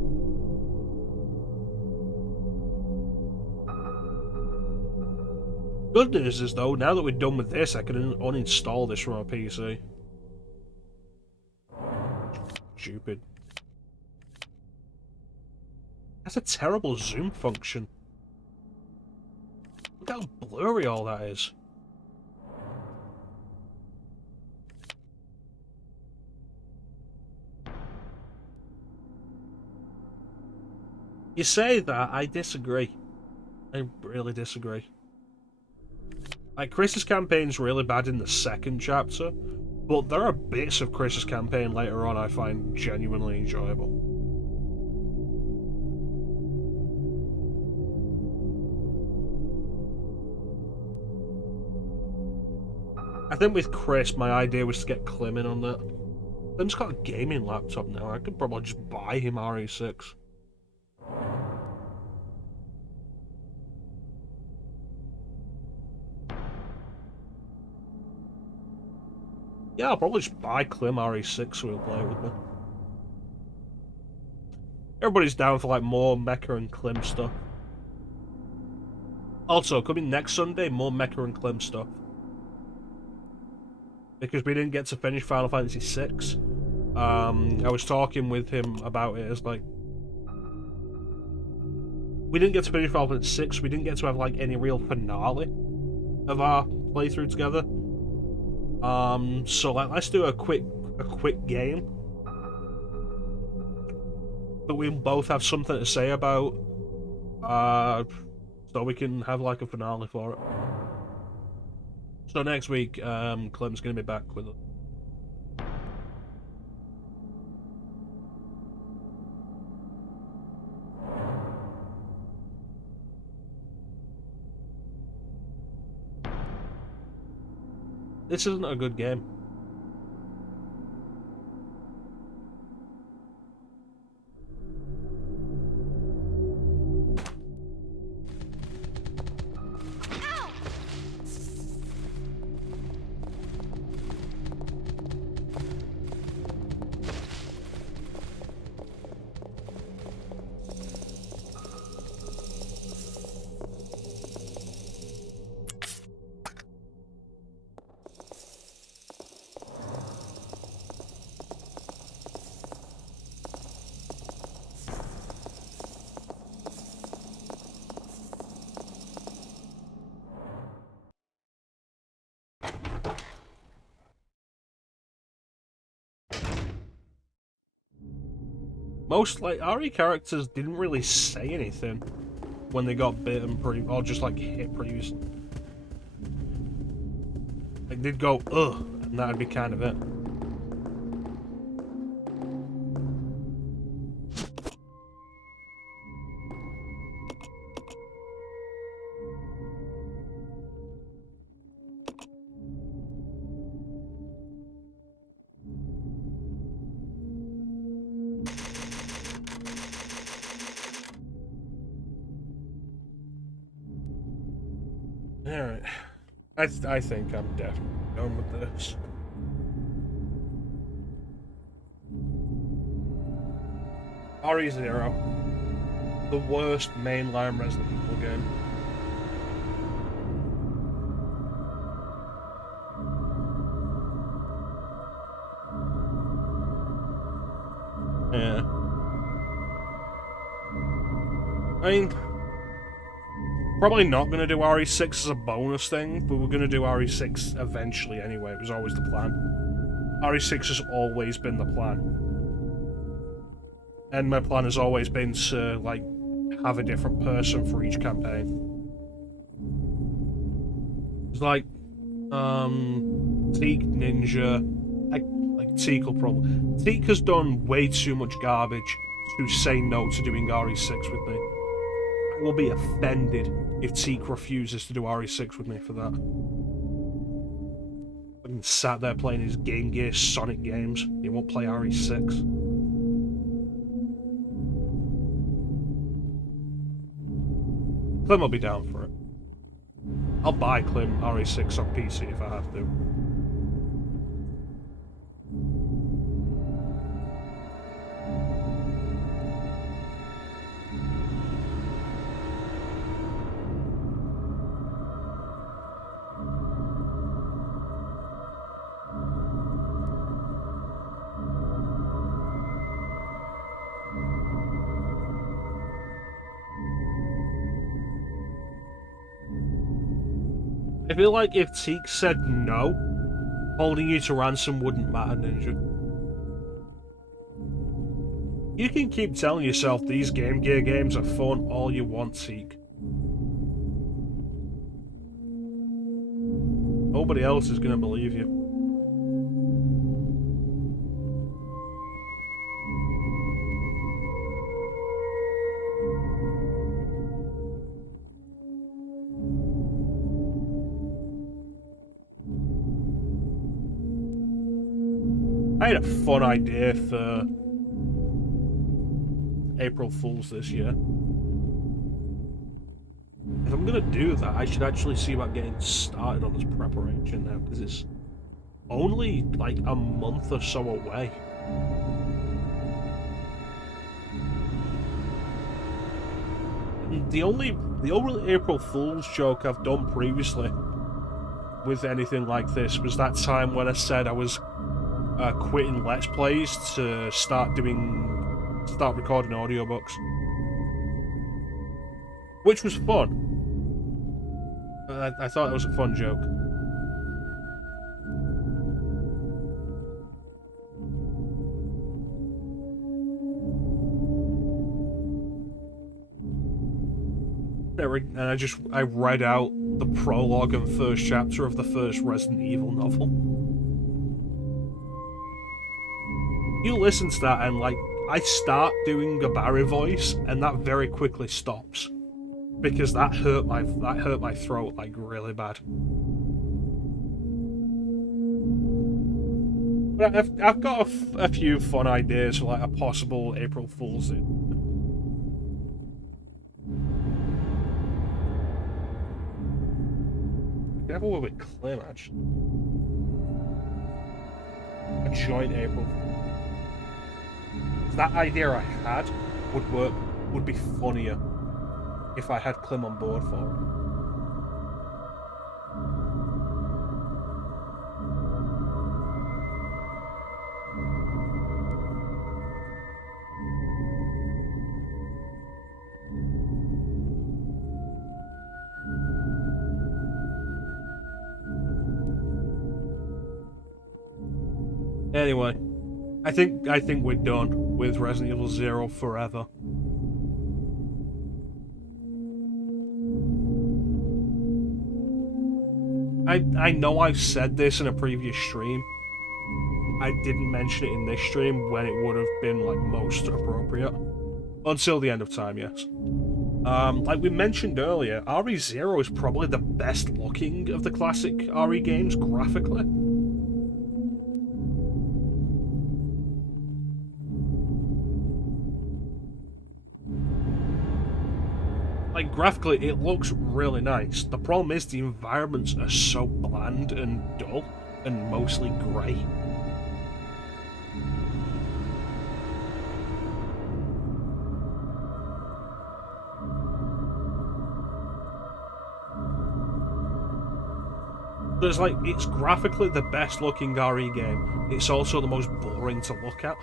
Good news is, though, now that we're done with this, I can uninstall this from our PC. Stupid. That's a terrible zoom function. Look how blurry all that is. You say that, I disagree. I really disagree. Like, Chris's campaign's really bad in the second chapter, but there are bits of Chris's campaign later on I find genuinely enjoyable. I think with Chris, my idea was to get Clem in on that. Clem's got a gaming laptop now, I could probably just buy him RE6. Yeah, I'll probably just buy Clem RE6 so he'll play it with me. Everybody's down for like more Mecha and Clem stuff. Also, coming next Sunday, more Mecha and Clem stuff. Because we didn't get to finish Final Fantasy VI. I was talking with him about it as like... We didn't get to finish Final Fantasy VI, we didn't get to have like any real finale of our playthrough together. So like, let's do a quick game. But we both have something to say about, so we can have like a finale for it. So next week, Clem's gonna be back with us. This isn't a good game. Most like RE characters didn't really say anything when they got bitten or just like hit previously. Like they'd go ugh, and that'd be kind of it. Alright. I think I'm definitely done with this. RE0. The worst mainline Resident Evil game. Yeah. I mean, probably not going to do RE6 as a bonus thing, but we're going to do RE6 eventually anyway. It was always the plan. RE6 has always been the plan. And my plan has always been to, like, have a different person for each campaign. It's like, Teak, Ninja, like Teak will probably... Teak has done way too much garbage to say no to doing RE6 with me. I will be offended if Teak refuses to do RE6 with me for that. And sat there playing his Game Gear Sonic games. He won't play RE6. Clem will be down for it. I'll buy Clem RE6 on PC if I have to. I feel like if Teak said no, holding you to ransom wouldn't matter, Ninja. You can keep telling yourself these Game Gear games are fun all you want, Teak. Nobody else is gonna believe you. I had a fun idea for April Fools this year. If I'm gonna do that, I should actually see about getting started on this preparation now, because it's only like a month or so away. And the only April Fool's joke I've done previously with anything like this was that time when I said I was quitting Let's Plays to start recording audiobooks, which was fun. I thought it was a fun joke. And I read out the prologue and first chapter of the first Resident Evil novel. You listen to that and like I start doing a Barry voice and that very quickly stops because that hurt my throat like really bad. But I've got a few fun ideas for like a possible April Fool's Day. Careful with Clem, actually. A joint April. That idea I had would be funnier if I had Clem on board for it. Anyway, I think we're done with Resident Evil 0 forever. I know I've said this in a previous stream. I didn't mention it in this stream when it would have been like most appropriate. Until the end of time, yes. Like we mentioned earlier, RE0 is probably the best looking of the classic RE games graphically. Like, graphically, it looks really nice. The problem is the environments are so bland and dull and mostly grey. So it's like, it's graphically the best looking RE game. It's also the most boring to look at.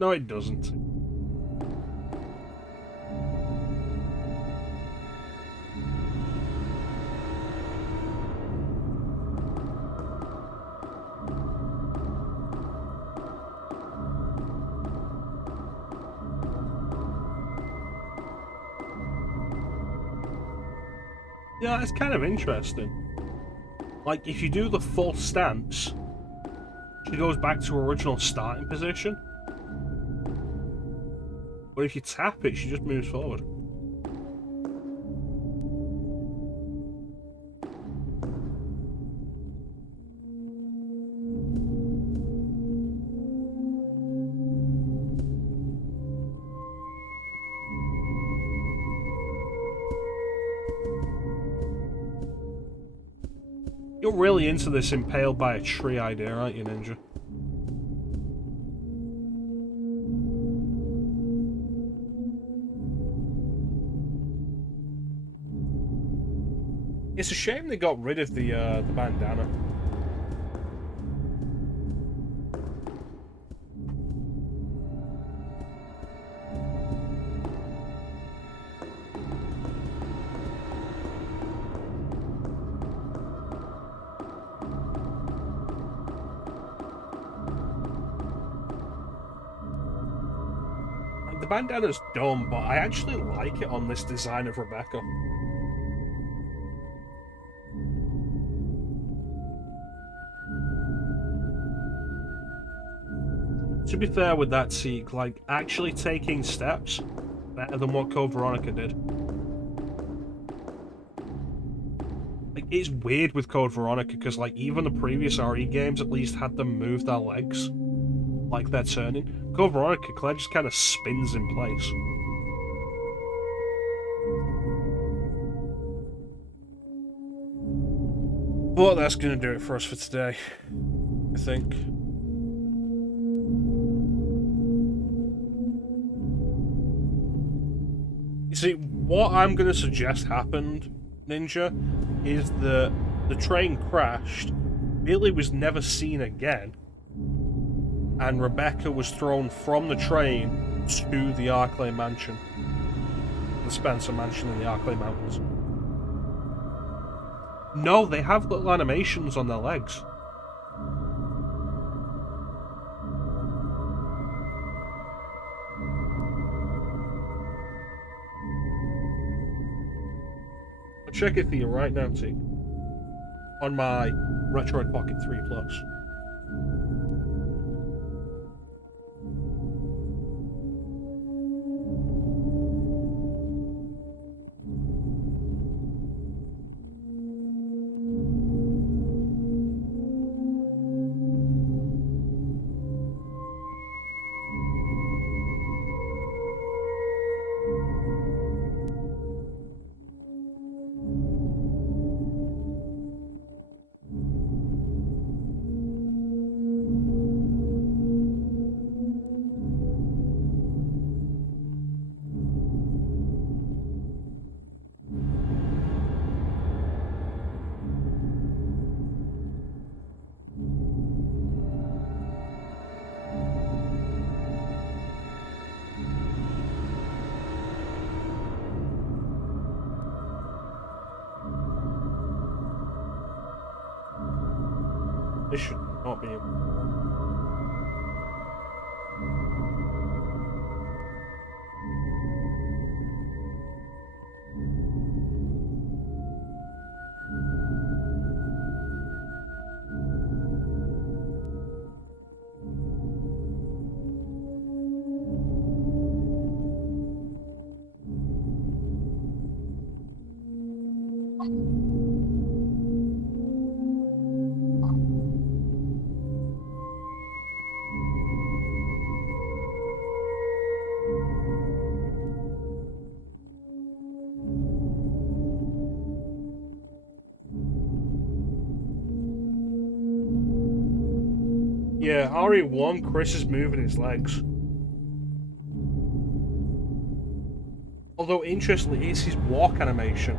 No, it doesn't. Yeah, it's kind of interesting. Like, if you do the full stance, she goes back to her original starting position. But if you tap it, she just moves forward. You're really into this impaled by a tree idea, aren't you, Ninja? It's a shame they got rid of the bandana. The bandana's dumb, but I actually like it on this design of Rebecca. To be fair with that Seek, like, actually taking steps better than what Code Veronica did. Like, it's weird with Code Veronica, because, like, even the previous RE games at least had them move their legs. Like they're turning. Code Veronica, Claire just kind of spins in place. But that's going to do it for us for today, I think. You see, what I'm going to suggest happened, Ninja, is that the train crashed, Billy was never seen again, and Rebecca was thrown from the train to the Arclay Mansion. The Spencer Mansion in the Arclay Mountains. No, they have little animations on their legs. I'll check it for you right now, T. On my Retroid Pocket 3 Plus. This should not be. Yeah, RE1, Chris is moving his legs. Although, interestingly, it's his walk animation.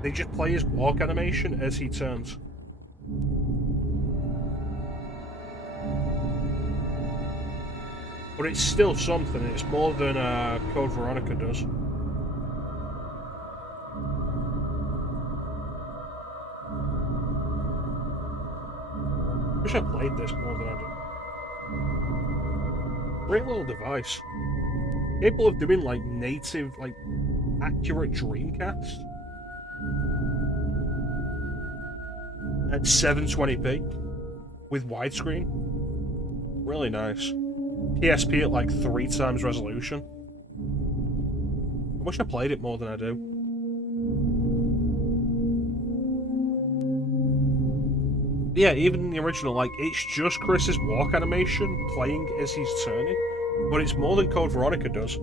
They just play his walk animation as he turns. But it's still something. It's more than Code Veronica does. Wish I played this more than I do. Great little device. Capable of doing like native, like accurate Dreamcast at 720p with widescreen. Really nice. PSP at like 3 times resolution. I wish I played it more than I do. Yeah, even in the original, like, it's just Chris's walk animation playing as he's turning, but it's more than Code Veronica does.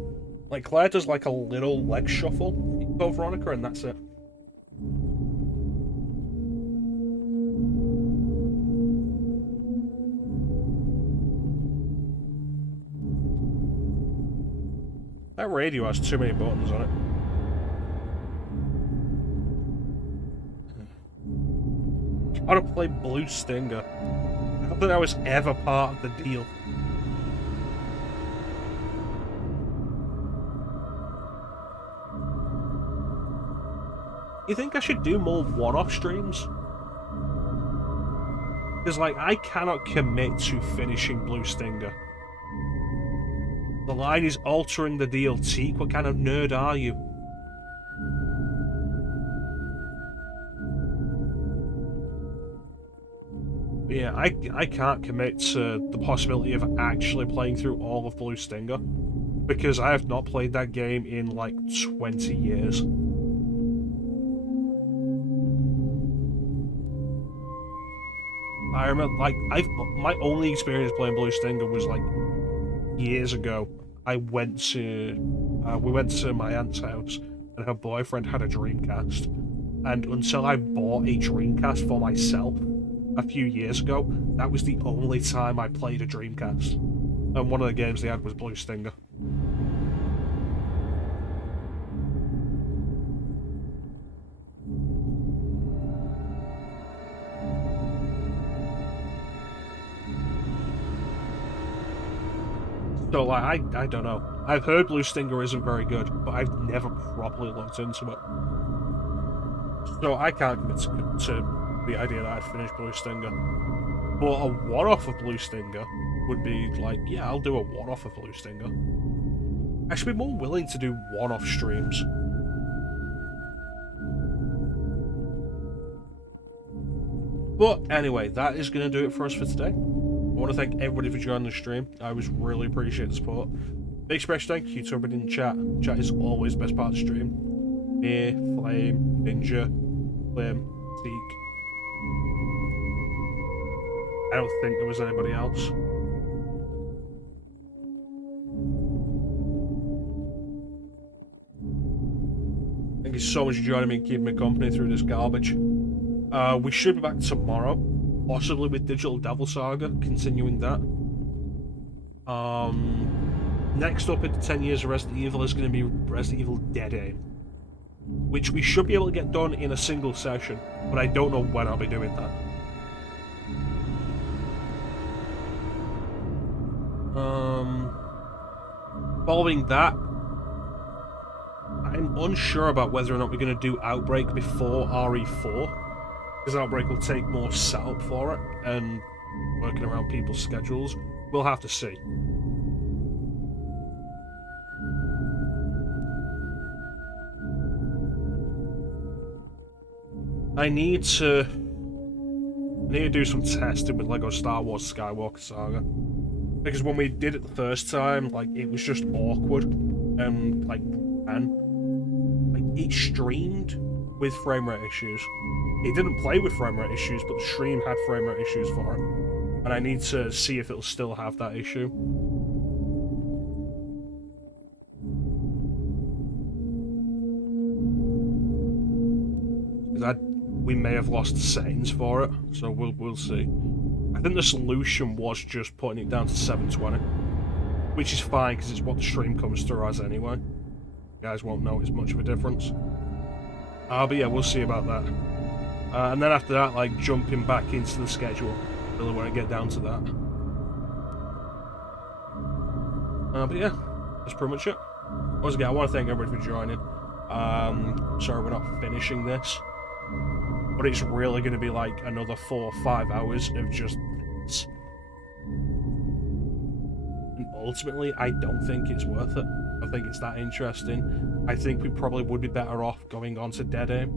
Like, Claire does like a little leg shuffle in Code Veronica, and that's it. That radio has too many buttons on it. How to play Blue Stinger. I don't think that was ever part of the deal. You think I should do more one-off streams? Because, like, I cannot commit to finishing Blue Stinger. The line is altering the deal. Teak, what kind of nerd are you? But yeah, I can't commit to the possibility of actually playing through all of Blue Stinger, because I have not played that game in like 20 years. I remember, like, my only experience playing Blue Stinger was like years ago. We went to my aunt's house, and her boyfriend had a Dreamcast, and until I bought a Dreamcast for myself a few years ago, that was the only time I played a Dreamcast, and one of the games they had was Blue Stinger. So, like, I don't know. I've heard Blue Stinger isn't very good, but I've never properly looked into it. So I can't commit to the idea that I'd finish Blue Stinger. But a one-off of Blue Stinger would be like, yeah, I'll do a one-off of Blue Stinger. I should be more willing to do one-off streams. But anyway, that is going to do it for us for today. I want to thank everybody for joining the stream. I always really appreciate the support. Big special thank you to everybody in chat. Chat is always the best part of the stream. Me, Flame, Ninja, Flame, Teak. I don't think there was anybody else. Thank you so much for joining me and keeping me company through this garbage. We should be back tomorrow, possibly with Digital Devil Saga, continuing that. Next up in the 10 years of Resident Evil is going to be Resident Evil Dead Aim, which we should be able to get done in a single session, but I don't know when I'll be doing that. Following that, I'm unsure about whether or not we're going to do Outbreak before RE4, because Outbreak will take more setup for it, and working around people's schedules. We'll have to see. I need to do some testing with Lego Star Wars Skywalker Saga. Because when we did it the first time, like, it was just awkward. Like, it streamed with frame rate issues. It didn't play with frame rate issues, but the stream had frame rate issues for it. And I need to see if it'll still have that issue. Because we may have lost settings for it, so we'll see. I think the solution was just putting it down to 720, which is fine because it's what the stream comes through as anyway. You guys won't notice much of a difference. But yeah, we'll see about that. And then after that, like, jumping back into the schedule, really want to get down to that. But yeah, that's pretty much it. Once again, I want to thank everybody for joining. Sorry we're not finishing this, but it's really going to be like another 4 or 5 hours of just this. And ultimately, I don't think it's worth it. I think it's that interesting. I think we probably would be better off going on to Dead Aim.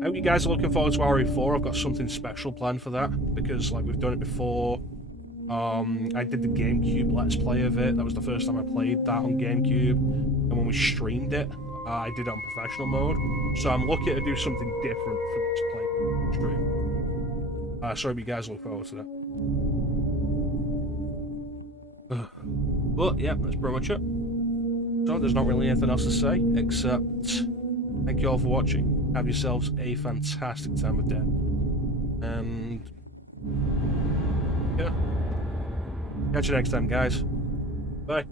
I hope you guys are looking forward to RE4. I've got something special planned for that, because like we've done it before. I did the GameCube Let's Play of it. That was the first time I played that on GameCube. And when we streamed it, I did it on professional mode. So I'm looking to do something different for this play stream. So I hope you guys look forward to that. But yeah, that's pretty much it. So there's not really anything else to say, except thank you all for watching. Have yourselves a fantastic time of day. And yeah. Catch you next time, guys. Bye.